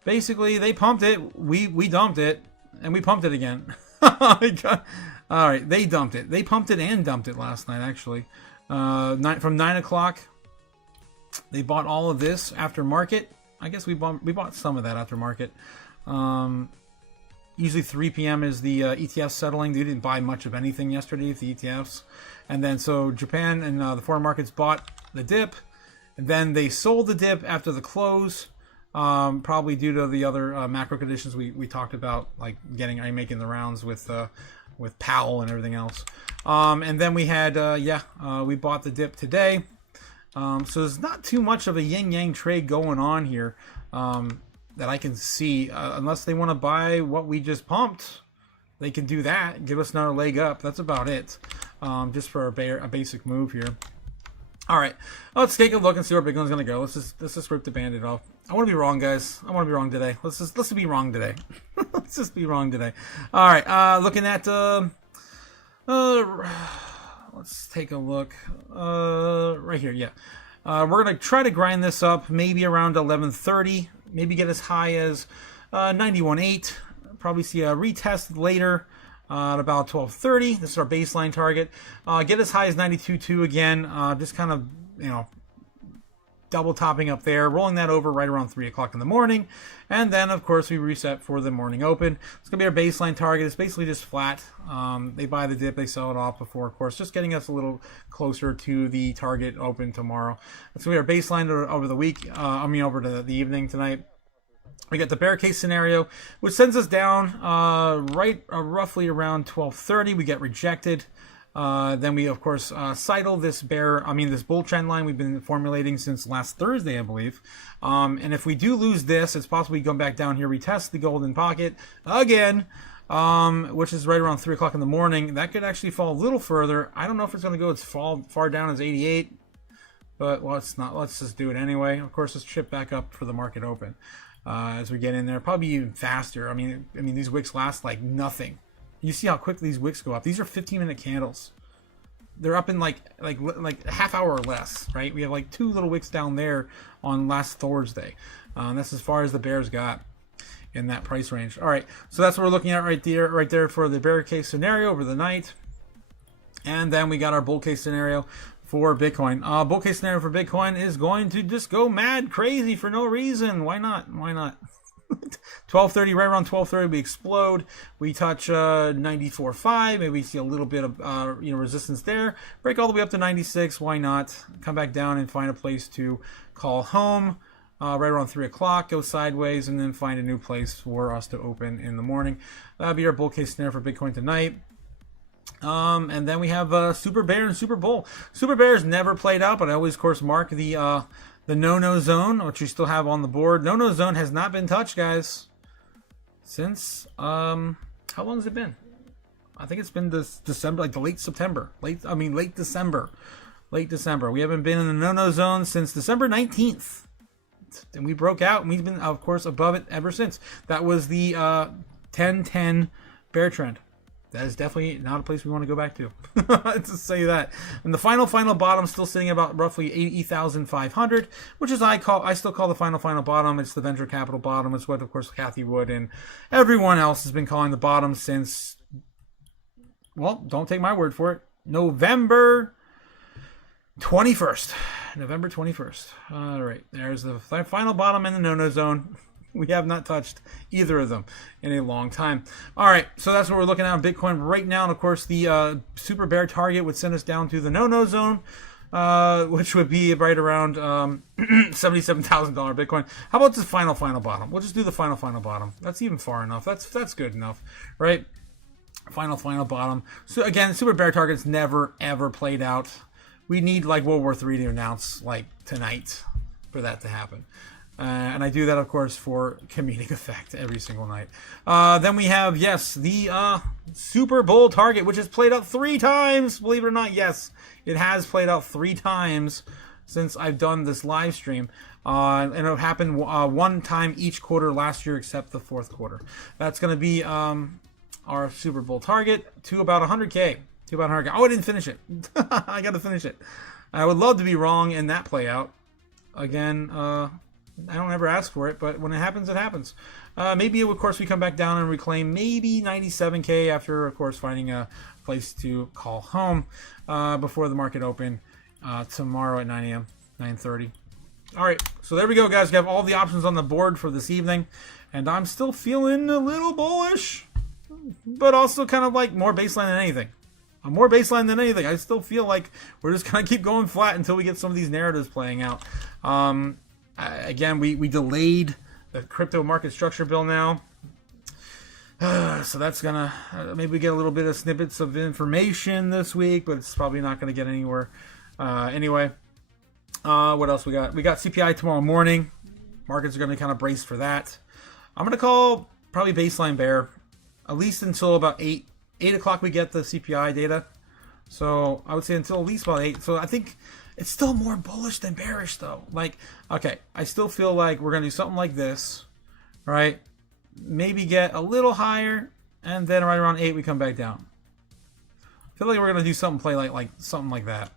basically they pumped it, we dumped it, and we pumped it again. All right, they dumped it. They pumped it and dumped it last night, actually. From 9 o'clock. They bought all of this after market. I guess we bought some of that after market. Usually 3 p.m. is the ETF settling. They didn't buy much of anything yesterday, the ETFs. And then so Japan and the foreign markets bought the dip. And then they sold the dip after the close, probably due to the other macro conditions we talked about, like making the rounds with Powell and everything else. And then we had, we bought the dip today. So there's not too much of a yin-yang trade going on here that I can see. Unless they want to buy what we just pumped, they can do that. Give us another leg up. That's about it. Just for a basic move here. All right, let's take a look and see where Bitcoin's going to go. Let's just rip the Band-Aid off. I want to be wrong, guys. I want to be wrong today. Let's just be wrong today. Let's just be wrong today. All right, looking at let's take a look right here. Yeah, we're gonna try to grind this up maybe around 11:30. Maybe get as high as 91.8. Probably see a retest later at about 12:30. This is our baseline target. Get as high as 92.2 again. Just kind of double topping up there, rolling that over right around 3 o'clock in the morning. And then, of course, we reset for the morning open. It's going to be our baseline target. It's basically just flat. They buy the dip, they sell it off before, of course, just getting us a little closer to the target open tomorrow. That's going to be our baseline over the week, over to the evening tonight. We got the bear case scenario, which sends us down roughly around 12:30. We get rejected. Then we, of course, sidle this bull trend line we've been formulating since last Thursday, I believe. And if we do lose this, it's possible we come back down here, retest the golden pocket again, which is right around 3 o'clock in the morning. That could actually fall a little further. I don't know if it's going to go as far down as 88, but let's not. Let's just do it anyway. Of course, let's chip back up for the market open as we get in there. Probably even faster. I mean, these wicks last like nothing. You see how quick these wicks go up. These are 15-minute candles. They're up in like a half hour or less, right? We have like 2 little wicks down there on last Thursday. That's as far as the bears got in that price range. All right, so that's what we're looking at right there for the bear case scenario over the night. And then we got our bull case scenario for Bitcoin. Bull case scenario for Bitcoin is going to just go mad crazy for no reason. Why not? 12:30, right around 12:30, we explode. We touch 94.5. Maybe we see a little bit of resistance there. Break all the way up to 96. Why not? Come back down and find a place to call home. Right around 3 o'clock, go sideways, and then find a new place for us to open in the morning. That'll be our bull case scenario for Bitcoin tonight. And then we have Super Bear and Super Bull. Super Bear's never played out, but I always, of course, mark the no-no zone, which we still have on the board. No-no zone has not been touched, guys, since, how long has it been? I think it's been this December, like the late December. Late December. We haven't been in the no-no zone since December 19th. And we broke out, and we've been, of course, above it ever since. That was the 10-10 bear trend. That is definitely not a place we want to go back to. To say that. And the final bottom still sitting about roughly 80,500, which is I still call the final bottom. It's the venture capital bottom. It's what, of course, Kathy Wood and everyone else has been calling the bottom since, well, don't take my word for it, November 21st. November 21st. All right, there's the final bottom in the no-no zone. We have not touched either of them in a long time. All right, so that's what we're looking at on Bitcoin right now. And, of course, the super bear target would send us down to the no-no zone, which would be right around $77,000 Bitcoin. How about this final bottom? We'll just do the final bottom. That's even far enough. That's good enough, right? Final bottom. So, again, super bear target's never, ever played out. We need, like, World War III to announce, like, tonight for that to happen. And I do that, of course, for comedic effect every single night. Then we have, yes, the Super Bowl target, which has played out 3 times. Believe it or not, yes, it has played out 3 times since I've done this live stream. And it happened 1 time each quarter last year except the 4th quarter. That's going to be our Super Bowl target to about 100K. Oh, I didn't finish it. I got to finish it. I would love to be wrong in that play out. Again, I don't ever ask for it, but when it happens, it happens. Maybe, of course, we come back down and reclaim maybe 97K after, of course, finding a place to call home before the market open tomorrow at 9 a.m., 9:30. All right, so there we go, guys. We have all the options on the board for this evening, and I'm still feeling a little bullish, but also kind of like more baseline than anything. More baseline than anything. I still feel like we're just going to keep going flat until we get some of these narratives playing out. Again, we delayed the crypto market structure bill now. So that's going to, maybe we get a little bit of snippets of information this week, but it's probably not going to get anywhere. Anyway, what else we got? We got CPI tomorrow morning. Markets are going to be kind of braced for that. I'm going to call probably baseline bear, at least until about 8 o'clock we get the CPI data. So I would say until at least about 8. So I think it's still more bullish than bearish, though. Like, okay, I still feel like we're going to do something like this, right? Maybe get a little higher, and then right around 8 we come back down. I feel like we're going to do something like something like that.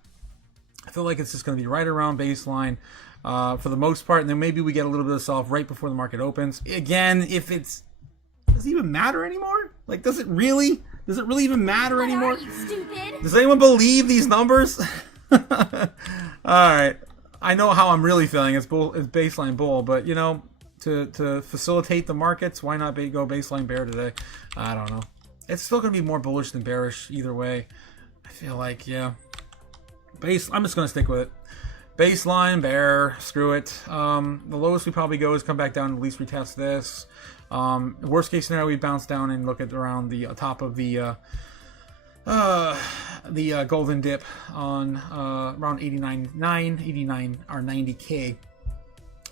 I feel like it's just going to be right around baseline for the most part, and then maybe we get a little bit of sell-off right before the market opens. Again, if it's... does it even matter anymore? Like, does it really even matter anymore? Are you stupid? Does anyone believe these numbers? All right. I know how I'm really feeling. It's baseline bull, but you know, to facilitate the markets, why not go baseline bear today? I don't know. It's still going to be more bullish than bearish either way. I feel like, yeah. I'm just going to stick with it. Baseline bear, screw it. The lowest we probably go is come back down and at least retest this. Worst case scenario, we bounce down and look at around the top of the golden dip on around 89 or 90K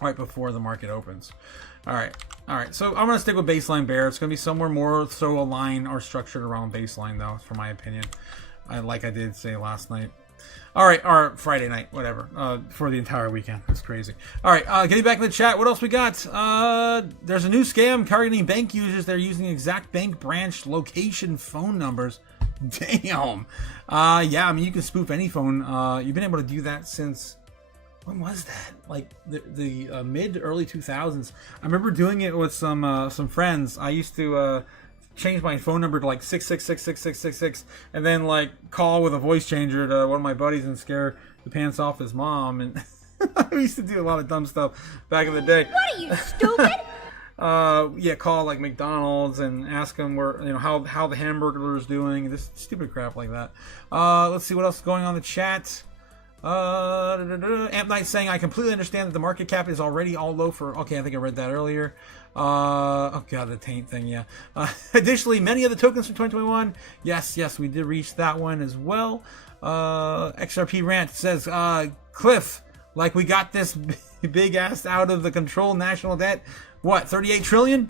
right before the market opens. All right. So I'm gonna stick with baseline bear. It's gonna be somewhere more so aligned or structured around baseline, though, for my opinion. Like I did say last night. All right, or Friday night, whatever, for the entire weekend. It's crazy. All right, getting back in the chat, what else we got? There's a new scam targeting bank users. They're using exact bank branch location phone numbers. Damn. Yeah, I mean, you can spoof any phone. You've been able to do that since, when was that? Like the mid early 2000s. I remember doing it with some friends. I used to change my phone number to like 6666666, and then like call with a voice changer to one of my buddies and scare the pants off his mom. And we used to do a lot of dumb stuff back in the day. What are you, stupid? Yeah, call like McDonald's and ask them where, you know, how the hamburger is doing. This stupid crap like that. Let's see what else is going on in the chat. Amp Knight saying, I completely understand that the market cap is already all low for... Okay, I think I read that earlier. Oh god, the taint thing, yeah. Additionally, many of the tokens from 2021, yes, we did reach that one as well. XRP Rant says, Cliff, like we got this big ass out of the controlled national debt. What, 38 trillion?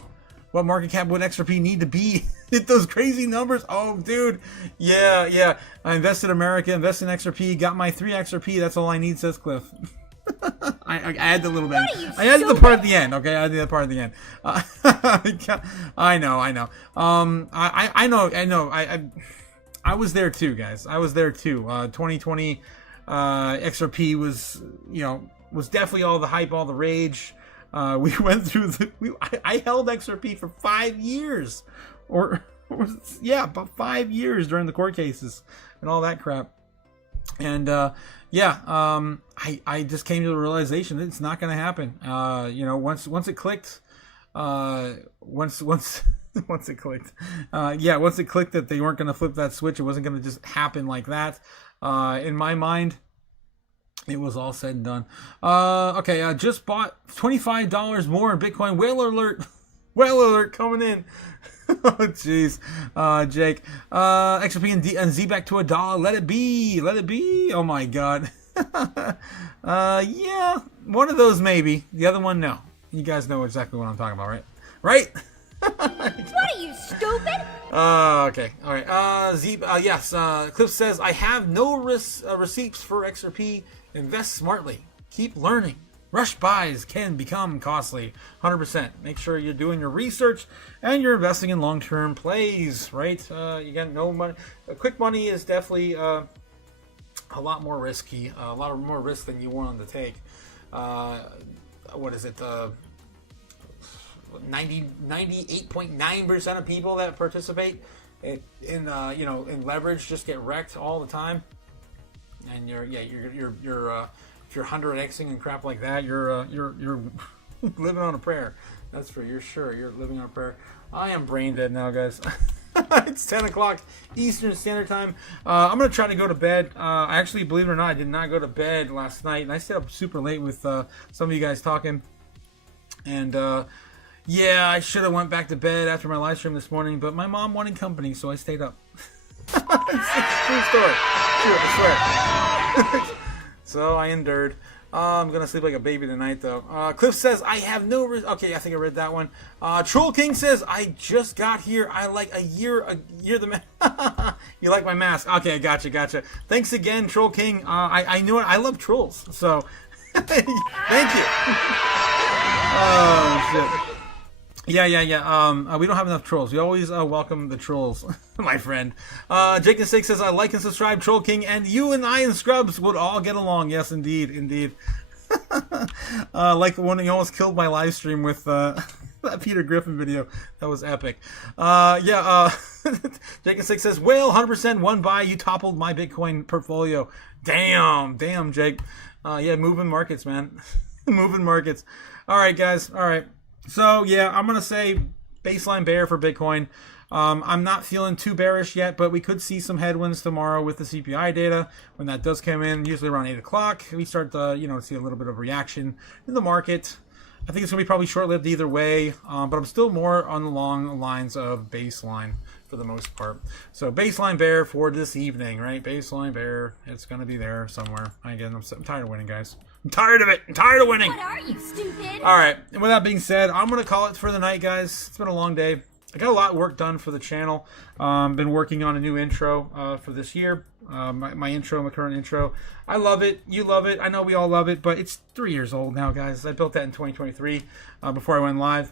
What market cap would XRP need to be? Hit those crazy numbers? Oh, dude. Yeah. I invested in America, invested in XRP, got my 3 XRP. That's all I need, says Cliff. I added a little bit. I added the part at the end, okay? I added the part at the end. I know. I know. I was there too, guys. I was there too. 2020 XRP was, you know, was definitely all the hype, all the rage. We went through I held XRP for 5 years, about 5 years during the court cases and all that crap. And I just came to the realization that it's not going to happen. You know, once it clicked, once it clicked that they weren't going to flip that switch, it wasn't going to just happen like that. In my mind, it was all said and done. Okay, just bought $25 more in Bitcoin. Whale alert coming in. Oh, jeez. Jake. XRP and Z back to $1. Let it be. Oh, my God. Yeah, one of those maybe. The other one, no. You guys know exactly what I'm talking about, right? Right? What are you, stupid? Okay. All right. Yes. Cliff says, I have no receipts for XRP. Invest smartly. Keep learning. Rush buys can become costly. 100%. Make sure you're doing your research and you're investing in long-term plays, right? You got no money. Quick money is definitely a lot more risky. A lot more risk than you want to take. What is it? 98.9% of people that participate in leverage just get wrecked all the time. And you're if you're 100xing and crap like that, you're living on a prayer. That's for sure. You're living on a prayer. I am brain dead now, guys. It's 10 o'clock Eastern Standard Time. I'm gonna try to go to bed. I actually, believe it or not, I did not go to bed last night, and I stayed up super late with some of you guys talking. And yeah, I should have went back to bed after my live stream this morning, but my mom wanted company, so I stayed up. It's true story. True, I swear. So I endured. I'm gonna sleep like a baby tonight, though. Cliff says, I have no... Okay, I think I read that one. Troll King says, I just got here. I like a year the... You like my mask. Okay, gotcha. Thanks again, Troll King. I knew it. I love trolls, so... Thank you. Oh, shit. Yeah. We don't have enough trolls. We always welcome the trolls, my friend. Jake and Steak says, I like and subscribe, Troll King, and you and I and Scrubs would all get along. Yes, indeed. Like when you almost killed my live stream with that Peter Griffin video. That was epic. Jake and Steak says, well, 100% one buy. You toppled my Bitcoin portfolio. Damn, Jake. Yeah, moving markets, man. Moving markets. All right, guys. All right. So, yeah, I'm going to say baseline bear for Bitcoin. I'm not feeling too bearish yet, but we could see some headwinds tomorrow with the CPI data. When that does come in, usually around 8 o'clock, we start to, see a little bit of reaction in the market. I think it's going to be probably short-lived either way, but I'm still more on the long lines of baseline for the most part. So baseline bear for this evening, right? Baseline bear. It's going to be there somewhere. Again, I'm tired of winning, guys. I'm tired of it. I'm tired of winning. What are you, stupid? All right. And with that being said, I'm going to call it for the night, guys. It's been a long day. I got a lot of work done for the channel. Been working on a new intro for this year. My intro, my current intro. I love it. You love it. I know we all love it, but it's 3 years old now, guys. I built that in 2023 before I went live.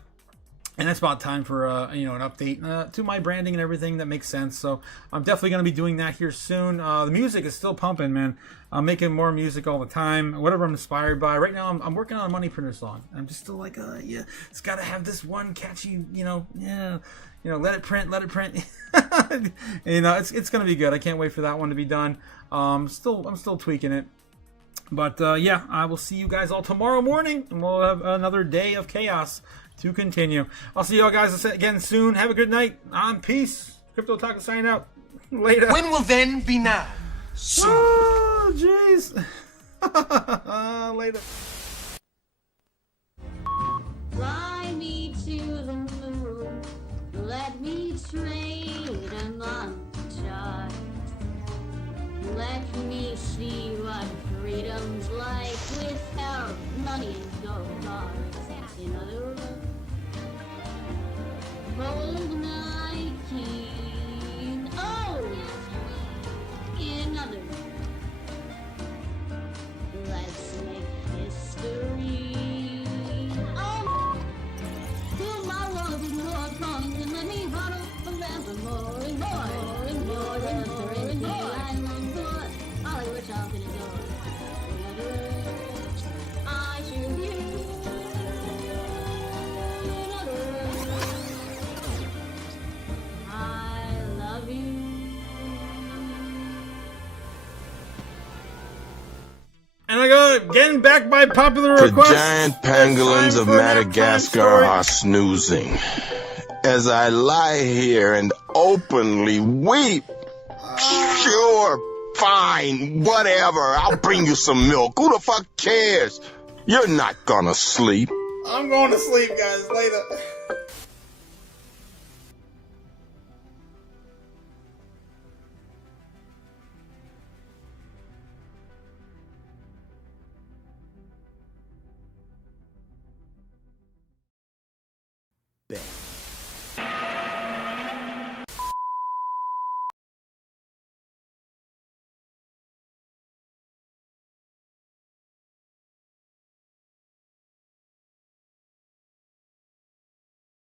And it's about time for an update to my branding and everything that makes sense. So I'm definitely going to be doing that here soon. The music is still pumping, man. I'm making more music all the time, whatever I'm inspired by. Right now, I'm working on a Money Printer song. I'm just still like, yeah, it's got to have this one catchy, let it print. It's going to be good. I can't wait for that one to be done. I'm still tweaking it. But yeah, I will see you guys all tomorrow morning, and we'll have another day of chaos to continue. I'll see y'all guys again soon. Have a good night. I'm peace. Crypto Otaku signing out. Later. When will then be now? Soon. Oh, jeez. Later. Fly me to the moon. Let me trade among stars. Let me see what freedom's like without money and gold bars. In other words, hold my king. Oh! In other words, let's make history. Oh! Fill my walls with more coins and let me huddle forevermore and more and more and more and more. I long for Hollywood talking and door. In other words, I should you. And I go again back by popular The request. giant pangolins of Madagascar are snoozing as I lie here and openly weep. Sure, fine, whatever. I'll bring you some milk. Who the fuck cares? You're not gonna sleep. I'm going to sleep, guys. Later.